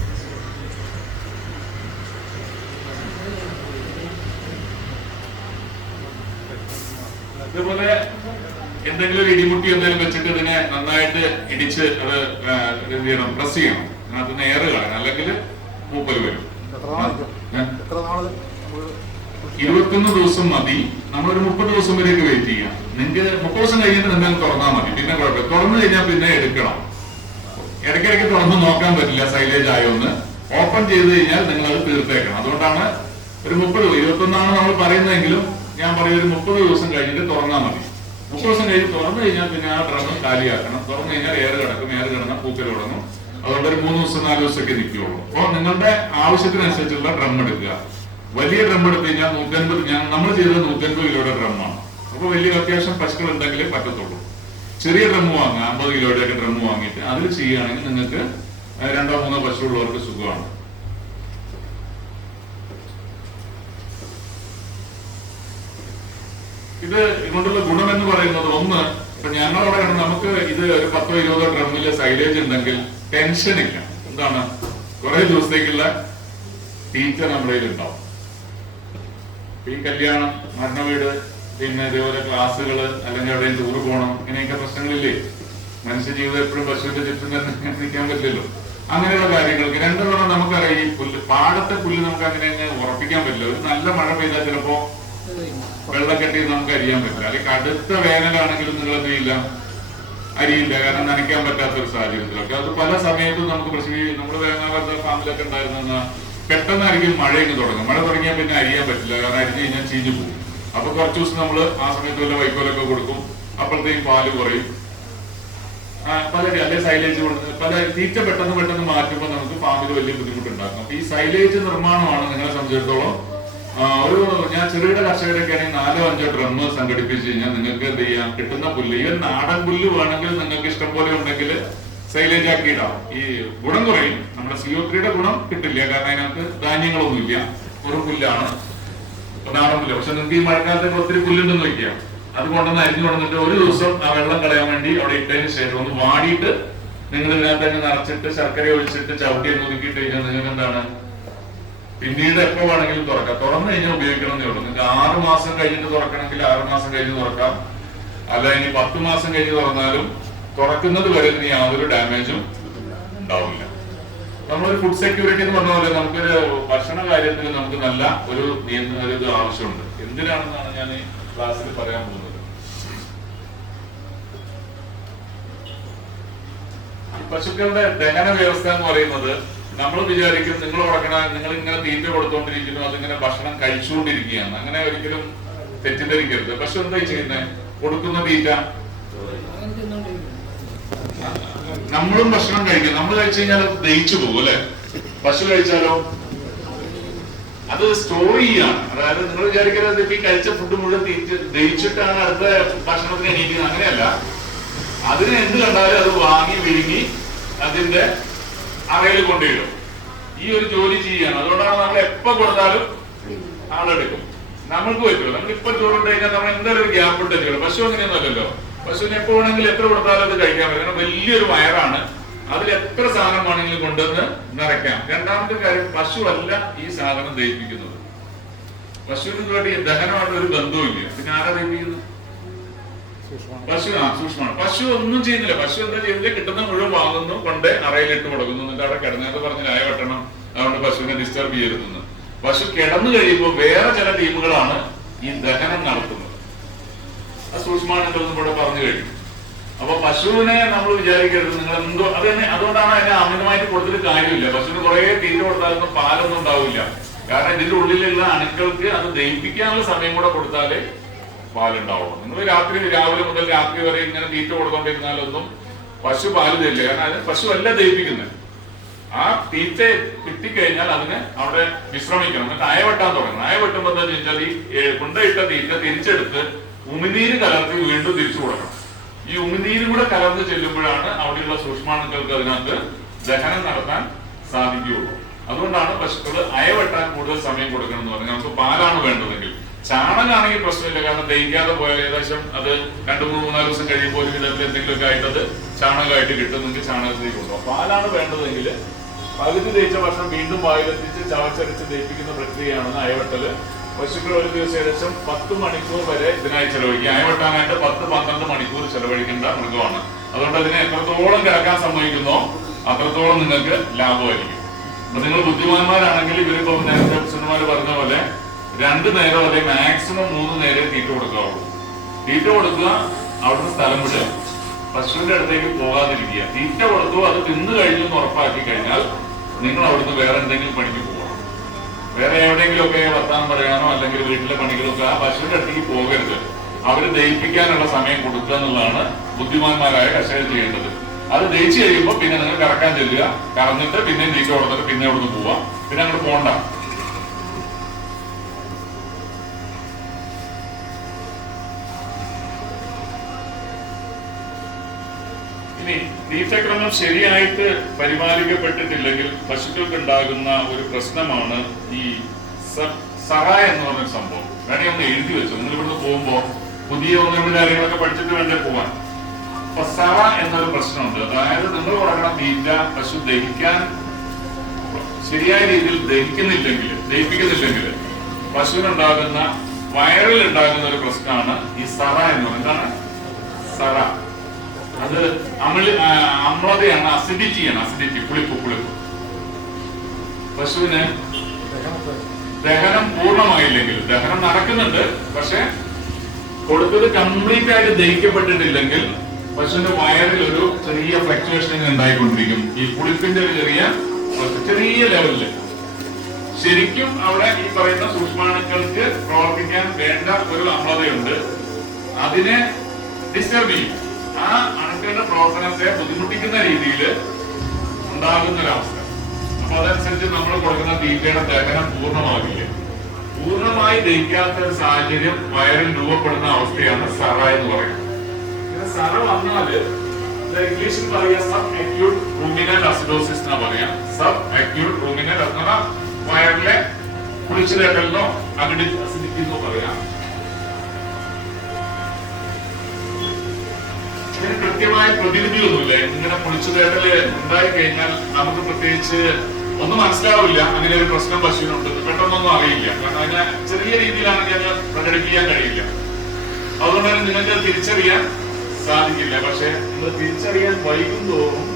ഇതുപോലെ എന്തെങ്കിലും ഒരു ഇടിമുട്ടി എന്തെങ്കിലും വെച്ചിട്ട് ഇതിനെ നന്നായിട്ട് ഇടിച്ച് അത് എന്ത് ചെയ്യണം, പ്രസ് ചെയ്യണം. അതിനകത്ത് എയർ കളയണം, അല്ലെങ്കിൽ മൂപ്പൽ വരും. 21 ദിവസം മതി. നമ്മളൊരു 30 ദിവസം വരെയൊക്കെ വെയിറ്റ് ചെയ്യാം. നിങ്ങൾക്ക് 30 ദിവസം കഴിഞ്ഞിട്ട് എന്തെങ്കിലും തുറന്നാൽ മതി, പിന്നെ കുഴപ്പമില്ല. തുറന്നു കഴിഞ്ഞാൽ പിന്നെ എടുക്കണം. ഇടയ്ക്കിടയ്ക്ക് തുറന്ന് നോക്കാൻ പറ്റില്ല സൈലേജ് ആയോന്ന്. ഓപ്പൺ ചെയ്ത് കഴിഞ്ഞാൽ നിങ്ങൾ അത് തീർത്തേക്കണം. അതുകൊണ്ടാണ് ഒരു 21 നമ്മൾ പറയുന്നതെങ്കിലും ഞാൻ പറയും ഒരു 30 ദിവസം കഴിഞ്ഞിട്ട് തുറന്നാൽ മതി. 30 ദിവസം കഴിഞ്ഞ് തുറന്നു കഴിഞ്ഞാൽ പിന്നെ ആ ഡ്രം കാലിയാക്കണം. തുറന്നു കഴിഞ്ഞാൽ എയർ കിടക്കും. എയർ കിടന്നാൽ പൂക്കൽ തുടങ്ങും. അതുകൊണ്ട് ഒരു 3 ദിവസം 4 ദിവസമൊക്കെ നിൽക്കുകയുള്ളൂ. അപ്പോൾ നിങ്ങളുടെ ആവശ്യത്തിനനുസരിച്ചുള്ള ഡ്രം എടുക്കുക. വലിയ ഡ്രം എടുത്തു കഴിഞ്ഞാൽ 150, നമ്മൾ ചെയ്തത് 150 കിലോയുടെ ഡ്രമ്മാണ്. അപ്പോൾ വലിയ അത്യാവശ്യം പശുക്കൾ ഉണ്ടെങ്കിലേ പറ്റത്തുള്ളൂ. ചെറിയ ഡ്രം വാങ്ങുക, 50 കിലോയുടെ ഒക്കെ ഡ്രം വാങ്ങിയിട്ട് അതിൽ ചെയ്യുകയാണെങ്കിൽ നിങ്ങൾക്ക് 2 3 പശുവുള്ളവർക്ക് സുഖമാണ്. ഇത് ഇതുകൊണ്ടുള്ള ഗുണം എന്ന് പറയുന്നത്, ഒന്ന്, ഇപ്പൊ ഞങ്ങളവിടെ നമുക്ക് ഇത് ഒരു 10 20 ഡ്രമ്മില് സൈലേജ് ഉണ്ടെങ്കിൽ ടെൻഷൻ ഇല്ല. എന്താണ്, കുറെ ദിവസത്തേക്കുള്ള തീറ്റ നമ്മുടെ കയ്യിലുണ്ടാവും. ഈ കല്യാണം, മരണവീട്, പിന്നെ ഇതേപോലെ ക്ലാസ്സുകള്, അല്ലെങ്കിൽ എവിടെയും ടൂറ് പോകണം, ഇങ്ങനെയൊക്കെ പ്രശ്നങ്ങളില്ലേ. മനുഷ്യ ജീവിതം എപ്പോഴും പശുവിന്റെ ചുറ്റും തന്നെ നിൽക്കാൻ പറ്റില്ലല്ലോ. അങ്ങനെയുള്ള കാര്യങ്ങൾക്ക് 2 തവണ നമുക്കറിയാം. ഈ പുല്ല്, പാടത്തെ പുല്ല് നമുക്ക് അങ്ങനെ ഉറപ്പിക്കാൻ പറ്റില്ല. ഒരു നല്ല മഴ പെയ്താൽ ചിലപ്പോ വെള്ളക്കെട്ടി നമുക്ക് അരിയാൻ പറ്റില്ല. അല്ലെങ്കിൽ കടുത്ത വേനലാണെങ്കിലും നിങ്ങൾ എന്ത് ചെയ്യില്ല, അരിയില്ല. കാരണം നനയ്ക്കാൻ പറ്റാത്തൊരു സാഹചര്യത്തിലൊക്കെ അത് പല സമയത്തും നമുക്ക് പ്രശ്നം. നമ്മൾ വേങ്ങാവത്തെ ഫാമിലൊക്കെ ഉണ്ടായിരുന്ന പെട്ടെന്നായിരിക്കും മഴയൊക്കെ തുടങ്ങും. മഴ തുടങ്ങിയാൽ പിന്നെ അരിയാൻ പറ്റില്ല. കാരണം അരിഞ്ഞു കഴിഞ്ഞാൽ ചീഞ്ഞു പോകും. അപ്പൊ കുറച്ചു ദിവസം നമ്മൾ ആ സമയത്ത് വല്ല വൈക്കോലൊക്കെ കൊടുക്കും. അപ്പോഴത്തേക്കും പാല് കുറയും. പല അല്ലെ സൈലേജ് കൊടുക്കുന്നത്, പല തീറ്റ പെട്ടെന്ന് മാറ്റുമ്പോൾ നമുക്ക് ഫാമിൽ വലിയ ബുദ്ധിമുട്ടുണ്ടാക്കും. അപ്പൊ ഈ സൈലേജ് നിർമ്മാണമാണ് നിങ്ങളെ സംബന്ധിച്ചിടത്തോളം ഞാൻ ചെറുകിട കർഷകരൊക്കെ ആണെങ്കിൽ 4 5 ഡ്രം സംഘടിപ്പിച്ച് കഴിഞ്ഞാൽ നിങ്ങൾക്ക് എന്ത് ചെയ്യാം, കിട്ടുന്ന പുല്ല്, ഈ നാടൻ പുല്ല് വേണമെങ്കിൽ നിങ്ങൾക്ക് ഇഷ്ടം പോലെ ഉണ്ടെങ്കിൽ സൈലേജ് ആക്കിയിടാം. ഈ ഗുണം കുറയും. നമ്മുടെ CO3 ഗുണം കിട്ടില്ല. കാരണം അതിനകത്ത് ധാന്യങ്ങളൊന്നുമില്ല, വെറും പുല്ലാണ്, നാടൻ പുല്ല്. പക്ഷെ നിങ്ങൾക്ക് ഈ മഴക്കാലത്ത് ഒത്തിരി പുല്ലുണ്ടെന്ന് വയ്ക്കാം. അത് കൊണ്ടുവന്ന് അരിഞ്ഞു കൊണ്ടിട്ട് ഒരു ദിവസം ആ വെള്ളം കളയാൻ വേണ്ടി അവിടെ ഇട്ടതിന് ശേഷം ഒന്ന് വാടിയിട്ട് നിങ്ങൾ ഇതിനകത്ത് തന്നെ നിറച്ചിട്ട് ശർക്കര ഒഴിച്ചിട്ട് ചവിട്ടി ഒതുക്കിയിട്ട് കഴിഞ്ഞാൽ നിങ്ങൾക്ക് എന്താണ്, പിന്നീട് എപ്പോ വേണമെങ്കിലും തുറക്കാം. തുറന്നു കഴിഞ്ഞാൽ ഉപയോഗിക്കണമെന്നേ ഉള്ളൂ. നിങ്ങൾക്ക് 6 മാസം കഴിഞ്ഞിട്ട് തുറക്കണമെങ്കിൽ 6 മാസം കഴിഞ്ഞ് തുറക്കാം. അല്ല ഇനി 10 മാസം കഴിഞ്ഞ് തുറന്നാലും തുറക്കുന്നത് വരെ ഇനി യാതൊരു ഡാമേജും ഉണ്ടാവില്ല. നമ്മളൊരു ഫുഡ് സെക്യൂരിറ്റി എന്ന് പറഞ്ഞ പോലെ നമുക്കൊരു ഭക്ഷണ കാര്യത്തിൽ നമുക്ക് നല്ല ഒരു ഇത് ആവശ്യമുണ്ട്. എന്തിനാണെന്നാണ് ഞാൻ ഈ ക്ലാസ്സിൽ പറയാൻ പോകുന്നത്. ഈ പശുക്കളുടെ ദഹന വ്യവസ്ഥ എന്ന് പറയുന്നത്, നമ്മൾ വിചാരിക്കും നിങ്ങൾ നിങ്ങൾ ഇങ്ങനെ തീറ്റ കൊടുത്തോണ്ടിരിക്കുന്നു, അതിങ്ങനെ ഭക്ഷണം കഴിച്ചുകൊണ്ടിരിക്കുകയാണ്. അങ്ങനെ ഒരിക്കലും തെറ്റിദ്ധരിക്കരുത്. പശു എന്താ ചെയ്യുന്നത്, കൊടുക്കുന്ന തീറ്റ നമ്മളും ഭക്ഷണം കഴിക്കും. നമ്മൾ കഴിച്ചു കഴിഞ്ഞാൽ അത് ദഹിച്ചു പോകും അല്ലെ. പശു കഴിച്ചാലോ അത് സ്റ്റോർ ചെയ്യാണ്. അതായത് നിങ്ങൾ വിചാരിക്കരുത് ഇപ്പൊ ഈ കഴിച്ച ഫുഡ് മുഴുവൻ ദഹിച്ചിട്ടാണ് അടുത്ത ഭക്ഷണത്തിന് എണീക്കുന്നത്. അങ്ങനെയല്ല. അതിന് എന്ത് കണ്ടാലും അത് വാങ്ങി വിഴുങ്ങി അതിന്റെ അറയിൽ കൊണ്ടുവരും. ഈ ഒരു ജോലി ചെയ്യാണ്. അതുകൊണ്ടാണ് നമ്മൾ എപ്പോ കൊടുത്താലും ആളെടുക്കും. നമ്മൾക്ക് പറ്റുമോ, നമ്മൾ ഇപ്പൊ ചോറുണ്ട് കഴിഞ്ഞാൽ നമ്മൾ എന്തായാലും ഒരു ഗ്യാപ്പ് ഇട്ട് എത്തിക്കണം. പശു അങ്ങനെയൊന്നും അല്ലല്ലോ. പശുവിന് എപ്പോ വേണമെങ്കിലും എത്ര കൊടുത്താലും അത് കഴിക്കാൻ പറ്റും. കാരണം വലിയൊരു വയറാണ്, അതിൽ എത്ര സാധനം വേണമെങ്കിലും കൊണ്ടുവന്ന് നിറയ്ക്കാം. രണ്ടാമത്തെ കാര്യം, പശു അല്ല ഈ സാധനം ദഹിപ്പിക്കുന്നത്. പശുവിനുമായിട്ട് ഈ ദഹനമായിട്ട് ഒരു ബന്ധവുമില്ല. പിന്നെ ആരാ ദഹിപ്പിക്കുന്നത്? സൂക്ഷ്മമാണ്. പശു ഒന്നും ചെയ്യുന്നില്ല. പശു എന്താ ചെയ്യുന്നത്, കിട്ടുന്ന മുഴുവൻ വാങ്ങുന്നു, കൊണ്ട് അറയിലിട്ട് കൊടുക്കുന്നു. എന്നിട്ട് അവിടെ കിടന്നത് പറഞ്ഞ് ആയ വെട്ടണം, അതുകൊണ്ട് പശുവിനെ ഡിസ്റ്റർബ് ചെയ്യരുതെന്ന്. പശു കിടന്നു കഴിയുമ്പോൾ വേറെ ചില ടീമുകളാണ് ഈ ദഹനം നടത്തുന്നത്. അത് സൂക്ഷ്മാണെങ്കിലും ഇവിടെ പറഞ്ഞു കഴിഞ്ഞു. അപ്പൊ പശുവിനെ നമ്മൾ വിചാരിക്കരുത് നിങ്ങൾ എന്തോ അത് തന്നെ. അതുകൊണ്ടാണ് അതിനെ അമിതമായിട്ട് കൊടുത്തിട്ട് കാര്യമില്ല. പശുവിന് കുറെ തീറ്റ കൊടുത്താലൊന്നും പാലൊന്നും ഉണ്ടാവില്ല. കാരണം ഇതിന്റെ ഉള്ളിലുള്ള അണുക്കൾക്ക് അത് ദഹിപ്പിക്കാനുള്ള സമയം കൂടെ കൊടുത്താലേ പാലുണ്ടാവുള്ളൂ. നിങ്ങൾ രാവിലെ മുതൽ രാത്രി വരെ ഇങ്ങനെ തീറ്റ കൊടുത്തോണ്ടിരുന്നാലൊന്നും പശു പാല് തരില്ല. കാരണം അത് പശു അല്ല ദഹിപ്പിക്കുന്നത്. ആ തീറ്റ കിട്ടിക്കഴിഞ്ഞാൽ അതിന് അവിടെ വിശ്രമിക്കണം. എന്നിട്ട് അയ വെട്ടാൻ തുടങ്ങണം. അയ വെട്ടുമ്പോൾ എന്താ ചോദിച്ചാൽ ഈ കൊണ്ടയിട്ട തീറ്റ തിരിച്ചെടുത്ത് ഉമിനീര് കലർത്തി വീണ്ടും തിരിച്ചു കൊടുക്കണം. ഈ ഉമിനീരും കൂടെ കലർന്ന് ചെല്ലുമ്പോഴാണ് അവിടെയുള്ള സൂക്ഷ്മാണുക്കൾക്ക് അതിനകത്ത് ദഹനം നടത്താൻ സാധിക്കുകയുള്ളൂ. അതുകൊണ്ടാണ് പശുക്കൾ അയവെട്ടാൻ കൂടുതൽ സമയം കൊടുക്കണം എന്ന് പറഞ്ഞാൽ. നമുക്ക് പാലാണ് വേണ്ടതെങ്കിൽ. ചാണകമാണെങ്കിൽ പ്രശ്നമില്ല. കാരണം ദഹിക്കാതെ പോയാൽ ഏകദേശം അത് 2 3 4 ദിവസം കഴിയുമ്പോൾ ഒരു വിധത്തിൽ എന്തെങ്കിലുമൊക്കെ ആയിട്ട് അത് ചാണകമായിട്ട് കിട്ടുന്നെങ്കിൽ ചാണകത്തിലേക്ക് കൊണ്ടുപോകും. പാലാണ് വേണ്ടതെങ്കിൽ പകുതി ദഹിച്ച ഭക്ഷണം വീണ്ടും വായിലെത്തിച്ച് ചവച്ചരച്ച് ദഹിപ്പിക്കുന്ന പ്രക്രിയയാണെന്ന് അയവെട്ടല്. പശുക്കൾ ഒരു ദിവസം ഏകദേശം 10 മണിക്കൂർ വരെ ഇതിനായി ചെലവഴിക്കും. അയവെട്ടാനായിട്ട് 10 12 മണിക്കൂർ ചെലവഴിക്കേണ്ട മൃഗമാണ്. അതുകൊണ്ട് അതിനെ എത്രത്തോളം കിടക്കാൻ സമ്മതിക്കുന്നോ അത്രത്തോളം നിങ്ങൾക്ക് ലാഭമായിരിക്കും. അപ്പൊ നിങ്ങൾ ബുദ്ധിമാന്മാരാണെങ്കിൽ ഇവരിപ്പോ നേരത്തെ സുന്ദരന്മാര് പറഞ്ഞ പോലെ 2 നേരം അല്ലെങ്കിൽ മാക്സിമം 3 നേരം തീറ്റ കൊടുക്കാവുള്ളൂ. തീറ്റ കൊടുക്കുക, അവിടുന്ന് സ്ഥലം വിടുക, പശുവിന്റെ അടുത്തേക്ക് പോകാതിരിക്കുക. തീറ്റ കൊടുത്തു, അത് തിന്നു കഴിഞ്ഞു എന്ന് ഉറപ്പാക്കി കഴിഞ്ഞാൽ നിങ്ങൾ അവിടുന്ന് വേറെ എന്തെങ്കിലും പണിക്ക് പോകണം. വേറെ എവിടെയെങ്കിലും ഒക്കെ വർത്താനം പറയാനോ അല്ലെങ്കിൽ വീട്ടിലെ പണികളൊക്കെ ആ പശുവിന്റെ അടുത്തേക്ക് പോകരുത്. അവര് ദഹിപ്പിക്കാനുള്ള സമയം കൊടുക്കുക എന്നുള്ളതാണ് ബുദ്ധിമാന്മാരായ കർഷകർ ചെയ്യേണ്ടത്. അത് ദഹിച്ചു കഴിയുമ്പോൾ പിന്നെ നിങ്ങൾ കറക്കാൻ ചെല്ലുക, കറന്നിട്ട് പിന്നെ നീക്കി കൊടുത്തിട്ട് പിന്നെ അവിടുന്ന് പോവാം, പിന്നെ അങ്ങോട്ട് പോകണ്ട. ഇനി തീറ്റക്രമം ശരിയായിട്ട് പരിപാലിക്കപ്പെട്ടിട്ടില്ലെങ്കിൽ പശുക്കൾക്ക് ഉണ്ടാകുന്ന ഒരു പ്രശ്നമാണ് ഈ സറ എന്ന് പറഞ്ഞ സംഭവം. വേണമെങ്കിൽ ഒന്ന് എഴുതി വെച്ചു, നിങ്ങൾ ഇവിടുന്ന് പോകുമ്പോ പുതിയ ഒന്ന് രണ്ട് കാര്യങ്ങളൊക്കെ പഠിച്ചിട്ട് വേണ്ടേ പോവാൻ. അപ്പൊ സറ എന്നൊരു പ്രശ്നമുണ്ട്. അതായത് നിങ്ങൾ കൊടുക്കുന്ന തീറ്റ പശു ദഹിക്കാൻ ശരിയായ രീതിയിൽ ദഹിപ്പിക്കുന്നില്ലെങ്കിൽ പശുവിനുണ്ടാകുന്ന വയറിൽ ഉണ്ടാകുന്ന ഒരു പ്രശ്നമാണ് ഈ സറ എന്ന് പറയുന്നത്. എന്താണ് സറ? അത് അമ്ലതയാണ്, അസിഡിറ്റി, പുളിപ്പ്. പശുവിന് ദഹനം പൂർണ്ണമായില്ലെങ്കിൽ, ദഹനം നടക്കുന്നുണ്ട് പക്ഷെ കൊടുത്തത് കംപ്ലീറ്റ് ആയിട്ട് ദഹിക്കപ്പെട്ടിട്ടില്ലെങ്കിൽ പശുവിന്റെ വയറിൽ ഒരു ചെറിയ ഫ്ലക്ച്വേഷൻ ഉണ്ടായിക്കൊണ്ടിരിക്കും. ഈ പുളിപ്പിന്റെ ഒരു ചെറിയ ലെവലില് ശരിക്കും അവിടെ ഈ പറയുന്ന സൂക്ഷ്മാണുക്കൾക്ക് പ്രവർത്തിക്കാൻ വേണ്ട ഒരു അമ്ലതയുണ്ട്. അതിനെ ഡിസ്റ്റർബ് ചെയ്യും. ആ അണുക്കളുടെ പ്രവർത്തനത്തെ ബുദ്ധിമുട്ടിക്കുന്ന രീതിയിൽ ഉണ്ടാകുന്ന ഒരവസ്ഥ. അപ്പൊ അതനുസരിച്ച് നമ്മൾ കൊടുക്കുന്ന തീറ്റയുടെ ദഹനം പൂർണ്ണമാകില്ല. പൂർണ്ണമായി ദഹിക്കാത്ത ഒരു സാഹചര്യം വയറിൽ രൂപപ്പെടുന്ന അവസ്ഥയാണ് സറ എന്ന് പറയുന്നത്. സറ വന്നാല് ഇംഗ്ലീഷിൽ പറയുക സബ് അക്യൂട്ട് റൂമിനൽ അസിഡോസിസ് എന്നാ പറയാ. സബ് അക്യൂട്ട് റൂമിനൽ അഥവാ വയറിലെ കുളിച്ചുതേട്ടലിനോ അസിഡിറ്റി എന്നോ പറയാം. ഇതിന് കൃത്യമായ പ്രതിവിധിയൊന്നുമില്ല. ഇങ്ങനെ കുളിച്ചുതേട്ടല് ഉണ്ടായി കഴിഞ്ഞാൽ നമുക്ക് പ്രത്യേകിച്ച് ഒന്നും മനസ്സിലാവില്ല. അങ്ങനെ ഒരു പ്രശ്നം പശുവിനുണ്ട് പെട്ടെന്നൊന്നും അറിയില്ല. കാരണം അതിനെ ചെറിയ രീതിയിലാണെങ്കിൽ അത് പ്രകടിപ്പിക്കാൻ കഴിയില്ല. അതുകൊണ്ട് തന്നെ നിങ്ങൾക്ക് തിരിച്ചറിയാൻ സാധിക്കില്ല. പക്ഷെ നിങ്ങൾ തിരിച്ചറിയാൻ വൈകും തോറും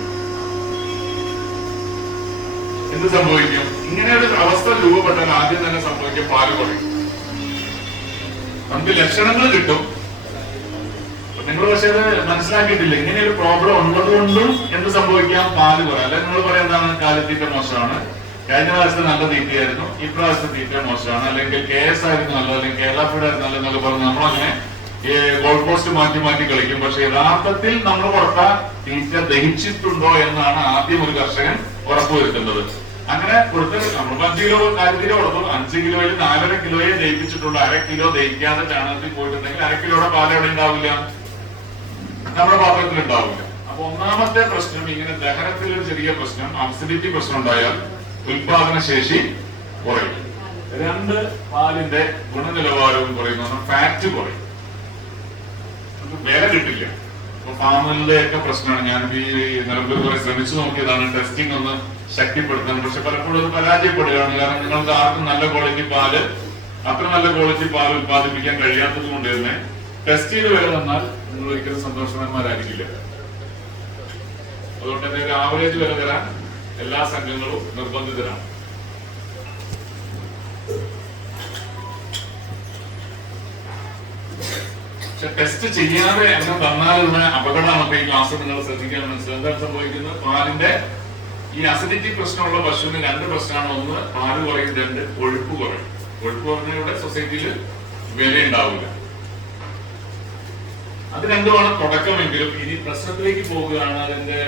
എന്ത് സംഭവിക്കും? ഇങ്ങനെ ഒരു അവസ്ഥ രൂപപ്പെട്ടാൽ ആദ്യം തന്നെ സംഭവിക്കും പാല് കുറയും. നമുക്ക് ലക്ഷണങ്ങൾ കിട്ടും. നിങ്ങൾ പക്ഷെ അത് മനസ്സിലാക്കിയിട്ടില്ല. ഇങ്ങനെ ഒരു പ്രോബ്ലം ഉള്ളതുകൊണ്ടും എന്ത് സംഭവിക്കാം? പാല് കുറയും. അല്ലെ നിങ്ങൾ പറയാൻ എന്താണ്? കാലിത്തീറ്റ മോശമാണ്, കഴിഞ്ഞ പ്രാവശ്യത്തെ നല്ല തീറ്റയായിരുന്നു, ഇപ്രാവശ്യത്തെ തീറ്റ മോശമാണ്, അല്ലെങ്കിൽ KS ആയിരുന്നു നല്ലത്, അല്ലെങ്കിൽ കേരള ഫുഡ് ആയിരുന്നു നല്ലതെന്നൊക്കെ പറഞ്ഞ് നമ്മളങ്ങനെ ഗോൾ പോസ്റ്റ് മാറ്റി കളിക്കും. പക്ഷെ യഥാർത്ഥത്തിൽ നമ്മൾ കൊടുത്ത തീറ്റ ദഹിച്ചിട്ടുണ്ടോ എന്നാണ് ആദ്യം ഒരു കർഷകൻ ഉറപ്പുവരുത്തേണ്ടത്. അങ്ങനെ കൊടുത്ത് നമ്മൾ 5 കിലോ കാലിത്തീറ്റ കൊടുത്തു, 5 കിലോയിൽ 4.5 കിലോയെ ദഹിപ്പിച്ചിട്ടുള്ളൂ. 1/2 കിലോ ദഹിക്കാതെ ചാണകത്തിൽ പോയിട്ടുണ്ടെങ്കിൽ 1/2 കിലോയുടെ പാൽ എവിടെ ഉണ്ടാവില്ല? നമ്മുടെ പാത്രത്തിൽ ഉണ്ടാവില്ല. അപ്പൊ ഒന്നാമത്തെ പ്രശ്നം ഇങ്ങനെ ദഹനത്തിൽ ഒരു ചെറിയ പ്രശ്നം, അസിഡിറ്റി പ്രശ്നം ഉണ്ടായാൽ ഉൽപാദന ശേഷി കുറയും. 2, പാലിന്റെ ഗുണനിലവാരവും കുറയുന്നു, ഫാറ്റ് കുറയും, വില കിട്ടില്ല. അപ്പൊ ഫാമിലെ ഒക്കെ പ്രശ്നമാണ്. ഞാൻ ഈ നിലവിൽ കുറെ ശ്രമിച്ചു നോക്കിയതാണ് ടെസ്റ്റിംഗ് ഒന്ന് ശക്തിപ്പെടുത്താൻ. പക്ഷെ പലപ്പോഴും അത് പരാജയപ്പെടുകയാണ്. കാരണം നിങ്ങൾക്ക് ആർക്കും നല്ല ക്വാളിറ്റി പാല്, അത്ര നല്ല ക്വാളിറ്റി പാൽ ഉത്പാദിപ്പിക്കാൻ കഴിയാത്തത് കൊണ്ട് തന്നെ ടെസ്റ്റ് ചെയ്ത് വില തന്നാൽ നിങ്ങൾ ഒരിക്കലും സന്തോഷവാന്മാരായിരിക്കില്ല. അതുകൊണ്ട് തന്നെ ഒരു ആവറേജ് വില തരാൻ എല്ലാ സംഘങ്ങളും നിർബന്ധിതരാണ്. പക്ഷെ ടെസ്റ്റ് ചെയ്യാതെ എന്നെ തന്നാലുള്ള അപകടമാണ്. ഈ ക്ലാസ് നിങ്ങൾ ശ്രദ്ധിക്കാൻ മനസ്സിലാവും. എന്താണ് സംഭവിക്കുന്നത്? പാലിന്റെ ഈ അസിഡിറ്റി പ്രശ്നമുള്ള പശുവിന് 2 പ്രശ്നമാണ്. 1, പാല് കുറയും. 2, കൊഴുപ്പ് കുറയും. കൊഴുപ്പ് കുറഞ്ഞവിടെ സൊസൈറ്റിയിൽ വില ഉണ്ടാവില്ല. അത് രണ്ടുമാണ് തുടക്കമെങ്കിലും ഇനി പ്രശ്നത്തിലേക്ക് പോവുകയാണ്. അതിന്റെ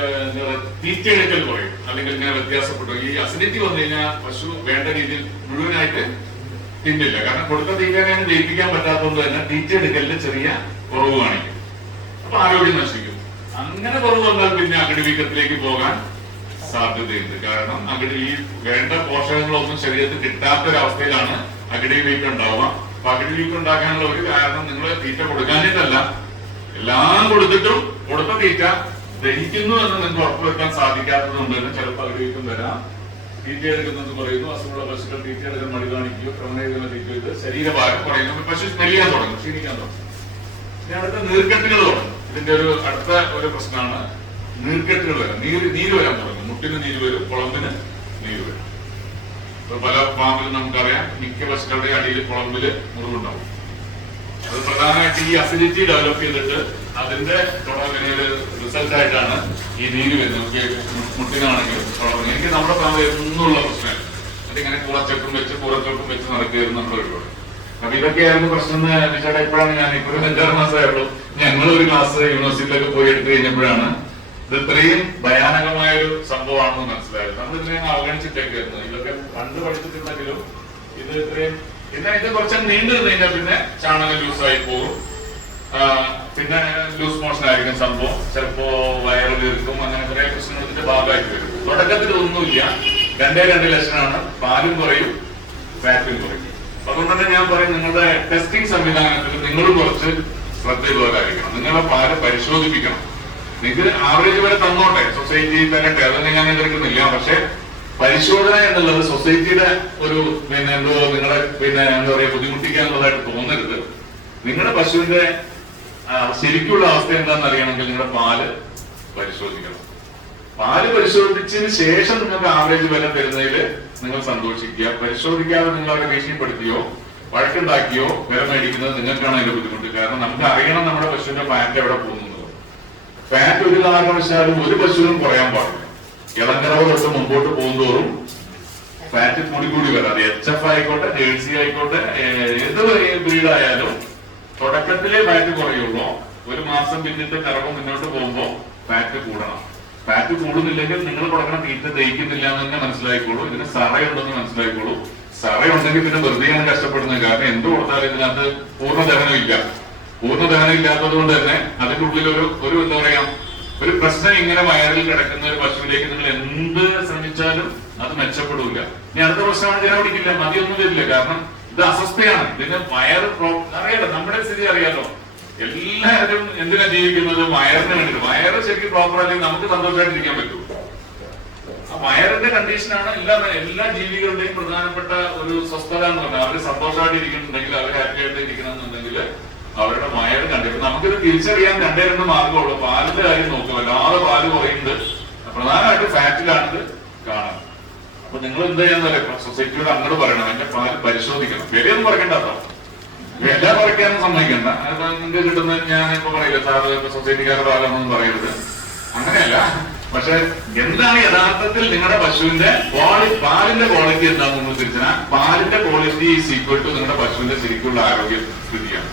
തീറ്റയെടുക്കൽ കുറയും, അല്ലെങ്കിൽ ഇങ്ങനെ വ്യത്യാസപ്പെട്ടു. ഈ അസിഡിറ്റി വന്നു കഴിഞ്ഞാൽ പശു വേണ്ട രീതിയിൽ മുഴുവനായിട്ട് തിന്നില്ല. കാരണം കൊടുത്ത തീറ്റനെ ദഹിപ്പിക്കാൻ പറ്റാത്തതുകൊണ്ട് തന്നെ തീറ്റയെടുക്കലിന് ചെറിയ കുറവ് കാണിക്കും. അപ്പൊ ആരോഗ്യം നശിക്കും. അങ്ങനെ കുറവ് വന്നാൽ പിന്നെ അകിടി വീക്കത്തിലേക്ക് പോകാൻ സാധ്യതയുണ്ട്. കാരണം ഈ വേണ്ട പോഷകങ്ങളൊന്നും ശരീരത്തിൽ കിട്ടാത്തൊരവസ്ഥയിലാണ് അകിടി വീക്കം ഉണ്ടാവുക. അപ്പൊ അകിടി വീക്കം ഉണ്ടാക്കാനുള്ള ഒരു കാരണം നിങ്ങൾ തീറ്റ കൊടുക്കാനായിട്ടല്ല, എല്ലാം കൊടുത്തിട്ടും കൊടുത്ത തീറ്റ ദഹിക്കുന്നു എന്ന് നിങ്ങൾക്ക് ഉറപ്പുവരുത്താൻ സാധിക്കാത്തത് കൊണ്ട് തന്നെ ചിലപ്പോൾ അകിടി വീക്കം വരാം. തീറ്റ എടുക്കുന്നത് കുറയുന്നു. അസുഖമുള്ള പശുക്കൾ തീറ്റ എടുക്കാൻ മടി കാണിക്കുകയോ ക്രമേണ തീറ്റ ചെയ്ത് ശരീരഭാരം കുറയുന്നു. പശു മെലിയാൻ തുടങ്ങും, ക്ഷീണിക്കാൻ തുടങ്ങും. ഇനി അടുത്ത നീർക്കെട്ടുകൾ തുടങ്ങും. ഇതിന്റെ അടുത്ത ഒരു പ്രശ്നമാണ് നീർക്കെട്ടുകൾ വരാം. നീര് വരാൻ തുടങ്ങും. മുട്ടിന് നീര് വരും, കുളമ്പിന് നീര് വരും. പല ഫാമിലും നമുക്കറിയാം മിക്ക പശുക്കളുടെ അടിയിൽ കുളമ്പില് മുറിവുണ്ടാവും. അത് പ്രധാനമായിട്ട് ഈ അസിഡിറ്റി ഡെവലപ്പ് ചെയ്തിട്ട് അതിന്റെ റിസൾട്ട് ആയിട്ടാണ് ഈ നീര് വരുന്നത്. മുട്ടിനാണെങ്കിലും കുളമ്പിന്. എനിക്ക് നമ്മുടെ ഫാമിൽ എന്നുള്ള പ്രശ്നമാണ്. അതിങ്ങനെ കൂറച്ചൊക്കും വെച്ച് നടക്കുകയായിരുന്നു നമ്മുടെ ഒരുപാട്. അപ്പൊ ഇതൊക്കെയായിരുന്നു പ്രശ്നം. ചേട്ടാ ഇപ്പോഴാണ് ഞാൻ ഇപ്പോഴും 5-6 മാസമായുള്ളൂ. ഞങ്ങളൊരു ക്ലാസ് യൂണിവേഴ്സിറ്റിയിലൊക്കെ പോയി എടുത്തു കഴിഞ്ഞപ്പോഴാണ് ഇത് ഇത്രയും ഭയാനകമായ ഒരു സംഭവമാണെന്ന് മനസ്സിലായത്. നമ്മൾ ഇതിനെ അവഗണിച്ചിട്ടേക്കായിരുന്നു. ഇതൊക്കെ പണ്ട് പഠിച്ചിട്ടുണ്ടെങ്കിലും ഇത് ഇത്രയും പിന്നെ ഇത് കുറച്ച് നീണ്ടു കഴിഞ്ഞാൽ പിന്നെ ചാണകം ലൂസായി പോകും, പിന്നെ ലൂസ് മോഷൻ ആയിരിക്കും സംഭവം, ചിലപ്പോ വയറ് വീർക്കും, അങ്ങനെ കുറെ പ്രശ്നങ്ങളുടെ ഭാഗമായിട്ട് വരും. തുടക്കത്തിൽ ഒന്നുമില്ല, 2 ലക്ഷണമാണ്, പാലും കുറയും ഫാറ്റും കുറയും. അതുകൊണ്ട് തന്നെ ഞാൻ പറയും, നിങ്ങളുടെ ടെസ്റ്റിംഗ് സംവിധാനത്തിൽ നിങ്ങളും കുറച്ച് ശ്രദ്ധയുള്ളവരായിരിക്കണം. നിങ്ങളുടെ പാല് പരിശോധിപ്പിക്കണം. നിങ്ങൾക്ക് ആവറേജ് വരെ തന്നോട്ടെ, സൊസൈറ്റി തരട്ടെ, അതൊന്നും ഞാൻ എതിർക്കുന്നില്ല. പക്ഷെ പരിശോധന എന്നുള്ളത് സൊസൈറ്റിയുടെ ഒരു എന്തോ നിങ്ങളെ എന്താ പറയാ ബുദ്ധിമുട്ടിക്കാനുള്ളതായിട്ട് തോന്നരുത്. നിങ്ങളുടെ പശുവിന്റെ ശരിക്കുള്ള അവസ്ഥ എന്താണെന്ന് അറിയണമെങ്കിൽ നിങ്ങളുടെ പാല് പരിശോധിക്കണം. പാല് പരിശോധിച്ചതിന് ശേഷം നിങ്ങൾക്ക് ആവറേജ് വില തരുന്നതിൽ നിങ്ങൾ സന്തോഷിക്കുക. പരിശോധിക്കാതെ നിങ്ങൾ അവരെ ഭീഷണിപ്പെടുത്തിയോ വഴക്കുണ്ടാക്കിയോ വില മേടിക്കുന്നത് നിങ്ങൾക്കാണ് അതിന്റെ ബുദ്ധിമുട്ട്. കാരണം നമുക്ക് അറിയണം നമ്മുടെ പശുവിന്റെ ഫാറ്റ് എവിടെ പോകുന്നത്. ഫാറ്റ് ഒരു കാരണവശാലും ഒരു പശുവിനും കുറയാൻ പാടില്ല. ഇളങ്കറവ് തൊട്ട് മുമ്പോട്ട് പോകുന്തോറും ഫാറ്റ് കൂടി വരാം. അത് HF ആയിക്കോട്ടെ, ജേഴ്സി ആയിക്കോട്ടെ, ഏത് ബ്രീഡായാലും തുടക്കത്തിലേ ഫാറ്റ് കുറയുള്ളൂ. ഒരു മാസം പിന്നിട്ട് കറവ് മുന്നോട്ട് പോകുമ്പോ ഫാറ്റ് കൂടണം. ഫാറ്റ് കൂടുന്നില്ലെങ്കിൽ നിങ്ങൾ കൊടുക്കണ തീറ്റ ദഹിക്കുന്നില്ല എന്ന് തന്നെ മനസ്സിലായിക്കോളൂ. ഇതിന് സറയുണ്ടെന്ന് മനസ്സിലായിക്കോളൂ. സറയുണ്ടെങ്കിൽ പിന്നെ വെറുതെയാണ് കഷ്ടപ്പെടുന്നത്. കാരണം എന്ത് കൊടുത്താലും ഇതിനകത്ത് പൂർണ്ണ ദഹനം ഇല്ല. പൂർണ്ണ ദഹനം ഇല്ലാത്തത് കൊണ്ട് തന്നെ അതിന്റെ ഉള്ളിൽ ഒരു എന്താ പറയാ ഒരു പ്രശ്നം ഇങ്ങനെ വയറിൽ കിടക്കുന്ന ഒരു പശുവിലേക്ക് നിങ്ങൾ എന്ത് ശ്രമിച്ചാലും അത് മെച്ചപ്പെടില്ല. ഇനി അടുത്ത പ്രശ്നമാണ് ജനം പിടിക്കില്ല, മതിയൊന്നും വരില്ല. കാരണം ഇത് അസ്വസ്ഥയാണ്. ഇതിന് വയറ് അറിയാലോ, നമ്മുടെ സ്ഥിതി അറിയാലോ. എല്ലാവരും എന്തിനാ ജീവിക്കുന്നത്? വയറിന് വേണ്ടിയിട്ട്. വയറ് ശരിക്കും പ്രോപ്പർ അല്ലെങ്കിൽ നമുക്ക് സന്തോഷമായിട്ടിരിക്കാൻ പറ്റും. ആ വയറിന്റെ കണ്ടീഷനാണ് എല്ലാ ജീവികളുടെയും പ്രധാനപ്പെട്ട ഒരു സ്വസ്ഥത എന്ന് പറഞ്ഞാൽ. അവര് സന്തോഷമായിട്ട് ഇരിക്കുന്നുണ്ടെങ്കിൽ, അവർ ഹാപ്പി ആയിട്ട് ഇരിക്കണമെന്നുണ്ടെങ്കിൽ അവരുടെ വയറ് കണ്ടിട്ട് നമുക്കിത് തിരിച്ചറിയാൻ 2 മാർഗമുള്ളൂ. പാലിന്റെ കാര്യം നോക്കുക, വല്ലാതെ പാല് കുറയുന്നുണ്ട്, പ്രധാനമായിട്ട് ഫാറ്റിലാണിത് കാണാൻ. അപ്പൊ നിങ്ങൾ എന്താ ചെയ്യാന്ന് പറയാം, സൊസൈറ്റിയോട് അങ്ങോട്ട് പറയണം, എന്റെ പാല് പരിശോധിക്കണം. വിലയൊന്നും കുറയ്ക്കണ്ട കേട്ടോ, വില കുറയ്ക്കാനും സമ്മതിക്കണ്ട. അതിപ്പോ നിങ്ങൾക്ക് കിട്ടുന്ന ഞാൻ ഇപ്പൊ പറയില്ല, സാറ് സൊസൈറ്റിക്കാരുടെ ഭാഗമൊന്നും പറയരുത്, അങ്ങനെയല്ല. പക്ഷെ എന്താണ് യഥാർത്ഥത്തിൽ നിങ്ങളുടെ പശുവിന്റെ പാലിന്റെ ക്വാളിറ്റി എന്താണെന്ന് നിങ്ങൾ തിരിച്ചാൽ, പാലിന്റെ ക്വാളിറ്റി ഈസ് ഈക്വൽ ടു നിങ്ങളുടെ പശുവിന്റെ ശരിക്കുള്ള ആരോഗ്യ സ്ഥിതിയാണ്.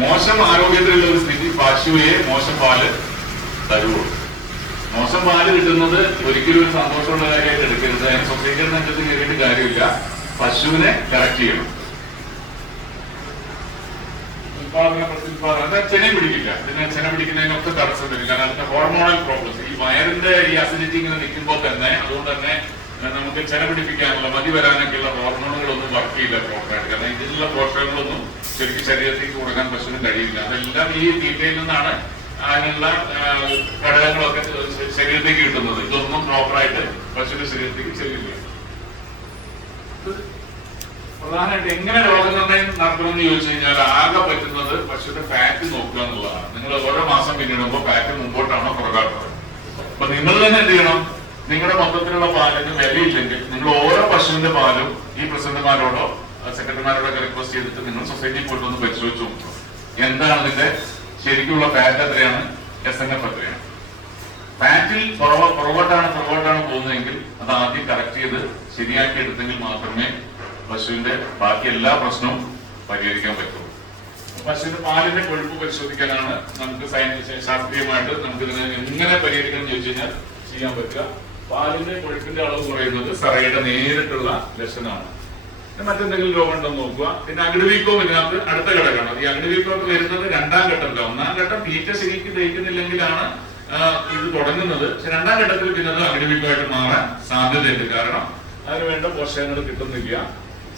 മോശം ആരോഗ്യത്തിലുള്ള ഒരു സ്ഥിതി പശുവെ മോശം പാല് തരുള്ളൂ. മോശം പാല് കിട്ടുന്നത് ഒരിക്കലും ഒരു സന്തോഷമുള്ള കാര്യമായിട്ട് എടുക്കരുത്. അതിന് സൊസൈറ്റിയുടെ നെഞ്ചത്ത് കയറിയിട്ട് കാര്യമില്ല. പശുവിനെ കറക്റ്റ് ചെയ്യണം. ചെന പിടിക്കില്ല. പിന്നെ ചെന പിടിക്കുന്നതിനൊക്കെ തടസ്സം വരും. കാരണം അതിന്റെ ഹോർമോണൽ പ്രോബ്ലംസ്, ഈ വയറിന്റെ ഈ അസിഡിറ്റി ഇങ്ങനെ നിൽക്കുമ്പോൾ തന്നെ, അതുകൊണ്ട് തന്നെ നമുക്ക് ചെന പിടിപ്പിക്കാനുള്ള മതി വരാനൊക്കെയുള്ള ഹോർമോണുകളൊന്നും വർക്ക് ചെയ്യില്ല പ്രോപ്പറായിട്ട്. കാരണം ഇതിലുള്ള പോഷകങ്ങളൊന്നും ശരിക്കും ശരീരത്തേക്ക് കൊടുക്കാൻ പശുവിന് കഴിയില്ല. അതെല്ലാം ഈ തീറ്റയിൽ നിന്നാണ് അതിനുള്ള ഘടകങ്ങളൊക്കെ ശരീരത്തേക്ക് കിട്ടുന്നത്. ഇതൊന്നും പ്രോപ്പറായിട്ട് പശുവിന്റെ ശരീരത്തേക്ക് ചെല്ലില്ല. പ്രധാനമായിട്ട് എങ്ങനെ രോഗനിർണയം നടത്തണമെന്ന് ചോദിച്ചു കഴിഞ്ഞാൽ ആകെ പറ്റുന്നത് പശുവിന്റെ ഫാറ്റ് നോക്കുക എന്നുള്ളതാണ്. നിങ്ങൾ ഓരോ മാസം പിന്നിടുമ്പോൾ ഫാറ്റ് മുമ്പോട്ടാണോ പുറകാട്ടോ. അപ്പൊ നിങ്ങൾ തന്നെ എന്ത് ചെയ്യണം, നിങ്ങളുടെ മൊത്തത്തിലുള്ള പാലിന് വിലയില്ലെങ്കിൽ നിങ്ങൾ ഓരോ പശുവിന്റെ പാലും ഈ പ്രസിഡന്റുമാരോടോ സെക്രട്ടറിമാരോടൊക്കെ റിക്വസ്റ്റ് ചെയ്തിട്ട് നിങ്ങൾ സൊസൈറ്റിയിൽ പോയിട്ട് ഒന്ന് പരിശോധിച്ച് നോക്കുക. എന്താണ് ഇതിന്റെ ശരിക്കുള്ള ഫാറ്റ് എത്രയാണ്, SNF എത്രയാണ്. ഫാറ്റിൽ പുറകോട്ടാണ് പോകുന്നതെങ്കിൽ അത് ആദ്യം കറക്റ്റ് ചെയ്ത് ശരിയാക്കി എടുത്തെങ്കിൽ മാത്രമേ പശുവിന്റെ ബാക്കി എല്ലാ പ്രശ്നവും പരിഹരിക്കാൻ പറ്റുള്ളൂ. പശുവിന്റെ പാലിന്റെ കൊഴുപ്പ് പരിശോധിക്കാനാണ് നമുക്ക് ശാസ്ത്രീയമായിട്ട് നമുക്ക് ഇതിനെ എങ്ങനെ പരിഹരിക്കണം എന്ന് ചോദിച്ചു കഴിഞ്ഞാൽ ചെയ്യാൻ പറ്റുക. പാലിന്റെ കൊഴുപ്പിന്റെ അളവ് കുറയുന്നത് സറയുടെ നേരിട്ടുള്ള ലക്ഷണമാണ്. മറ്റെന്തെങ്കിലും രോഗം ഉണ്ടോ നോക്കുക. പിന്നെ അകിടുവീക്കവും ഇതിനകത്ത് അടുത്ത ഘടകമാണ്. ഈ അകിടുവീക്കമൊക്കെ വരുന്നത് 2ാം ഘട്ടത്തില. 1ാം ഘട്ടം തീറ്റ ശരിക്ക് ദഹിക്കുന്നില്ലെങ്കിലാണ് ഇത് തുടങ്ങുന്നത്. പക്ഷെ 2ാം ഘട്ടത്തിൽ പിന്നെ അത് അകിടുവീക്കമായിട്ട് മാറാൻ സാധ്യതയുണ്ട്. കാരണം അതിന് വേണ്ട പോഷകങ്ങൾ കിട്ടുന്നില്ല.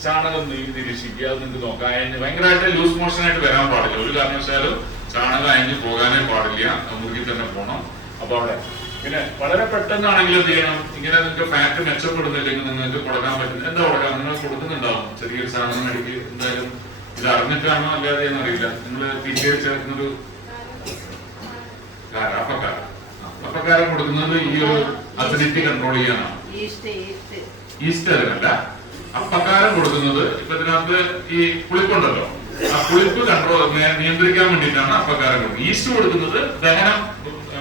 ചാണകം നിരീക്ഷിക്കുക, അത് നിങ്ങൾക്ക് നോക്കാം. ഭയങ്കരമായിട്ട് ലൂസ് മോഷനായിട്ട് വരാൻ പാടില്ല. ഒരു കാരണവശാലും ചാണകം അയഞ്ഞ് പോകാനേ പാടില്ല, മുറുകി തന്നെ പോകണം. അപ്പൊ അവിടെ പിന്നെ വളരെ പെട്ടെന്നാണെങ്കിൽ എന്ത് ചെയ്യണം, ഇങ്ങനെ നിങ്ങൾക്ക് ഫാറ്റ് മെച്ചപ്പെടുന്നില്ലെങ്കിൽ നിങ്ങൾക്ക് കൊടുക്കാൻ പറ്റുന്ന എന്താ കൊടുക്കാം, നിങ്ങൾ കൊടുക്കുന്നുണ്ടാവും ചെറിയൊരു സാധനം ഇടയ്ക്ക്. എന്തായാലും ഇത് അറിഞ്ഞിട്ടാണോ അല്ലാതെ എന്നറിയില്ല. നിങ്ങൾ തീറ്റയിൽ ചേർക്കുന്നൊരു അപ്പക്കാരം കൊടുക്കുന്നത് ഈ ഒരു അസിഡിറ്റി കൺട്രോൾ ചെയ്യാനാണ്. ഈസ്റ്റ് അതിനല്ല, അപ്പക്കാരം കൊടുക്കുന്നത് ഇപ്പൊ ഇതിനകത്ത് ഈ പുളിപ്പുണ്ടല്ലോ, ആ പുളിപ്പ് കൺട്രോൾ നിയന്ത്രിക്കാൻ വേണ്ടിയിട്ടാണ് അപ്പക്കാരം കൊടുക്കുന്നത്. ഈസ്റ്റ് കൊടുക്കുന്നത് ദഹനം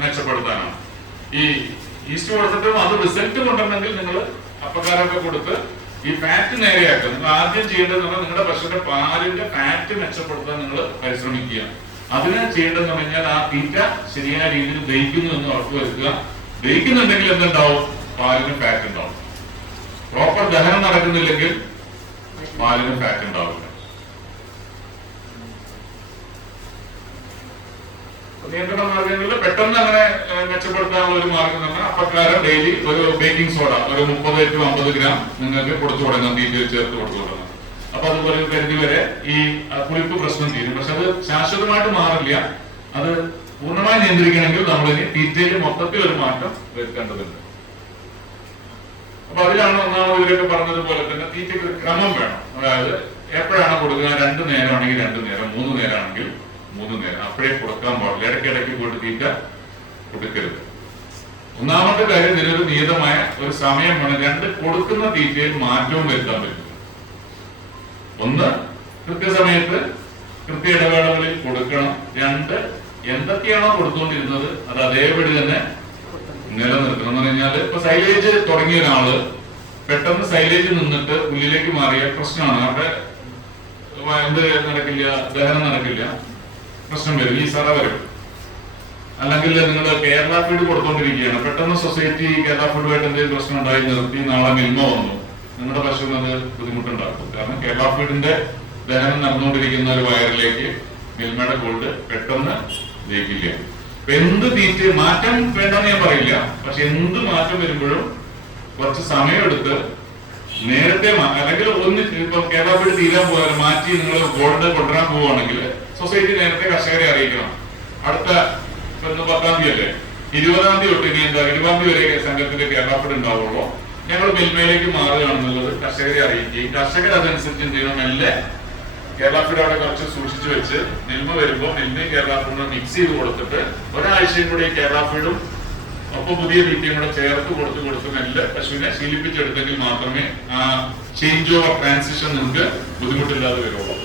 മെച്ചപ്പെടുത്താനാണ്. ഈ ഈസ്റ്റ് കൊടുത്തിട്ടും അത് റിസൾട്ട് കൊണ്ടുവന്നെങ്കിൽ നിങ്ങൾ അപ്പക്കാരമൊക്കെ കൊടുത്ത് ഈ ഫാറ്റ് നേരെയാക്കുക. നിങ്ങൾ ആദ്യം ചെയ്യേണ്ടത് നിങ്ങളുടെ പശുവിന്റെ പാലിന്റെ ഫാറ്റ് മെച്ചപ്പെടുത്താൻ നിങ്ങൾ പരിശ്രമിക്കുക. അതിന് ചെയ്യേണ്ടതെന്ന് പറഞ്ഞാൽ ആ തീറ്റ ശരിയായ രീതിയിൽ ദഹിക്കുന്നു എന്ന് ഉറപ്പ് വരുത്തുക. ദഹിക്കുന്നുണ്ടെങ്കിൽ എന്തുണ്ടാവും? പാലിന് ഫാറ്റ് ഉണ്ടാവും. പ്രോപ്പർ ദഹനം നടക്കുന്നില്ലെങ്കിൽ പാലിന് ഫാറ്റ് ഉണ്ടാവില്ല. നിയന്ത്രണ മാർഗങ്ങളിൽ പെട്ടെന്ന് അങ്ങനെ മെച്ചപ്പെടുത്താനുള്ള ഒരു മാർഗം തന്നെ അപ്രകാരം ഡെയിലി ഒരു ബേക്കിംഗ് സോഡ ഒരു 30 to 50 ഗ്രാം നിങ്ങൾക്ക് കൊടുത്തു തുടങ്ങാം, തീറ്റയിൽ ചേർത്ത് കൊടുത്തു തുടങ്ങാം. അപ്പൊ അതുപോലെ ഒരു പരിധി വരെ ഈ പുളിപ്പ് പ്രശ്നം തീരും. പക്ഷെ അത് ശാശ്വതമായിട്ട് മാറില്ല. അത് പൂർണ്ണമായി നിയന്ത്രിക്കണമെങ്കിൽ നമ്മളിനി തീറ്റയിൽ മൊത്തത്തിൽ ഒരു മാറ്റം വരുത്തേണ്ടതുണ്ട്. അപ്പൊ അതിലാണ് ഒന്നാമത് ഇവരൊക്കെ പറഞ്ഞതുപോലെ തന്നെ തീറ്റയ്ക്ക് ഒരു ക്രമം വേണം. അതായത് എപ്പോഴാണ് കൊടുക്കുക? 2 നേരമാണെങ്കിൽ 2 നേരം, 3 നേരമാണെങ്കിൽ 3 നേരം. അപ്പോഴേ കൊടുക്കാൻ പാടില്ല. ഇടയ്ക്കിടയ്ക്ക് പോയിട്ട് തീറ്റ കൊടുക്കരുത്. ഒന്നാമത്തെ കാര്യം, ഇതിനൊരു നിയതമായ ഒരു സമയം വേണം. 2, കൊടുക്കുന്ന തീറ്റയിൽ മാറ്റവും വരുത്താൻ പറ്റും. 1, കൃത്യസമയത്ത് കൃത്യ ഇടവേളകളിൽ കൊടുക്കണം. 2, എന്തൊക്കെയാണോ കൊടുത്തുകൊണ്ടിരുന്നത് അത് അതേപടി തന്നെ നിലനിർത്തണം. എന്ന് പറഞ്ഞാൽ ഇപ്പൊ സൈലേജ് തുടങ്ങിയ ഒരാള് പെട്ടെന്ന് സൈലേജ് നിന്നിട്ട് പുല്ലിലേക്ക് മാറിയ പ്രശ്നമാണ്. അവിടെ എന്ത് നടക്കില്ല? ദഹനം നടക്കില്ല, പ്രശ്നം വരും, ഈ സറ വരും. അല്ലെങ്കിൽ നിങ്ങൾ കേരള ഫീഡ് കൊടുത്തോണ്ടിരിക്കുകയാണ്, പെട്ടെന്ന് സൊസൈറ്റി കേരള ഫീഡുമായിട്ട് എന്തെങ്കിലും പ്രശ്നം ഉണ്ടായി നിർത്തി, നാളെ മിൽമ വന്നു, നിങ്ങളുടെ പശുവിന് അത് ബുദ്ധിമുട്ടുണ്ടാക്കും. കാരണം കേരള ഫീഡിന്റെ ദഹനം നടന്നുകൊണ്ടിരിക്കുന്ന ഒരു വയറിലേക്ക് മിൽമയുടെ ഗോൾഡ് പെട്ടെന്ന് ജയിക്കില്ല. അപ്പൊ എന്ത് തീറ്റ മാറ്റം വേണ്ടെന്ന് ഞാൻ പറയില്ല, പക്ഷെ എന്ത് മാറ്റം വരുമ്പോഴും കുറച്ച് സമയമെടുത്ത് നേരത്തെ അല്ലെങ്കിൽ ഇപ്പൊ കേരള ഫീഡ് തീരാൻ പോയാൽ മാറ്റി നിങ്ങൾ ഗോൾഡ് കൊണ്ടുവരാൻ പോവുകയാണെങ്കിൽ സൊസൈറ്റി നേരത്തെ കർഷകരെ അറിയിക്കണം. അടുത്ത 10-ാം തീയതി അല്ലേ, 20-ാം തീയതി തൊട്ട് ഇനി എന്താ 20-ാം തീയതി വരെ സംഘത്തിന്റെ കേരള ഫീഡ് ഉണ്ടാവുള്ളൂ, ഞങ്ങൾ മിൽമയിലേക്ക് മാറുകയാണെന്നുള്ളത് കർഷകരെ അറിയിക്കുകയും കർഷകർ അതനുസരിച്ച് എന്ത് ചെയ്യണം? മെല്ലെ കേരള ഫീഡ് അവിടെ കുറച്ച് സൂക്ഷിച്ചു വെച്ച് മിൽമ വരുമ്പോൾ മിൽമയും കേരള ഫീഡും മിക്സ് ചെയ്ത് കൊടുത്തിട്ട് ഒരാഴ്ചയും കൂടി കേരള ഫീഡും ഒപ്പം പുതിയ തീറ്റയും കൂടെ ചേർത്ത് കൊടുത്ത് മെല്ലെ പശുവിനെ ശീലിപ്പിച്ചെടുത്തെങ്കിൽ മാത്രമേ ആ ചേഞ്ച് ഓവർ ട്രാൻസിഷൻ നിങ്ങൾക്ക് ബുദ്ധിമുട്ടില്ലാതെ വരുള്ളൂ.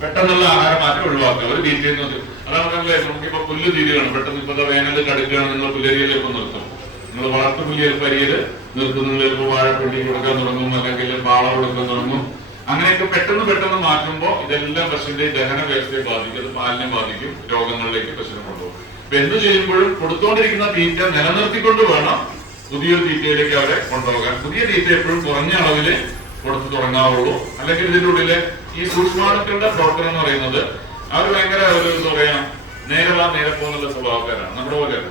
പെട്ടെന്നുള്ള ആഹാരം മാറ്റം ഒഴിവാക്കുക. ഒരു തീറ്റയെന്നത് അതാണ് നമ്മളെ നമുക്കിപ്പോ പുല്ല് തീരുകയാണ്, പെട്ടെന്ന് ഇപ്പൊ വേനൽ കടുക്കുകയാണ്, നിങ്ങൾ പുല്ലരിയിലേക്ക് നിർത്തും. നിങ്ങൾ വളർത്തു പുല്ല് പരിയല് നിർത്തും. നിങ്ങൾ ചിലപ്പോൾ വാഴപ്പള്ളി കൊടുക്കാൻ തുടങ്ങും, അല്ലെങ്കിൽ പാള കൊടുക്കാൻ തുടങ്ങും. അങ്ങനെയൊക്കെ പെട്ടെന്ന് മാറ്റുമ്പോൾ ഇതെല്ലാം പശുവിന്റെ ദഹന വ്യവസ്ഥയെ ബാധിക്കും, അത് പാലിനെ ബാധിക്കും, രോഗങ്ങളിലേക്ക് പശുവിനെ കൊണ്ടുപോകും. അപ്പൊ എന്ത് ചെയ്യുമ്പോഴും കൊടുത്തുകൊണ്ടിരിക്കുന്ന തീറ്റ നിലനിർത്തിക്കൊണ്ട് വേണം പുതിയൊരു തീറ്റയിലേക്ക് അവരെ കൊണ്ടുപോകാൻ. പുതിയ തീറ്റ എപ്പോഴും കുറഞ്ഞ അളവില് കൊടുത്തു തുടങ്ങാവുള്ളൂ. അല്ലെങ്കിൽ ഇതിന്റെ ഉള്ളില് ഈ സൂക്ഷ്മാണുക്കളുടെ പ്രവർത്തനം എന്ന് പറയുന്നത് അവർ ഭയങ്കര ഒരു എന്താ പറയാ നേരെ പോകുന്നുള്ള സ്വഭാവക്കാരാണ്. നമ്മുടെ പോലെയല്ല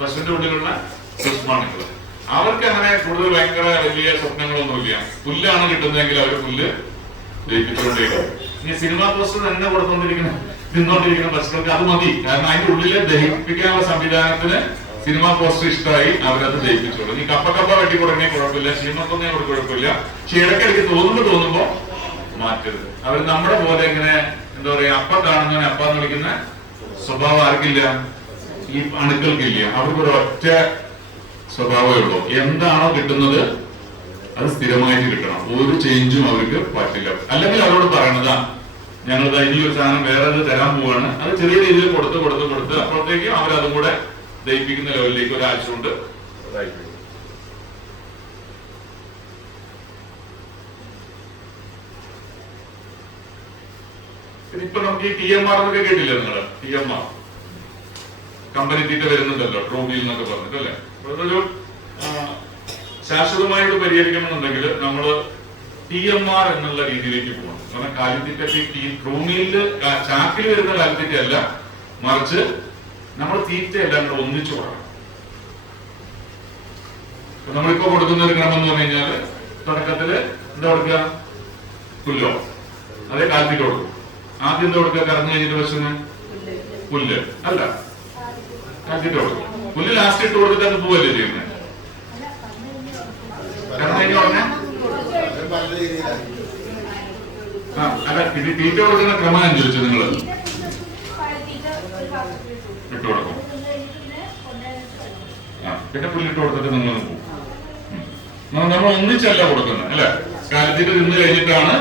പശുവിന്റെ ഉള്ളിലുള്ള സൂക്ഷ്മാണുക്കൾ. അവർക്ക് അങ്ങനെ കൂടുതൽ ഭയങ്കര വലിയ സ്വപ്നങ്ങളൊന്നുമില്ല. പുല്ലാണ് കിട്ടുന്നതെങ്കിൽ അവർ പുല്ല് ദഹിപ്പിച്ചുകൊണ്ടേക്കും. ഇനി സിനിമാ പോസ്റ്റർ തന്നെ നിന്നോണ്ടിരിക്കുന്ന പശുക്കൾക്ക് അത് മതി. കാരണം അതിന്റെ ഉള്ളിലെ ദഹിപ്പിക്കാനുള്ള സംവിധാനത്തിന് സിനിമാ പോസ്റ്റർ ഇഷ്ടമായി, അവരത് ദഹിപ്പിച്ചോളൂ. ഈ കപ്പ വെട്ടി കൊടുക്കണേ കുഴപ്പമില്ല, ചീമക്കൊന്നേ കുഴപ്പമില്ല. പക്ഷെ ഇടയ്ക്കിടയ്ക്ക് തോന്നുമ്പോ മാറ്റരുത്. അവർ നമ്മുടെ പോലെ ഇങ്ങനെ എന്താ പറയാ അപ്പ കാണുന്നവനെ അപ്പ എന്ന് വിളിക്കുന്ന സ്വഭാവം ആർക്കില്ല? ഈ അണുക്കൾക്കില്ല. അവർക്കൊരു ഒറ്റ സ്വഭാവമേ ഉള്ളൂ. എന്താണോ കിട്ടുന്നത് അത് സ്ഥിരമായിട്ട് കിട്ടണം. ഒരു ചേഞ്ചും അവർക്ക് പറ്റില്ല. അല്ലെങ്കിൽ അവരോട് പറയണതാ ഞങ്ങളിതാ ഇനിയൊരു സാധനം വേറെ തരാൻ പോവാണ്, അത് ചെറിയ രീതിയിൽ കൊടുത്ത് അപ്പോഴത്തേക്കും അവരതും കൂടെ ദഹിപ്പിക്കുന്ന ലെവലിലേക്ക് ഒരാഴ്ച കൊണ്ട് ഇപ്പൊ നമുക്ക് ഈ TMR എന്നൊക്കെ കേട്ടില്ലേ നിങ്ങള്? TMR കമ്പനി തീറ്റ വരുന്നുണ്ടല്ലോ, ട്രൂമീൽ എന്നൊക്കെ പറഞ്ഞിട്ടല്ലേ. അതൊരു ശാശ്വതമായിട്ട് പരിഹരിക്കണമെന്നുണ്ടെങ്കിൽ നമ്മള് TMR എന്നുള്ള രീതിയിലേക്ക് പോകണം. കാരണം കാലിത്തീറ്റ ട്രൂമീലില് ചാക്കിൽ വരുന്ന കാലിത്തീറ്റ അല്ല, മറിച്ച് നമ്മൾ തീറ്റ എല്ലാം കൂടെ ഒന്നിച്ചു കൊടുക്കണം. നമ്മളിപ്പോ കൊടുക്കുന്ന ഒരു ക്രമം എന്ന് പറഞ്ഞു കഴിഞ്ഞാല് തുടക്കത്തില് എന്താ കൊടുക്കുക? പുല്ലോ, അതേ കാലിത്തീറ്റ കൊടുക്കും. ആദ്യം എന്താ കൊടുക്കുക? കറന്നു കഴിഞ്ഞിട്ട് പശുവിന് പുല്ല് അല്ല, കാലിത്തീറ്റ കൊടുക്കും. പുല്ല് ലാസ്റ്റ് ഇട്ട് കൊടുത്തിട്ട് അത് പോവല്ലേ ചെയ്യുന്നത്? കറന്നു കഴിഞ്ഞ ഉടനെ അല്ല, ഇത് തീറ്റ കൊടുക്കുന്ന ക്രമം ഞാൻ ചോദിച്ചത്. നിങ്ങള് ഇട്ട് കൊടുക്കും, പിന്നെ പുല്ലിട്ട് കൊടുത്തിട്ട് നിങ്ങൾ പോകും. നമ്മൾ ഒന്നിച്ചല്ല കൊടുക്കുന്നത് അല്ലെ, കാലിത്തീറ്റ തിന്നു കഴിഞ്ഞിട്ടാണ്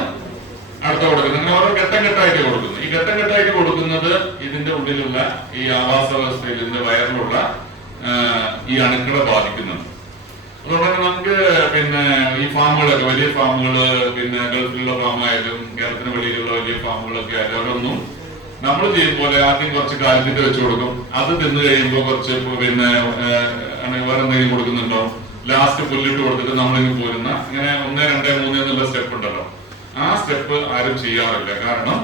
അടുത്ത കൊടുക്കുന്നത്. അങ്ങനെ ഓരോ ഘട്ടമായിട്ട് കൊടുക്കുന്നത്. ഈ ഘട്ടമായിട്ട് കൊടുക്കുന്നത് ഇതിന്റെ ഉള്ളിലുള്ള ഈ ആവാസ വ്യവസ്ഥയിൽ ഇതിന്റെ വയറിലുള്ള ഈ അണുക്കളെ ബാധിക്കുന്നുണ്ട്. അതുകൊണ്ട് തന്നെ നമുക്ക് പിന്നെ ഈ ഫാമുകളൊക്കെ വലിയ ഫാമുകള്, പിന്നെ ഗൾഫിലുള്ള ഫാമായാലും കേരളത്തിന് വെളിയിലുള്ള വലിയ ഫാമുകളൊക്കെ ആയാലും അവരൊന്നും നമ്മൾ ചെയ്യുമ്പോൾ ആദ്യം കുറച്ച് കാലിത്തീറ്റ വെച്ച് കൊടുക്കും. അത് തിന്നു കഴിയുമ്പോൾ കുറച്ച് പിന്നെ വേറെ എന്തെങ്കിലും കൊടുക്കുന്നുണ്ടോ, ലാസ്റ്റ് പുല്ലിട്ട് കൊടുത്തിട്ട് നമ്മളിങ്ങ് പോരുന്ന ഇങ്ങനെ 1, 2, 3 എന്നുള്ള സ്റ്റെപ്പ് ഉണ്ടല്ലോ. ആ സ്റ്റെപ്പ് ആരും ചെയ്യാറില്ല. കാരണം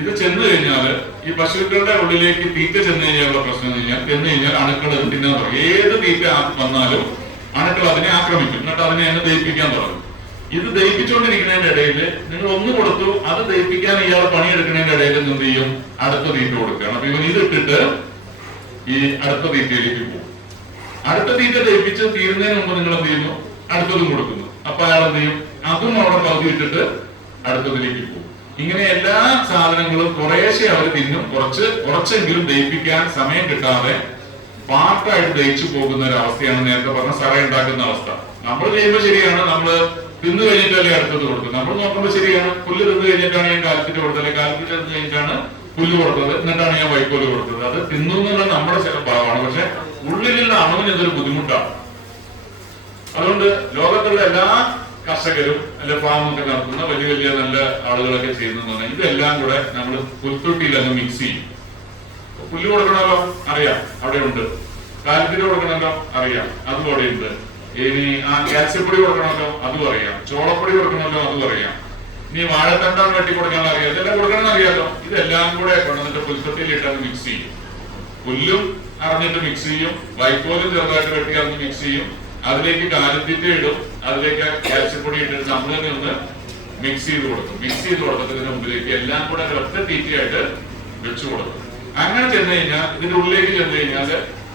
ഇത് ചെന്ന് കഴിഞ്ഞാല് ഈ പശുക്കളുടെ ഉള്ളിലേക്ക് തീറ്റ ചെന്ന് കഴിഞ്ഞാലുള്ള പ്രശ്നം ചെന്ന് കഴിഞ്ഞാൽ അണുക്കൾ തിന്നാൻ തുടങ്ങും. ഏത് തീറ്റ വന്നാലും അണുക്കൾ അതിനെ ആക്രമിക്കും, എന്നിട്ട് അതിനെ അങ്ങ് ദഹിപ്പിക്കാൻ തുടങ്ങും. ഇത് ദഹിപ്പിച്ചുകൊണ്ടിരിക്കുന്നതിന്റെ ഇടയിൽ നിങ്ങൾ ഒന്ന് കൊടുത്തു, അത് ദഹിപ്പിക്കാൻ ഇയാൾ പണിയെടുക്കുന്നതിന്റെ ഇടയിൽ എന്ത് ചെയ്യും, അടുത്ത തീറ്റ കൊടുക്കുകയാണ്. അപ്പൊ ഇവൻ ഇത് ഇട്ടിട്ട് ഈ അടുത്ത തീറ്റയിലേക്ക് പോകും. അടുത്ത തീറ്റ ദഹിപ്പിച്ച് തീരുന്നതിന് മുമ്പ് നിങ്ങൾ എന്ത് ചെയ്യുന്നു, അടുത്തതും കൊടുക്കുന്നു. അപ്പൊ അയാൾ എന്ത് ചെയ്യും, അതും അവിടെ പകുതി ഇട്ടിട്ട് അടുത്തതിലേക്ക് പോകും. ഇങ്ങനെ എല്ലാ സാധനങ്ങളും കുറേശ്ശെ അവർ തിന്നും. കുറച്ചെങ്കിലും ദഹിപ്പിക്കാൻ സമയം കിട്ടാതെ പാർട്ടായിട്ട് ദഹിച്ചു പോകുന്ന ഒരു അവസ്ഥയാണ് നേരത്തെ പറഞ്ഞ സറ ഉണ്ടാക്കുന്ന അവസ്ഥ. നമ്മൾ ചെയ്യുമ്പോൾ ശരിയാണ്, നമ്മള് തിന്നു കഴിഞ്ഞിട്ടല്ലേ അടുത്തത് കൊടുക്കുന്നത്. നമ്മൾ നോക്കുമ്പോൾ ശരിയാണ്, പുല്ല് തിന്നു കഴിഞ്ഞിട്ടാണ് ഞാൻ കാലിത്തീറ്റ കൊടുത്തത്, അല്ലെങ്കിൽ കാലിത്തീറ്റ തിന്നു കഴിഞ്ഞിട്ടാണ് പുല്ല് കൊടുത്തത്, എന്നിട്ടാണ് ഞാൻ വൈക്കോല് കൊടുത്തത്. അത് തിന്നു എന്നുള്ള നമ്മുടെ ചില ഭാവമാണ്. പക്ഷെ ഉള്ളിലുള്ള അണുവിന് ഇതൊരു ബുദ്ധിമുട്ടാണ്. അതുകൊണ്ട് ലോകത്തുള്ള എല്ലാ കർഷകരും അല്ലെ ഫാമൊക്കെ നടത്തുന്ന വലിയ വലിയ നല്ല ആളുകളൊക്കെ ചെയ്യുന്നതാണ് ഇതെല്ലാം കൂടെ നമ്മൾ പുൽത്തൊട്ടിയിൽ അങ്ങ് മിക്സ് ചെയ്യും. പുല്ല് കൊടുക്കണമല്ലോ അറിയാം, അവിടെ ഉണ്ട്. കാലിത്തീറ്റ കൊടുക്കണമല്ലോ അറിയാം, അതും അവിടെ ഉണ്ട്. ഇനി ആ കാൽസ്യപ്പൊടി കൊടുക്കണമല്ലോ അതും അറിയാം, ചോളപ്പൊടി കൊടുക്കണമല്ലോ അതും അറിയാം. ഇനി വാഴത്തണ്ടാൻ വെട്ടി കൊടുക്കാനുള്ള അറിയാം, ഇതെല്ലാം കൊടുക്കണമെന്ന് അറിയാലോ. ഇതെല്ലാം കൂടെ കൊണ്ടുവന്നിട്ട് പുൽത്തൊട്ടിയിൽ ഇട്ടങ്ങ് മിക്സ് ചെയ്യും. പുല്ലും അറിഞ്ഞിട്ട് മിക്സ് ചെയ്യും, വൈക്കോലും ചെറുതായിട്ട് വെട്ടി അറിഞ്ഞ് മിക്സ് ചെയ്യും, അതിലേക്ക് കാലിത്തീറ്റ ഇടും, അതിലേക്ക് കാൽസ്യപ്പൊടി ഇട്ടിട്ട് നമ്മൾ തന്നെ ഒന്ന് മിക്സ് ചെയ്ത് കൊടുക്കും. മിക്സ് ചെയ്ത് കൊടുക്കുന്നതിന് മുമ്പിലേക്ക് എല്ലാം കൂടെ ഒറ്റ തീറ്റയായിട്ട് വെച്ചു കൊടുക്കും. അങ്ങനെ ചെന്ന് കഴിഞ്ഞാൽ ഇതിന്റെ ഉള്ളിലേക്ക് ചെന്ന് കഴിഞ്ഞാൽ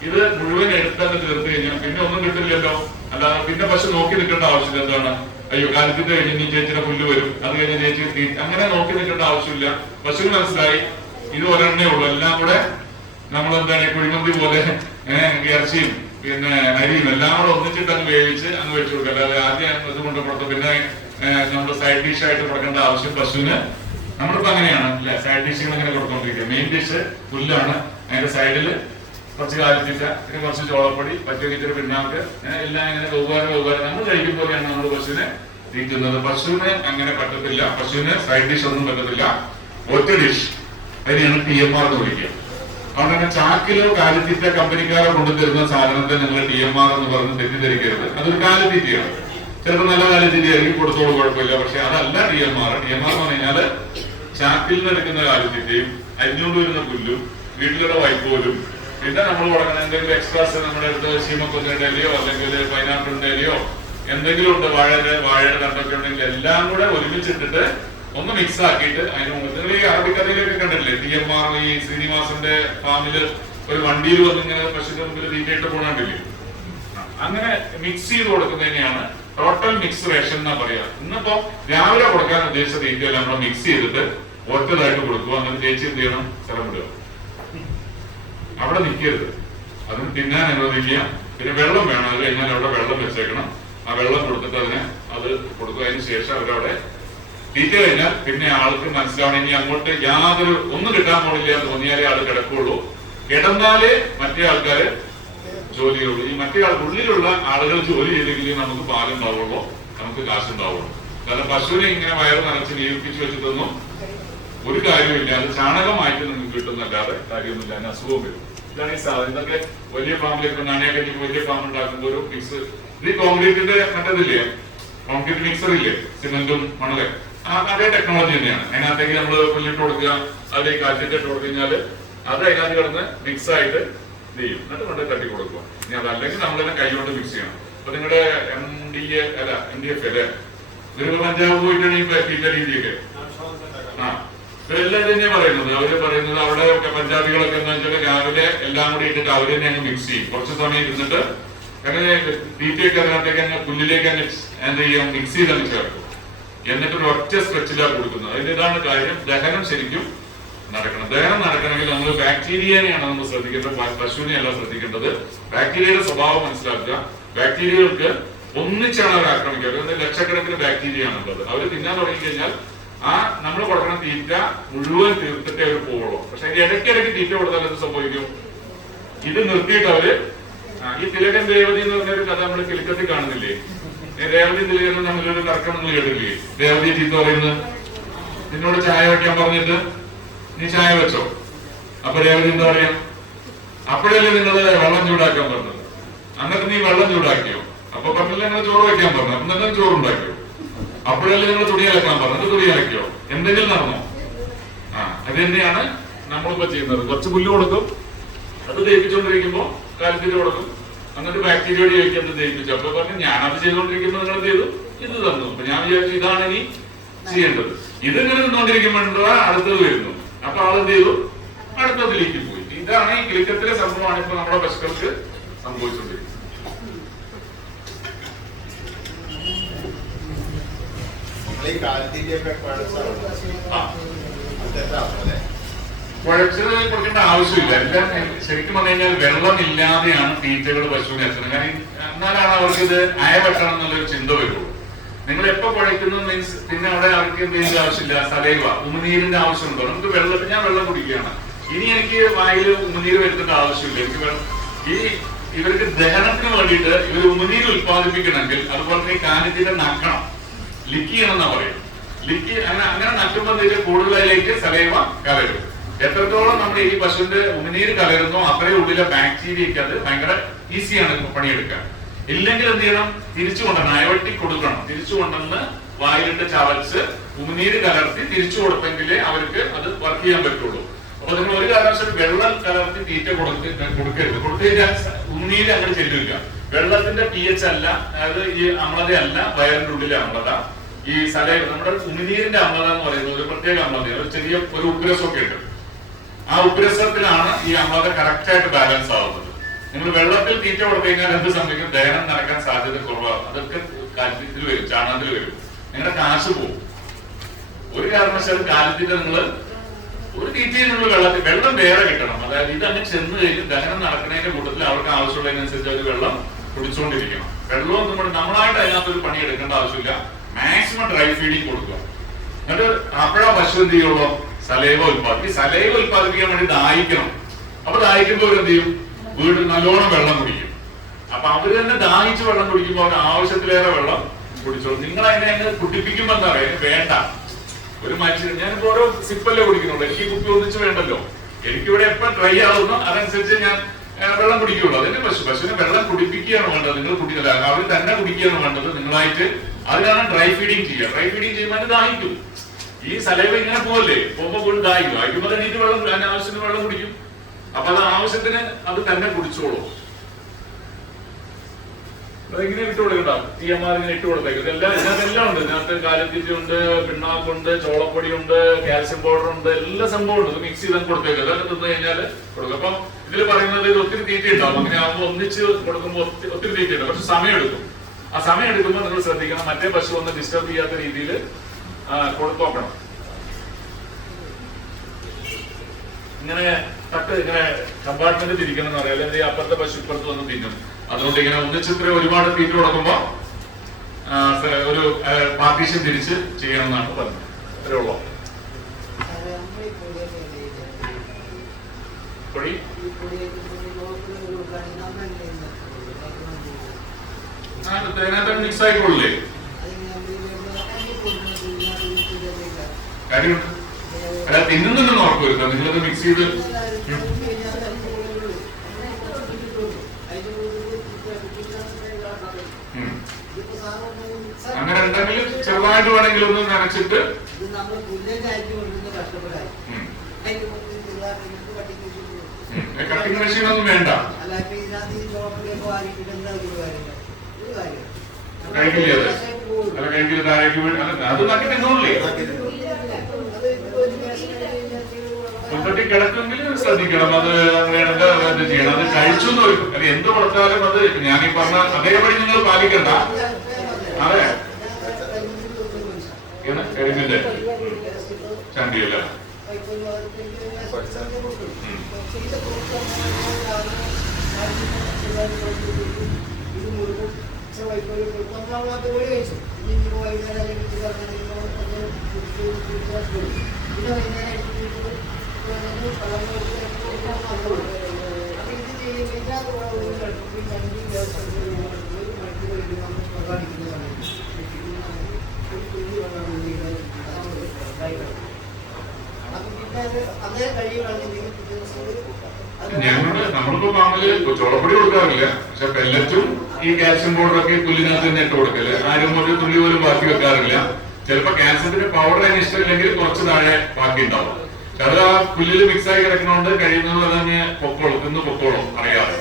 ഇത് മുഴുവൻ എടുത്തന്നെ തീർത്ത് കഴിഞ്ഞാൽ പിന്നെ ഒന്നും കിട്ടില്ലല്ലോ. അല്ലാതെ പിന്നെ പശു നോക്കി നിൽക്കേണ്ട ആവശ്യമില്ല. എന്താണ്, അയ്യോ കാലിത്തീറ്റ കഴിഞ്ഞ് നീ ചേച്ചിയുടെ പുല്ല് വരും, അത് കഴിഞ്ഞ് ചേച്ചി അങ്ങനെ നോക്കി നിൽക്കേണ്ട ആവശ്യമില്ല. പശുവിന് മനസ്സിലായി ഇത് ഒരെണ്ണേ ഉള്ളൂ. എല്ലാം കൂടെ നമ്മൾ എന്താണ് കുഴിമന്തി പോലെ ഇറച്ചിയും പിന്നെ അരിയും എല്ലാം കൂടെ ഒന്നിച്ചിട്ട് അങ്ങ് വേവിച്ച് അങ്ങ് വെച്ചു കൊടുക്കുക. അല്ലാതെ ആദ്യം ഇത് കൊണ്ട് കൊടുത്തു പിന്നെ നമ്മൾ സൈഡ് ഡിഷ് ആയിട്ട് കൊടുക്കേണ്ട ആവശ്യം പശുവിന്. നമ്മളിപ്പോ അങ്ങനെയാണ് അല്ലെ, സൈഡ് ഡിഷുകൾ ഇങ്ങനെ കൊടുത്തോണ്ടിരിക്കുക. മെയിൻ ഡിഷ് പുല്ലാണ്, അതിന്റെ സൈഡില് കുറച്ച് കാലിത്തീറ്റ, പിന്നെ കുറച്ച് ചോളപ്പൊടി, പച്ചക്കറിച്ചൊരു പിണ്ണാക്ക്, എല്ലാം ഇങ്ങനെ വെവ്വേറെ നമ്മൾ കഴിക്കും പോലെയാണ് നമ്മൾ പശുവിനെ തീറ്റുന്നത്. പശുവിന് അങ്ങനെ പറ്റത്തില്ല. പശുവിന് സൈഡ് ഡിഷ് ഒന്നും പറ്റത്തില്ല, ഒറ്റ ഡിഷ്. അതിനെയാണ് TMR എന്ന് വിളിക്കുക. അതുകൊണ്ട് തന്നെ ചാക്കിലോ കാലിത്തീറ്റ കമ്പനിക്കാരോ കൊണ്ടുതരുന്ന സാധനത്തെ നിങ്ങൾ TMR എന്ന് പറഞ്ഞ് തെറ്റിദ്ധരിക്കരുത്. അതൊരു കാലിത്തീറ്റയാണ്. ചിലപ്പോൾ നല്ല കാലിത്തീറ്റ ആയിരിക്കും, കൊടുത്തോളൂ, കുഴപ്പമില്ല. പക്ഷെ അതല്ല TMR. TMR എന്ന് പറഞ്ഞാല് ചാക്കിൽ നിന്ന് എടുക്കുന്ന കാലിത്തീറ്റയും അരിഞ്ഞുകൊണ്ട് വരുന്ന പുല്ലും വീട്ടിലുള്ള വൈക്കോലും പിന്നെ നമ്മൾ കൊടുക്കുന്ന എന്തെങ്കിലും എക്സ്ട്രാസ് നമ്മുടെ അടുത്ത് ശീമക്കൊന്നിന്റെ ഇലയോ അല്ലെങ്കിൽ പൈനാപ്പിളിന്റെ ഇലയോ എന്തെങ്കിലും ഉണ്ട്, വാഴയുടെ കണ്ടൊക്കെ ഉണ്ടെങ്കിൽ എല്ലാം കൂടെ ഒരുമിച്ചിട്ടിട്ട് ഒന്ന് മിക്സ് ആക്കിയിട്ട് അതിന് മുമ്പ് നിങ്ങൾ ഈ അറബിക്കഥയിലൊക്കെ കണ്ടില്ലേ, TMR ഈ ശ്രീനിവാസന്റെ ഫാമില് ഒരു വണ്ടിയിൽ വന്നിങ്ങനെ പശുവിന്റെ മുമ്പിൽ തീറ്റയിട്ട് പോകണ്ടില്ലേ, അങ്ങനെ മിക്സ് ചെയ്ത് കൊടുക്കുന്നതിനെയാണ് ടോട്ടൽ മിക്സ് റേഷൻ എന്നാ പറയാ. ഇന്നിപ്പോ രാവിലെ കൊടുക്കാൻ ഉദ്ദേശിച്ച തീറ്റയെല്ലാം നമ്മൾ മിക്സ് ചെയ്തിട്ട് ഒറ്റതായിട്ട് കൊടുക്കുക. അങ്ങനെ ചേച്ചി എന്ത് ചെയ്യണം, സ്ഥലം വിടുക, അവിടെ നിൽക്കരുത്, അതിന് തിന്നാൻ അനുവദിക്കുക. പിന്നെ വെള്ളം വേണം, അത് കഴിഞ്ഞാൽ അവിടെ വെള്ളം വെച്ചേക്കണം. ആ വെള്ളം കൊടുത്തിട്ട് അത് കൊടുക്കുക. അതിന് ശേഷം അവരവിടെ തീറ്റ കഴിഞ്ഞാൽ പിന്നെ ആൾക്ക് മനസ്സിലാവണം ഇനി അങ്ങോട്ട് യാതൊരു ഒന്നും കിട്ടാൻ പോണില്ല എന്ന് തോന്നിയാലേ ആള് കിടക്കുള്ളൂ. കിടന്നാലേ മറ്റേ ആൾക്കാര് ജോലി ചെയ്യുള്ളൂ. ഈ മറ്റേ ഉള്ളിലുള്ള ആളുകൾ ജോലി ചെയ്തെങ്കിലും നമുക്ക് പാലുണ്ടാവുള്ളൂ, നമുക്ക് കാശുണ്ടാവുള്ളൂ. കാരണം പശുവിനെ ഇങ്ങനെ വയറ് നനച്ച് ജീവിപ്പിച്ച് വെച്ചിട്ടൊന്നും ഒരു കാര്യമില്ല. അത് ചാണകമായിട്ട് നിങ്ങൾക്ക് കിട്ടുന്നല്ലാതെ കാര്യമൊന്നുമില്ല, അതിന് അസുഖം വരും. ഇതാണ് ഈ സാധനം. ഇതൊക്കെ വലിയ ഫാമിലേക്ക് നാണയക്കഞ്ഞിക്ക് വലിയ ഫാം ഉണ്ടാക്കുമ്പോൾ ഒരു മിക്സ്, ഇത് കോൺക്രീറ്റിന്റെ മറ്റേതില്ലേ, കോൺക്രീറ്റ് മിക്സർ ഇല്ലേ, സിമെന്റും മണലെ, അതേ ടെക്നോളജി തന്നെയാണ്. അതിനകത്തേക്ക് നമ്മൾ പുല്ലിട്ട് കൊടുക്കുക, അതിലേക്ക് കാറ്റിട്ട് കൊടുത്തു കഴിഞ്ഞാൽ അത് അതിനകത്ത് കിടന്ന് മിക്സ് ആയിട്ട് ചെയ്യും, എന്നിട്ട് കൊണ്ട് തട്ടി കൊടുക്കുക. ഇനി അതല്ലെങ്കിൽ നമ്മളെല്ലാം കൈ കൊണ്ട് മിക്സ് ചെയ്യണം. അപ്പൊ നിങ്ങളുടെ MDF അല്ലേ, നിങ്ങൾ പഞ്ചാബ് പോയിട്ടാണ് ഈ തീറ്റ രീതിയൊക്കെ ഇവരെല്ലാം തന്നെയാ പറയുന്നത്. അവര് പറയുന്നത് അവിടെ പഞ്ചാബികളൊക്കെ എന്താ വെച്ചാൽ രാവിലെ എല്ലാം കൂടി ഇട്ടിട്ട് അവര് തന്നെ അങ്ങ് മിക്സ് ചെയ്യും. കുറച്ച് സമയം ഇരുന്നിട്ട് അങ്ങനെ തീറ്റയൊക്കെ അതിനകത്തേക്ക് അങ്ങ് പുല്ലിലേക്ക് അങ്ങ് എന്ത് ചെയ്യാം, മിക്സ് ചെയ്ത് അങ്ങ് ചേർക്കും. എന്നിട്ട് ഒരു ഒറ്റ സ്ട്രെച്ചിലാണ് കൊടുക്കുന്നത്. അതിന്റെ ഇതാണ് കാര്യം. ദഹനം ശരിക്കും നടക്കണം. ദഹനം നടക്കണമെങ്കിൽ നമ്മൾ ബാക്ടീരിയനെയാണ് നമ്മൾ ശ്രദ്ധിക്കേണ്ടത്, പശുവിനെ അല്ല ശ്രദ്ധിക്കേണ്ടത്. ബാക്ടീരിയയുടെ സ്വഭാവം മനസ്സിലാക്കുക. ബാക്ടീരിയകൾക്ക് ഒന്നിച്ചാണ് അവർ ആക്രമിക്കുക. ലക്ഷക്കണക്കിന് ബാക്ടീരിയ ആണുള്ളത്. അവർ തിന്നാൻ തുടങ്ങിക്കഴിഞ്ഞാൽ ആ നമ്മൾ കൊടുക്കുന്ന തീറ്റ മുഴുവൻ തീർത്തിട്ടേ അവർ പോവുള്ളൂ. പക്ഷെ ഇടയ്ക്കിടയ്ക്ക് തീറ്റ കൊടുത്താൽ എന്ത് സംഭവിക്കും, ഇത് നിർത്തിയിട്ട് അവര് ഈ തിലകൻ രേവതി എന്ന് പറഞ്ഞൊരു കഥ നമ്മൾ കിലുക്കത്തിൽ കാണുന്നില്ലേ, രേവതി തിലകൻ തമ്മിലൊരു തർക്കം നിങ്ങൾ കേട്ടില്ലേ. രേവതി ചീത്ത പറയുന്നത്, നിന്നോട് ചായ വെക്കാൻ പറഞ്ഞിട്ട് നീ ചായ വെച്ചോ, അപ്പൊ രേവതി എന്താ പറയാ? അപ്പോഴല്ലേ നിങ്ങൾ വെള്ളം ചൂടാക്കാൻ പറഞ്ഞത്, എന്നിട്ട് നീ വെള്ളം ചൂടാക്കിയോ? അപ്പൊ പറഞ്ഞില്ല നിങ്ങൾ ചോറ് വയ്ക്കാൻ പറഞ്ഞു, അപ്പൊ നിങ്ങൾ ചോറുണ്ടാക്കിയോ? അപ്പോഴല്ലേ നിങ്ങൾ തുണി അലക്കാൻ പറഞ്ഞത്, തുണി അലക്കിയോ? എന്തെങ്കിലും നടന്നോ? അത് തന്നെയാണ് നമ്മളിപ്പോ ചെയ്യുന്നത്. കുറച്ച് പുല്ല് കൊടുക്കും, അത് ദഹിപ്പിച്ചുകൊണ്ടിരിക്കുമ്പോ കാലത്തിന് കൊടുക്കും, എന്നിട്ട് ബാക്ടീരിയോട് ചോദിക്കുന്നത് ദഹിപ്പിച്ചു. അപ്പൊ പറഞ്ഞു ഞാനത് ചെയ്തുകൊണ്ടിരിക്കുമ്പോൾ നിങ്ങൾ ചെയ്തു, ഇത് തന്നു. അപ്പൊ ഞാൻ വിചാരിച്ചു ഇതാണ് ഇനി ചെയ്യേണ്ടത്. ഇതിങ്ങനെ നിന്നുകൊണ്ടിരിക്കുമ്പോഴാ അടുത്തത് വരുന്നു. അപ്പൊ ആളെന്ത് ചെയ്തു? അടുത്തതിലേക്ക് പോയി. ഇതാണ് ഈ കിളിക്കത്തിലെ സംഭവമാണ് ഇപ്പൊ നമ്മുടെ പശുക്കൾക്ക് സംഭവിച്ചുകൊണ്ടിരിക്കുന്നത്. കുഴച്ചത് കൊടുക്കേണ്ട ആവശ്യമില്ല. എല്ലാം ശരിക്കും പറഞ്ഞു കഴിഞ്ഞാൽ വെള്ളം ഇല്ലാതെയാണ് തീറ്റകൾ പശുവിനെ എത്തുന്നത്. കാരണം എന്നാലാണ് അവർക്ക് ഇത് അയവെട്ടണം എന്നുള്ളൊരു ചിന്ത വരുള്ളൂ. നിങ്ങൾ എപ്പോ കുഴയ്ക്കുന്നു മീൻസ് പിന്നെ അവിടെ അവർക്ക് എന്തെങ്കിലും ആവശ്യമില്ല, സലൈവ ഉമിനീരിന്റെ ആവശ്യമുണ്ടോ? നമുക്ക് വെള്ളത്തിൽ ഞാൻ വെള്ളം കുടിക്കുകയാണ്, ഇനി എനിക്ക് വായിൽ ഉമിനീര് വരുത്തേണ്ട ആവശ്യമില്ല. എനിക്ക് ഇവർക്ക് ദഹനത്തിന് വേണ്ടിയിട്ട് ഇവർ ഉമിനീര് ഉത്പാദിപ്പിക്കണമെങ്കിൽ അതുപോലെ തന്നെ കാലിത്തിന്റെ നക്കണം, ലിക്ക് ചെയ്യണം എന്നാ പറയും. ലിക്ക് അങ്ങനെ നക്കുമ്പോൾ കൂടുതലായിലേക്ക് സലൈവ കലരും. എത്രത്തോളം നമ്മൾ ഈ പശുവിന്റെ ഉമിനീര് കലരുന്നോ അത്രയും ഉള്ളിലെ ബാക്ടീരിയക്ക് അത് ഭയങ്കര ഈസിയാണ് പണിയെടുക്കാൻ. ഇല്ലെങ്കിൽ എന്ത് ചെയ്യണം? തിരിച്ചു കൊണ്ടുവരണം, അയോട്ടിക് കൊടുക്കണം. തിരിച്ചു കൊണ്ടുവന്ന് വായിലിട്ട് ചവച്ച് ഉമിനീര് കലർത്തി തിരിച്ചു കൊടുത്തെങ്കിലേ അവർക്ക് അത് വർക്ക് ചെയ്യാൻ പറ്റുള്ളൂ. അപ്പൊ നിങ്ങൾ ഒരു കാരണവശാലും വെള്ളം കലർത്തി തീറ്റ കൊടുക്കരുത്. കൊടുത്തു കഴിഞ്ഞാൽ ഉമിനീര് അങ്ങനെ ചെല്ലില്ല. വെള്ളത്തിന്റെ pH അല്ല, അതായത് ഈ അമ്ലത അല്ല വയറിന്റെ ഉള്ളിലെ അമ്ലത. ഈ നമ്മുടെ ഉമിനീരിന്റെ അമ്ലത എന്ന് പറയുന്നത് ഒരു പ്രത്യേക അമ്ലതയാണ്. ഒരു ചെറിയ ഒരു ഉഗ്രസമൊക്കെ ഉണ്ട്. ആ ഉഗ്രസത്തിലാണ് ഈ അമ്ലത കറക്റ്റ് ആയിട്ട് ബാലൻസ് ആവുന്നത്. നിങ്ങൾ വെള്ളത്തിൽ തീറ്റ കൊടുത്തു കഴിഞ്ഞാൽ എന്ത് സംഭവിക്കും? ദഹനം നടക്കാൻ സാധ്യത കുറവാണ്. അതൊക്കെ കാലിത്തിൽ വരും, ചാണകത്തിൽ വരും. നിങ്ങളുടെ കാശ് പോകും. ഒരു കാരണവശാലും കാലിത്തിന്റെ നിങ്ങൾ ഒരു തീറ്റയും നിങ്ങൾ വെള്ളം വേറെ കിട്ടണം. അതായത് ഇതങ്ങ് ചെന്ന് കഴിഞ്ഞ് ദഹനം നടക്കുന്നതിന്റെ കൂട്ടത്തിൽ അവർക്ക് ആവശ്യമുള്ളതിനനുസരിച്ച് അവർ വെള്ളം കുടിച്ചുകൊണ്ടിരിക്കണം. വെള്ളവും നമ്മളായിട്ട് അതിനകത്തൊരു പണി എടുക്കേണ്ട ആവശ്യമില്ല. മാക്സിമം ഡ്രൈ ഫീഡിങ് കൊടുക്കുക. എന്നിട്ട് അപ്പോഴാ പശു എന്ത് ചെയ്യുള്ളൂ? സലൈവ ഉത്പാദിപ്പിക്കും. സലൈവ ഉത്പാദിപ്പിക്കാൻ വേണ്ടി ദാഹിക്കണം. അപ്പൊ ദാഹിക്കുമ്പോൾ അവരെന്ത് ചെയ്യും? വീട്ടിൽ നല്ലോണം വെള്ളം കുടിക്കും. അപ്പൊ അവര് തന്നെ ദാഹിച്ച് വെള്ളം കുടിക്കുമ്പോൾ അവർ ആവശ്യത്തിലേറെ വെള്ളം കുടിച്ചോളൂ. നിങ്ങൾ അതിനെ അങ്ങ് കുടിപ്പിക്കുമ്പോ എന്താ പറയാ? വേണ്ട, ഒരു മനുഷ്യൻ ഞാനിപ്പോ ഓരോ സിപ്പല്ലേ കുടിക്കുന്നുള്ളൂ, എനിക്ക് കുപ്പി ഒന്നിച്ച് വേണ്ടല്ലോ. എനിക്കിവിടെ എപ്പോ ഡ്രൈ ആവുന്നു അതനുസരിച്ച് ഞാൻ വെള്ളം കുടിക്കുള്ളൂ. അതിന് പശുവിനെ വെള്ളം കുടിപ്പിക്കുകയാണ് വേണ്ടത്, നിങ്ങൾ കുടിക്കില്ല. അവർ തന്നെ കുടിക്കുകയാണ് വേണ്ടത് നിങ്ങളായിട്ട്. അതിനാണ് ഡ്രൈ ഫീഡിങ് ചെയ്യുക. ഡ്രൈ ഫീഡിങ് ചെയ്യുമ്പോൾ ദാഹിക്കും. ഈ സലൈവ ഇങ്ങനെ പോകല്ലേ, പോകുമ്പോ പോലും ദാഹിക്കും. ദാഹിക്കുമ്പോ തന്നെ ഇത് വെള്ളം ആവശ്യത്തിന് വെള്ളം കുടിക്കും. അപ്പൊ അത് ആവശ്യത്തിന് അത് തന്നെ കുടിച്ചോളൂ. അതിങ്ങനെ ഇട്ട് കൊടുക്കണ്ട, തീയന്മാർ ഇങ്ങനെ ഇട്ട് കൊടുത്തേക്കും. ഇതിനകത്തെല്ലാം ഉണ്ട്. ഇതിനകത്ത് കാലിത്തീറ്റയുണ്ട്, പിണ്ണാക്കുണ്ട്, ചോളപ്പൊടിയുണ്ട്, കാൽസ്യം പൗഡർ ഉണ്ട്, എല്ലാ സംഭവം ഉണ്ട്. മിക്സ് ചെയ്ത് കൊടുത്തേക്കും. അതൊക്കെ തിന്നു കഴിഞ്ഞാല് കൊടുക്കും. അപ്പം ഇതിൽ പറയുന്നത് ഇത് ഒത്തിരി തീറ്റ ഉണ്ടാവും. അങ്ങനെ ആകുമ്പോൾ ഒന്നിച്ച് കൊടുക്കുമ്പോൾ ഒത്തിരി തീറ്റ ഉണ്ട്. പക്ഷെ സമയം എടുക്കും. ആ സമയം എടുക്കുമ്പോൾ നിങ്ങൾ ശ്രദ്ധിക്കണം, മറ്റേ പശു ഒന്ന് ഡിസ്റ്റർബ് ചെയ്യാത്ത രീതിയിൽ കൊടുത്തു നോക്കണം. ഇങ്ങനെ തട്ട് ഇങ്ങനെ കമ്പാർട്ട്മെന്റ് തിരിക്കണം എന്ന് പറയാം. അല്ലെങ്കിൽ അപ്പുറത്തെ പശു ഇപ്പുറത്ത് വന്ന് തിന്നും. അതുകൊണ്ട് ഇങ്ങനെ ഒന്നിച്ചിത്ര ഒരുപാട് തീറ്റ കൊടുക്കുമ്പോ ഒരു പാർട്ടീഷൻ തിരിച്ച് ചെയ്യണം എന്നാണ് പറഞ്ഞത്. അത്രേ ഉള്ളൂ. അതിനകത്ത് മിക്സ് ആയിക്കൊള്ളേ കാര്യമുണ്ട്. അല്ല തിന്നുന്നുണ്ടെന്ന് ഉറപ്പ് വരുത്താം. നിങ്ങളത് മിക്സ് ചെയ്ത് അങ്ങനെ ഉണ്ടെങ്കിൽ ചെറുതായിട്ട് വേണമെങ്കിൽ ഒന്ന് നനച്ചിട്ട് കട്ടിങ് മെഷീൻ ഒന്നും വേണ്ട. കഴിക്കില്ലേ അത്? അല്ല കഴിക്കില്ല, താഴേക്ക് അത് നക്കി തിന്നോളേ. മുൻപറ്റി കിടക്കുമെങ്കിൽ ശ്രദ്ധിക്കണം. അത് അങ്ങനെയാണ് ചെയ്യണം. അത് കഴിച്ചു എന്ന് വരും. അല്ല എന്ത് കൊടുത്താലും അത് ഞാനീ പറഞ്ഞ അതേപടി നിങ്ങൾ പാലിക്കണ്ട. അതെ കരിമിന്റെ ചണ്ടിയല്ല. അതേ കഴിയുകയാണെങ്കിൽ നമ്മളിപ്പോ ഫാമില് ചോളപ്പൊടി കൊടുക്കാറില്ല, പക്ഷെ പെല്ലറ്റും ഈ കാൽസ്യം പൗഡറൊക്കെ പുല്ലിനകത്ത് തന്നെ ഇട്ട് കൊടുക്കല്. ആരും ഒരു തുള്ളി പോലും ബാക്കി വെക്കാറില്ല. ചിലപ്പോ കാൽസ്യത്തിന്റെ പൗഡർ അതിന് ഇഷ്ടമില്ലെങ്കിൽ കുറച്ച് താഴെ ബാക്കി ഉണ്ടാവും. പക്ഷെ അത് ആ പുല്ലില് മിക്സ് ആയി കിടക്കണോണ്ട് കഴിയുന്നത് തന്നെ പൊക്കോളും, തിന്ന് പൊക്കോളും അറിയാതെ.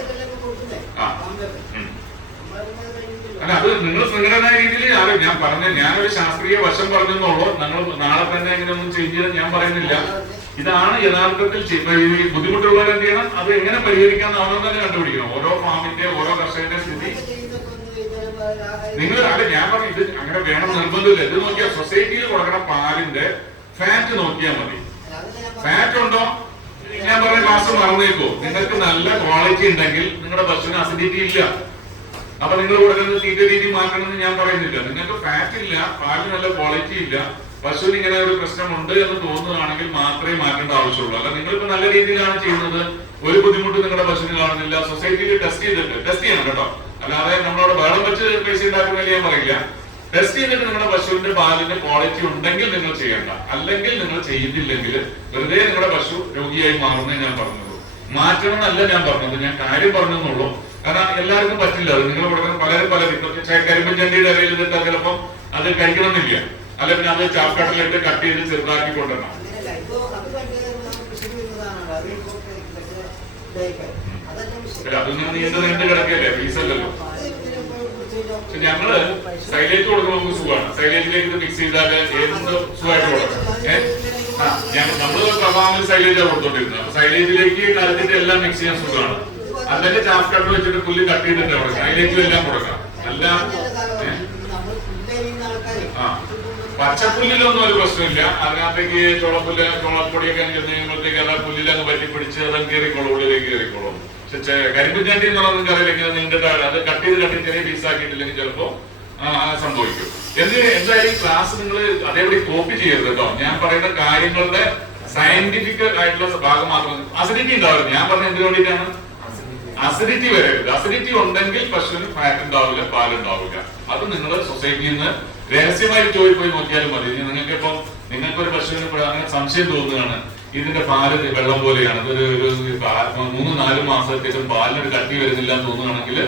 അല്ല, അത് നിങ്ങൾ നിങ്ങളുടേതായ രീതിയിൽ ഞാൻ പറഞ്ഞ ഞാനൊരു ശാസ്ത്രീയ വശം പറഞ്ഞെന്നുള്ളൂ. നിങ്ങൾ നാളെ തന്നെ ഇങ്ങനെ ഒന്നും ചേഞ്ച് ചെയ്യാൻ ഞാൻ പറയുന്നില്ല. ഇതാണ് യഥാർത്ഥത്തിൽ ഈ ബുദ്ധിമുട്ടുള്ളവർ എന്ത് ചെയ്യണം, അത് എങ്ങനെ പരിഹരിക്കാന്ന് അവനും തന്നെ കണ്ടുപിടിക്കണം. ഓരോ ഫാമിന്റെ ഓരോ കർഷകന്റെ സ്ഥിതി നിങ്ങൾ അല്ല ഞാൻ പറഞ്ഞു, ഇത് അങ്ങനെ വേണം നിർബന്ധമില്ല. ഇത് നോക്കിയാൽ സൊസൈറ്റിയിൽ കൊടുക്കണ പാലിന്റെ ഫാറ്റ് നോക്കിയാൽ മതി. ഫാറ്റ് ഉണ്ടോ ഞാൻ പറഞ്ഞ ക്ലാസ് മറന്നേക്കോ. നിങ്ങൾക്ക് നല്ല ക്വാളിറ്റി ഉണ്ടെങ്കിൽ നിങ്ങളുടെ പശുവിന് അസിഡിറ്റി ഇല്ല. അപ്പൊ നിങ്ങൾ കൊടുക്കുന്നത് തീറ്റ രീതി മാറ്റണമെന്ന് ഞാൻ പറയുന്നില്ല. നിങ്ങൾക്ക് ഫാറ്റ് ഇല്ല, പാലിന് നല്ല ക്വാളിറ്റി ഇല്ല, പശുവിന് ഇങ്ങനെ ഒരു പ്രശ്നമുണ്ട് എന്ന് തോന്നുകയാണെങ്കിൽ മാത്രമേ മാറ്റേണ്ട ആവശ്യമുള്ളൂ. അല്ല നിങ്ങളിപ്പോ നല്ല രീതിയിലാണ് ചെയ്യുന്നത്, ഒരു ബുദ്ധിമുട്ട് നിങ്ങളുടെ പശുവിന് കാണുന്നില്ല. സൊസൈറ്റിയിൽ ടെസ്റ്റ് ചെയ്യണം കേട്ടോ. അല്ലാതെ നമ്മളവിടെ വേളം വെച്ച് പൈസ ഉണ്ടാക്കുന്നതിൽ ഞാൻ പറയില്ല. ടെസ്റ്റ് ചെയ്തിട്ട് നിങ്ങളുടെ പശുവിന്റെ പാലിന്റെ ക്വാളിറ്റി ഉണ്ടെങ്കിൽ നിങ്ങൾ ചെയ്യണ്ട. അല്ലെങ്കിൽ നിങ്ങൾ ചെയ്തില്ലെങ്കിൽ വെറുതെ നിങ്ങളുടെ പശു രോഗിയായി മാറുന്നേ ഞാൻ പറഞ്ഞുള്ളൂ. മാറ്റണം എന്നല്ല ഞാൻ പറഞ്ഞത്, ഞാൻ കാര്യം പറഞ്ഞെന്നുള്ളൂ. കാരണം എല്ലാവർക്കും പറ്റില്ല. അത് നിങ്ങൾ കൊടുക്കുന്ന പലരും കരിമ്പൻ ചണ്ടിയുടെ ഇടയിൽ ഇതിട്ടാൽ ചിലപ്പം അത് കഴിക്കണമെന്നില്ല. അല്ല പിന്നെ അത് ചാപ്കടലിട്ട് കട്ട് ചെയ്ത് ചെറുതാക്കി കൊണ്ടുവരണം. അതൊന്നും നീണ്ടു കിടക്കല്ലേ, ഫീസല്ലല്ലോ. പക്ഷെ ഞങ്ങള് സൈലേജ് കൊടുക്കുമ്പോൾ നമുക്ക് സുഖമാണ്. സൈലേജിലേക്ക് ഇത് മിക്സ് ചെയ്താൽ എന്ത് സുഖമായിട്ട് കൊടുക്കാം. നമ്മള് പ്രഭാവത്തിൽ സൈലേജാണ് കൊടുത്തോണ്ടിരുന്നത്. അപ്പൊ സൈലേജിലേക്ക് കലത്തിട്ട് എല്ലാം മിക്സ് ചെയ്യാൻ സുഖമാണ്. അല്ലെങ്കിൽ ചാഫ് കട്ടർ വെച്ചിട്ട് പുല്ല് കട്ട് ചെയ്തിട്ട് കൊടുക്കാം, സൈലേജും എല്ലാം കൊടുക്കാം. എല്ലാം പച്ചപ്പുല്ലിലൊന്നും ഒരു പ്രശ്നമില്ല. അതിനകത്തേക്ക് ചോളപ്പൊടിയൊക്കെ ചെന്നുമ്പോഴത്തേക്ക് അല്ല പുല്ലിലങ്ങ് പറ്റി പിടിച്ച് അതങ്ങ് കയറിക്കോളും, ഉള്ളിലേക്ക് കയറിക്കോളും. പക്ഷെ കരിമ്പൻ ചണ്ടി എന്നുള്ളത് നിങ്ങൾക്ക് അറിയില്ലെങ്കിൽ നിങ്ങളുടെ അത് കട്ട് ചെയ്ത് ചെറിയ പീസാക്കിയിട്ടില്ലെങ്കിൽ ചിലപ്പോ സംഭവിക്കും. എന്തായാലും ക്ലാസ് നിങ്ങൾ അതേപടി കോപ്പി ചെയ്യരുത് കേട്ടോ. ഞാൻ പറയുന്ന കാര്യങ്ങളുടെ സയന്റിഫിക് ആയിട്ടുള്ള ഭാഗം മാത്രം. അസിഡിറ്റി ഉണ്ടാവില്ല. ഞാൻ പറഞ്ഞ എന്തിനു വേണ്ടിയിട്ടാണ്? അസിഡിറ്റി വരരുത്. അസിഡിറ്റി ഉണ്ടെങ്കിൽ പശുവിന് ഫാറ്റ് ഉണ്ടാവില്ല, പാലുണ്ടാവില്ല. അത് നിങ്ങൾ സൊസൈറ്റിയിൽ നിന്ന് രഹസ്യമായി പോയി നോക്കിയാലും മതി. നിങ്ങൾക്കൊരു പശുവിന് അങ്ങനെ സംശയം തോന്നുകയാണ്, ഇതിന്റെ പാല് വെള്ളം പോലെയാണ്, ഇതൊരു 3-4 മാസത്തേക്കും പാലിനൊരു കട്ടി വരുന്നില്ല എന്ന് തോന്നുകയാണെങ്കിൽ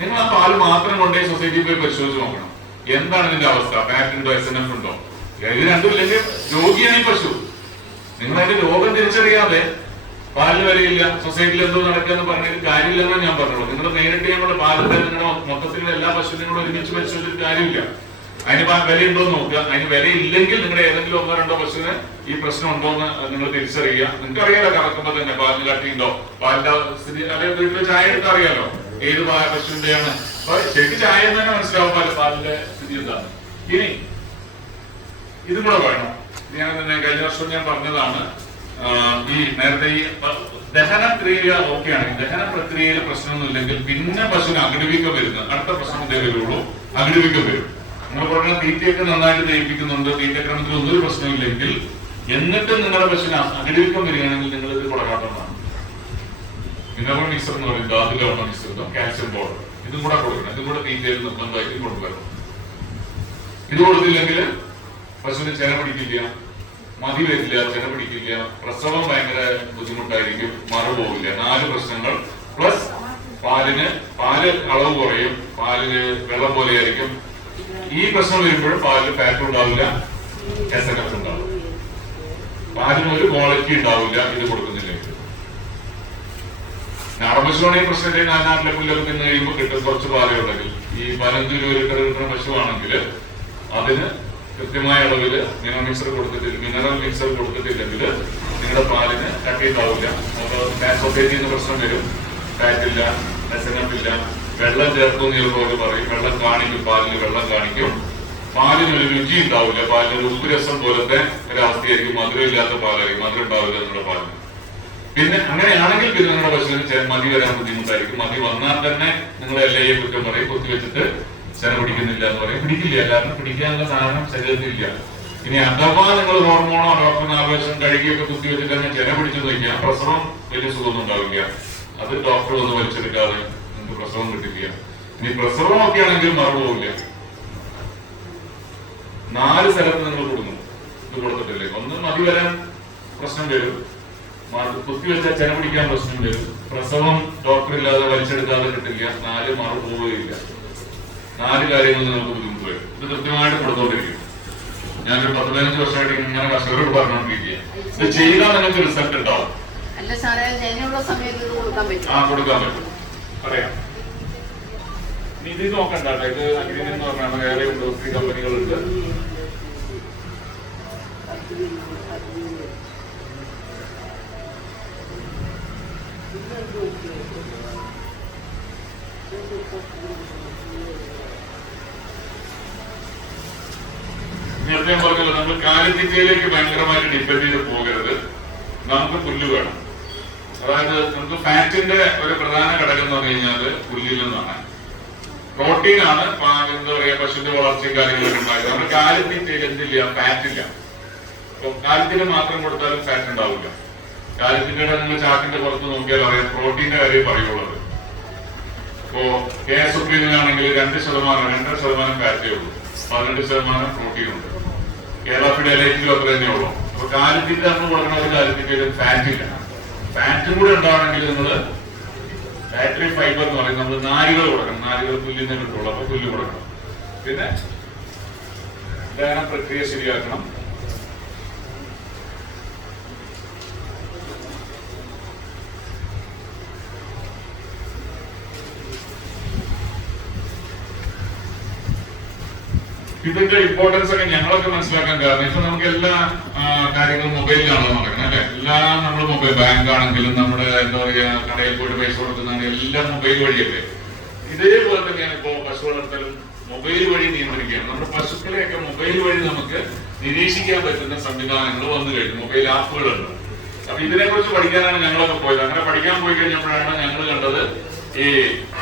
നിങ്ങൾ ആ പാല് മാത്രം കൊണ്ടേ സൊസൈറ്റിയിൽ പോയി പരിശോധിച്ച് നോക്കണം. എന്താണ് ഇതിന്റെ അവസ്ഥ? ഫാറ്റ് ഉണ്ടോ, SNF ഉണ്ടോ? ഇത് രണ്ടും ഇല്ലെങ്കിൽ രോഗിയാണ് ഈ പശു. നിങ്ങൾ അതിന്റെ രോഗം തിരിച്ചറിയാതെ പാലിന് വിലയില്ല, സൊസൈറ്റിയിൽ എന്തോ നടക്കുക പറഞ്ഞിട്ട് കാര്യമില്ലെന്നാണ് ഞാൻ പറഞ്ഞുള്ളൂ. നിങ്ങൾ നേരിട്ട് ഞങ്ങളുടെ പാലിന്റെ നിങ്ങളുടെ മൊത്തത്തിലുള്ള എല്ലാ പശുവിനും കൂടെ ഒരുമിച്ച് പരിശോധിച്ചിട്ട് കാര്യമില്ല. അതിന് വിലയുണ്ടോ എന്ന് നോക്കുക. അതിന് വിലയില്ലെങ്കിൽ നിങ്ങളുടെ ഏതെങ്കിലും 1-2 പശുവിന് ഈ പ്രശ്നം ഉണ്ടോ എന്ന് നിങ്ങൾ തിരിച്ചറിയുക. നിങ്ങൾക്ക് അറിയാലോ കറക്കുമ്പോ തന്നെ പാലിന് കട്ടിയുണ്ടോ, പാലിന്റെ സ്ഥിതി. അല്ലെങ്കിൽ വീട്ടിൽ ചായ എടുത്ത് അറിയാലോ ഏത് പശുവിന്റെയാണ്. അപ്പൊ ശരിക്കും ചായ എന്ന് തന്നെ മനസ്സിലാവും പാലിന്റെ സ്ഥിതി എന്താണ്. ഇനി ഇതും കൂടെ വേണം. ഞാൻ കഴിഞ്ഞ വർഷം ഞാൻ പറഞ്ഞതാണ്, ഈ നേരത്തെ ഈ ദഹന ക്രിയ ഓക്കെയാണ്. ദഹന പ്രക്രിയയിൽ പ്രശ്നമൊന്നുമില്ലെങ്കിൽ പിന്നെ പശുവിന് അകിടുവീക്കം വരുന്നത് അടുത്ത പ്രശ്നം ഇതേ വരുള്ളൂ. അകിടുവീക്കം വരും. നിങ്ങൾ പറഞ്ഞ തീറ്റയൊക്കെ നന്നായിട്ട് ദഹിപ്പിക്കുന്നുണ്ട്, തീറ്റക്രമത്തിൽ ഒന്നൊരു പ്രശ്നമില്ലെങ്കിൽ എന്നിട്ട് നിങ്ങളുടെ പശുവിന് അകിടുവീക്കം വരികയാണെങ്കിൽ നിങ്ങൾ ഇത് കൊളകാട്ടമാണ്. മിനറൽ മിക്സർ എന്ന് പറയും, ധാതുലവണ മിക്സർ, കാൽസ്യം പൗഡർ, ഇതും കൂടെ കൊടുക്കണം. ഇതും കൂടെ തീറ്റയിൽ നിർബന്ധമായിട്ട് കൊണ്ടുവരണം. ഇത് കൊടുത്തില്ലെങ്കിൽ പശുവിന് ചെന പിടിക്കില്ല, മതി വരില്ല, ചെന പിടിക്കില്ല, പ്രസവം ഭയങ്കര ബുദ്ധിമുട്ടായിരിക്കും, മറു പോകില്ല. 4 പ്രശ്നങ്ങൾ പ്ലസ് പാല് അളവ് കുറയും, പാലിന് വെള്ളം പോലെ ആയിരിക്കും. ഈ പ്രശ്നം വരുമ്പോഴും പാലിന് ഫാറ്റ് ഉണ്ടാവില്ല, SNF ഉണ്ടാവില്ല, പാലിന് ഒരു ക്വാളിറ്റി ഉണ്ടാവില്ല ഇത് കൊടുക്കുന്നില്ലെങ്കിൽ. നാടൻ പശുവാണെങ്കിൽ പ്രശ്നമില്ല. നാട്ടിലെ പുല്ലൊക്കെ തിന്ന് കഴിയുമ്പോൾ കിട്ടും കുറച്ച് പാലേ ഉണ്ടെങ്കിൽ. ഈ 15 രൂപ കിട്ടുന്ന പശുവാണെങ്കിൽ അതിന് കൃത്യമായ അളവില് മിനറൽ മിക്സർ കൊടുത്തിട്ടില്ലെങ്കിൽ നിങ്ങളുടെ പാലിന് കട്ടി ഉണ്ടാവില്ല. സൊസൈറ്റിന്ന് പ്രശ്നം വരും. ഫാറ്റ് ഇല്ല, SNF ഇല്ല, വെള്ളം ചേർക്കും ചിലപ്പോൾ പറയും. വെള്ളം കാണിക്കും, പാലിന് വെള്ളം കാണിക്കും. പാലിനൊരു രുചി ഉണ്ടാവില്ല, പാലിനൊരു ഉപ്പുരസം പോലത്തെ ഒരവസ്ഥയായിരിക്കും. മധുരം ഇല്ലാത്ത പാലായിരിക്കും, മധുരം ഉണ്ടാവില്ല നിങ്ങളുടെ പാലിന്. പിന്നെ അങ്ങനെയാണെങ്കിൽ പിന്നെ നിങ്ങളുടെ പശുവിന് മതി വരാൻ ബുദ്ധിമുട്ടായിരിക്കും. മതി വന്നാൽ തന്നെ നിങ്ങൾ LIയെ കുറ്റം പറയും, കുത്തിവെച്ചിട്ട് ചെന പിടിക്കുന്നില്ല എന്ന് പറയും. പിടിക്കില്ല, എല്ലാവരും പിടിക്കാനുള്ള സാധനം ശരീരത്തിലില്ല. ഇനി അഥവാ നിങ്ങൾ ഹോർമോണോ ഡോക്ടറിന് ആവേശം കഴുകിയൊക്കെ കുത്തിവെച്ചിട്ട് തന്നെ ചെന പിടിച്ചു നോക്കിയാൽ പ്രസവം വലിയ സുഖമൊന്നും ഉണ്ടാവില്ല. അത് ഡോക്ടർ ഒന്നും വലിച്ചെടുക്കാതെ നിങ്ങൾക്ക് പ്രസവം കിട്ടില്ല. ഇനി പ്രസവം ഒക്കെ ആണെങ്കിൽ മറന്നു പോവില്ല. 4 സ്ഥലത്ത് നിങ്ങൾ കൊടുക്കുന്നു. ഇത് കൊടുത്തിട്ടില്ലേ, ഒന്ന് മതി വരാൻ പ്രശ്നം വരും, കുത്തിവെച്ചാൽ ചെന പിടിക്കാൻ പ്രശ്നം വരും, പ്രസവം ഡോക്ടർ ഇല്ലാതെ വലിച്ചെടുക്കാതെ കിട്ടില്ല, 4 മാറ് പോവുകയില്ല, 4 കാര്യങ്ങൾ നമുക്ക് ബുദ്ധിമുട്ട് വരും. ഇത് കൃത്യമായിട്ട് കൊടുത്തോണ്ടിരിക്കും. ഞാനൊരു 10-15 വർഷമായിട്ട് ഇങ്ങനെ കർഷകരോട് പറഞ്ഞുകൊണ്ടിരിക്കുക, ഇത് ചെയ്താൽ നിങ്ങൾക്ക് റിസൾട്ട് ഉണ്ടാവും. കൊടുക്കാൻ പറ്റും. പറയാം, ഇത് നോക്കണ്ട, ഇത് അഗ്രിമെന്റ് എന്ന് പറഞ്ഞാൽ വേറെ ഉണ്ട്, ഒത്തിരി കമ്പനികളുണ്ട്. നേരത്തെ ഞാൻ പറഞ്ഞല്ലോ, നമ്മൾ കാലിത്തീറ്റയിലേക്ക് ഭയങ്കരമായിട്ട് ഡിപ്പെൻഡ് ചെയ്ത് പോകരുത്. നമുക്ക് പുല്ല് വേണം. അതായത് നമുക്ക് ഫാറ്റിന്റെ ഒരു പ്രധാന ഘടകം എന്ന് പറഞ്ഞു കഴിഞ്ഞാൽ പുല്ലിൽ നിന്നാണ്. പ്രോട്ടീനാണ് എന്താ പറയാ പശുവിന്റെ വളർച്ചയും കാര്യങ്ങളൊക്കെ ഉണ്ടായത്. നമ്മുടെ കാലിത്തീറ്റയിൽ എന്തില്ല, ഫാറ്റ് ഇല്ല. അപ്പൊ കാലിത്തീറ്റ മാത്രം കൊടുത്താലും ഫാറ്റ് ഉണ്ടാവില്ല. കാലിത്തീറ്റയുടെ നിങ്ങൾ ചാക്കിന്റെ പുറത്ത് നോക്കിയാൽ അറിയാം പ്രോട്ടീന്റെ കാര്യം പറയുള്ളത്. ഇപ്പോ KSUPREME-ആണെങ്കിൽ 2% ഫാറ്റേ ഉള്ളൂ, 18% പ്രോട്ടീൻ ഉണ്ട്. കേരള ഫീഡ് എലൈറ്റിലും അത്ര തന്നെ ഉള്ളൂ. അപ്പൊ കാലിത്തീറ്റ നമ്മൾ കൊടുക്കണ ഒരു കാലിത്തീറ്റയിൽ ഫാറ്റ് ഇല്ല. ഫാറ്റും കൂടെ ഉണ്ടാവണമെങ്കിൽ നിങ്ങൾ ഡയറ്ററി ഫൈബർ എന്ന് പറയും, നമ്മൾ നാരുകൾ കൊടുക്കണം. നാരുകൾ പുല്ലിൽ നിന്ന് കിട്ടുള്ളൂ, അപ്പൊ പുല്ല് കൊടുക്കണം. പിന്നെ ദഹന പ്രക്രിയ ശരിയാക്കണം. ഇതിന്റെ ഇമ്പോർട്ടൻസ് ഒക്കെ ഞങ്ങളൊക്കെ മനസ്സിലാക്കാൻ കാരണം ഇപ്പൊ നമുക്ക് എല്ലാ കാര്യങ്ങളും മൊബൈലിലാണല്ലോ നടക്കുന്നത് അല്ലെ. എല്ലാം നമ്മൾ മൊബൈൽ, ബാങ്ക് ആണെങ്കിലും നമ്മുടെ എന്താ പറയാ കടയിൽ പോയിട്ട് പൈസ കൊടുക്കുന്നതാണെങ്കിൽ എല്ലാം മൊബൈൽ വഴിയല്ലേ. ഇതേപോലെ തന്നെയാണ് ഇപ്പോ പശു വളർത്തലും മൊബൈൽ വഴി നിയന്ത്രിക്കുകയാണ്. നമ്മുടെ പശുക്കളെയൊക്കെ മൊബൈൽ വഴി നമുക്ക് നിരീക്ഷിക്കാൻ പറ്റുന്ന സംവിധാനങ്ങൾ വന്നു കഴിഞ്ഞു, മൊബൈൽ ആപ്പുകളുണ്ട്. അപ്പൊ ഇതിനെ കുറിച്ച് പഠിക്കാനാണ് ഞങ്ങളൊക്കെ പോയത്. അങ്ങനെ പഠിക്കാൻ പോയി കഴിഞ്ഞപ്പോഴാണ് ഞങ്ങൾ കണ്ടത് ഈ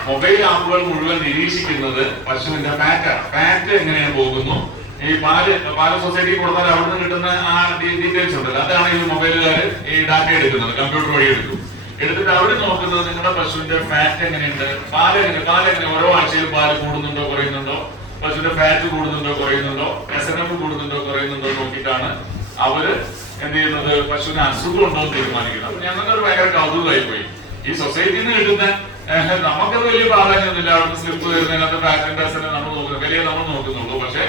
മൊബൈൽ ആപ്പുകൾ മുഴുവൻ നിരീക്ഷിക്കുന്നത് പശുവിന്റെ ഫാറ്റാണ്. ഫാറ്റ് എങ്ങനെയാണ് പോകുന്നു, ഈ പാല് സൊസൈറ്റി കൊടുത്താൽ അവിടെ നിന്ന് കിട്ടുന്ന ആ ഡീറ്റെയിൽസ് ഉണ്ടല്ലോ, അതാണ് ഈ മൊബൈലുകാർ ഈ ഡാറ്റ എടുക്കുന്നത്, കമ്പ്യൂട്ടർ വഴി എടുക്കും. എടുത്തിട്ട് അവർ നോക്കുന്നത് നിങ്ങളുടെ പശുവിന്റെ ഫാറ്റ് എങ്ങനെയുണ്ട്, പാലെങ്ങനെ ഓരോ ആഴ്ചയിലും പാല് കൂടുന്നുണ്ടോ കുറയുന്നുണ്ടോ, പശുവിന്റെ ഫാറ്റ് കൂടുന്നുണ്ടോ കുറയുന്നുണ്ടോ, SNF കൂടുന്നുണ്ടോ കുറയുന്നുണ്ടോ നോക്കിയിട്ടാണ് അവര് എന്ത് ചെയ്യുന്നത്, പശുവിന് അസുഖം ഉണ്ടോ എന്ന് തീരുമാനിക്കുന്നത്. അപ്പൊ ഞങ്ങൾക്കൊരു ഭയങ്കര കൗതുകമായി പോയി. ഈ സൊസൈറ്റിയിൽ നിന്ന് കിട്ടുന്ന നമുക്കത് വലിയ പ്രാധാന്യമൊന്നുമില്ല, അവിടെ സ്ലിപ്പ് തരുന്നതിനകത്ത് ഫാറ്റിന്റെ SNF നമ്മൾ നോക്കുന്നത് വലിയ നമ്മൾ നോക്കുന്നുള്ളൂ. പക്ഷെ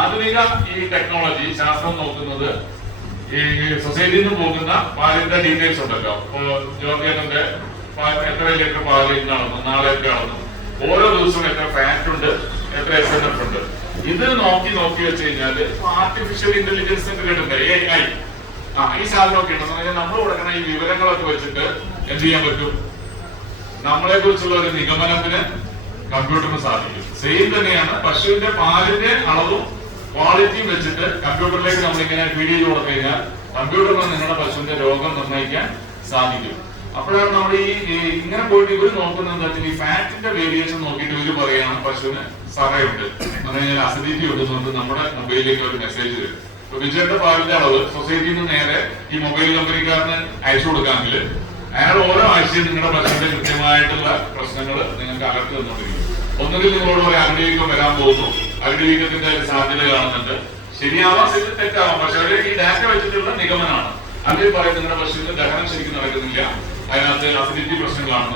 ആധുനിക ഈ ടെക്നോളജി ശാസ്ത്രം നോക്കുന്നത് ഈ സൊസൈറ്റിയിൽ നിന്ന് പോകുന്ന പാലിന്റെ ഡീറ്റെയിൽസ് ഉണ്ടല്ലോ. ഇപ്പോ ജോർജിയന്റെ എത്ര ലിറ്റർ പാല് ഇന്നാണെന്നും നാളെ എത്ര ആണെന്നും, ഓരോ ദിവസവും എത്ര ഫാറ്റ് ഉണ്ട്, എത്ര SNF ഉണ്ട്, ഇത് നോക്കി വെച്ച് കഴിഞ്ഞാല് ആർട്ടിഫിഷ്യൽ ഇന്റലിജൻസ് കേട്ടിട്ടുണ്ട്, AI. ഈ സാധനമൊക്കെ ഉണ്ടെന്ന് നമ്മൾ കൊടുക്കുന്ന ഈ വിവരങ്ങളൊക്കെ വെച്ചിട്ട് എന്ത് ചെയ്യാൻ പറ്റും, നമ്മളെ കുറിച്ചുള്ള ഒരു നിഗമനത്തിന് കമ്പ്യൂട്ടറിന് സാധിക്കും. സെയിം തന്നെയാണ് പശുവിന്റെ പാലിന്റെ അളവും ക്വാളിറ്റിയും വെച്ചിട്ട് കമ്പ്യൂട്ടറിലേക്ക് നമ്മളിങ്ങനെ ഫീഡ് ചെയ്ത് കൊടുത്തു കഴിഞ്ഞാൽ കമ്പ്യൂട്ടറിന് നിങ്ങളുടെ പശുവിന്റെ രോഗം നിർണ്ണയിക്കാൻ സാധിക്കും. അപ്പോഴാണ് നമ്മൾ ഈ ഇങ്ങനെ പോയിട്ട് ഇവർ നോക്കുന്നത് എന്താ വെച്ചാൽ ഈ ഫാറ്റിന്റെ വേരിയേഷൻ നോക്കിയിട്ട് ഇവര് പറയുകയാണ് പശുവിന് സറയുണ്ട്, പറഞ്ഞാൽ അസിഡിറ്റി ഉണ്ടെന്നുകൊണ്ട് നമ്മുടെ മൊബൈലിലേക്ക് ഒരു മെസ്സേജ് തരും. ഇപ്പൊ വിജയുടെ പാലിന്റെ അളവ് സൊസൈറ്റിയിൽ നിന്ന് നേരെ ഈ മൊബൈൽ കമ്പനിക്കാരന് അയച്ചു കൊടുക്കാമെങ്കിൽ അയാൾ ഓരോ ആഴ്ചയും നിങ്ങളുടെ പശുവിന്റെ കൃത്യമായിട്ടുള്ള പ്രശ്നങ്ങൾ നിങ്ങൾക്ക് അലർട്ട് തന്നുകൊണ്ടിരിക്കും. ഒന്നുകിൽ നിങ്ങളോട് ഒരു അഗ്നിവീക്കം വരാൻ പോകുന്നു, അഗ്നിവീക്കത്തിന്റെ സാധ്യത കാണുന്നുണ്ട്, ശരിയാവാം തെറ്റാവാം, പക്ഷെ അവര് ഈ ഡാറ്റ വെച്ചിട്ടുള്ള നിഗമനമാണ്. അതിൽ പറയും നിങ്ങളുടെ പശുവിന്റെ ദഹനം ശരിക്കും നടക്കുന്നില്ല, അതിനകത്ത് അസിഡിറ്റി പ്രശ്നങ്ങളാണ്.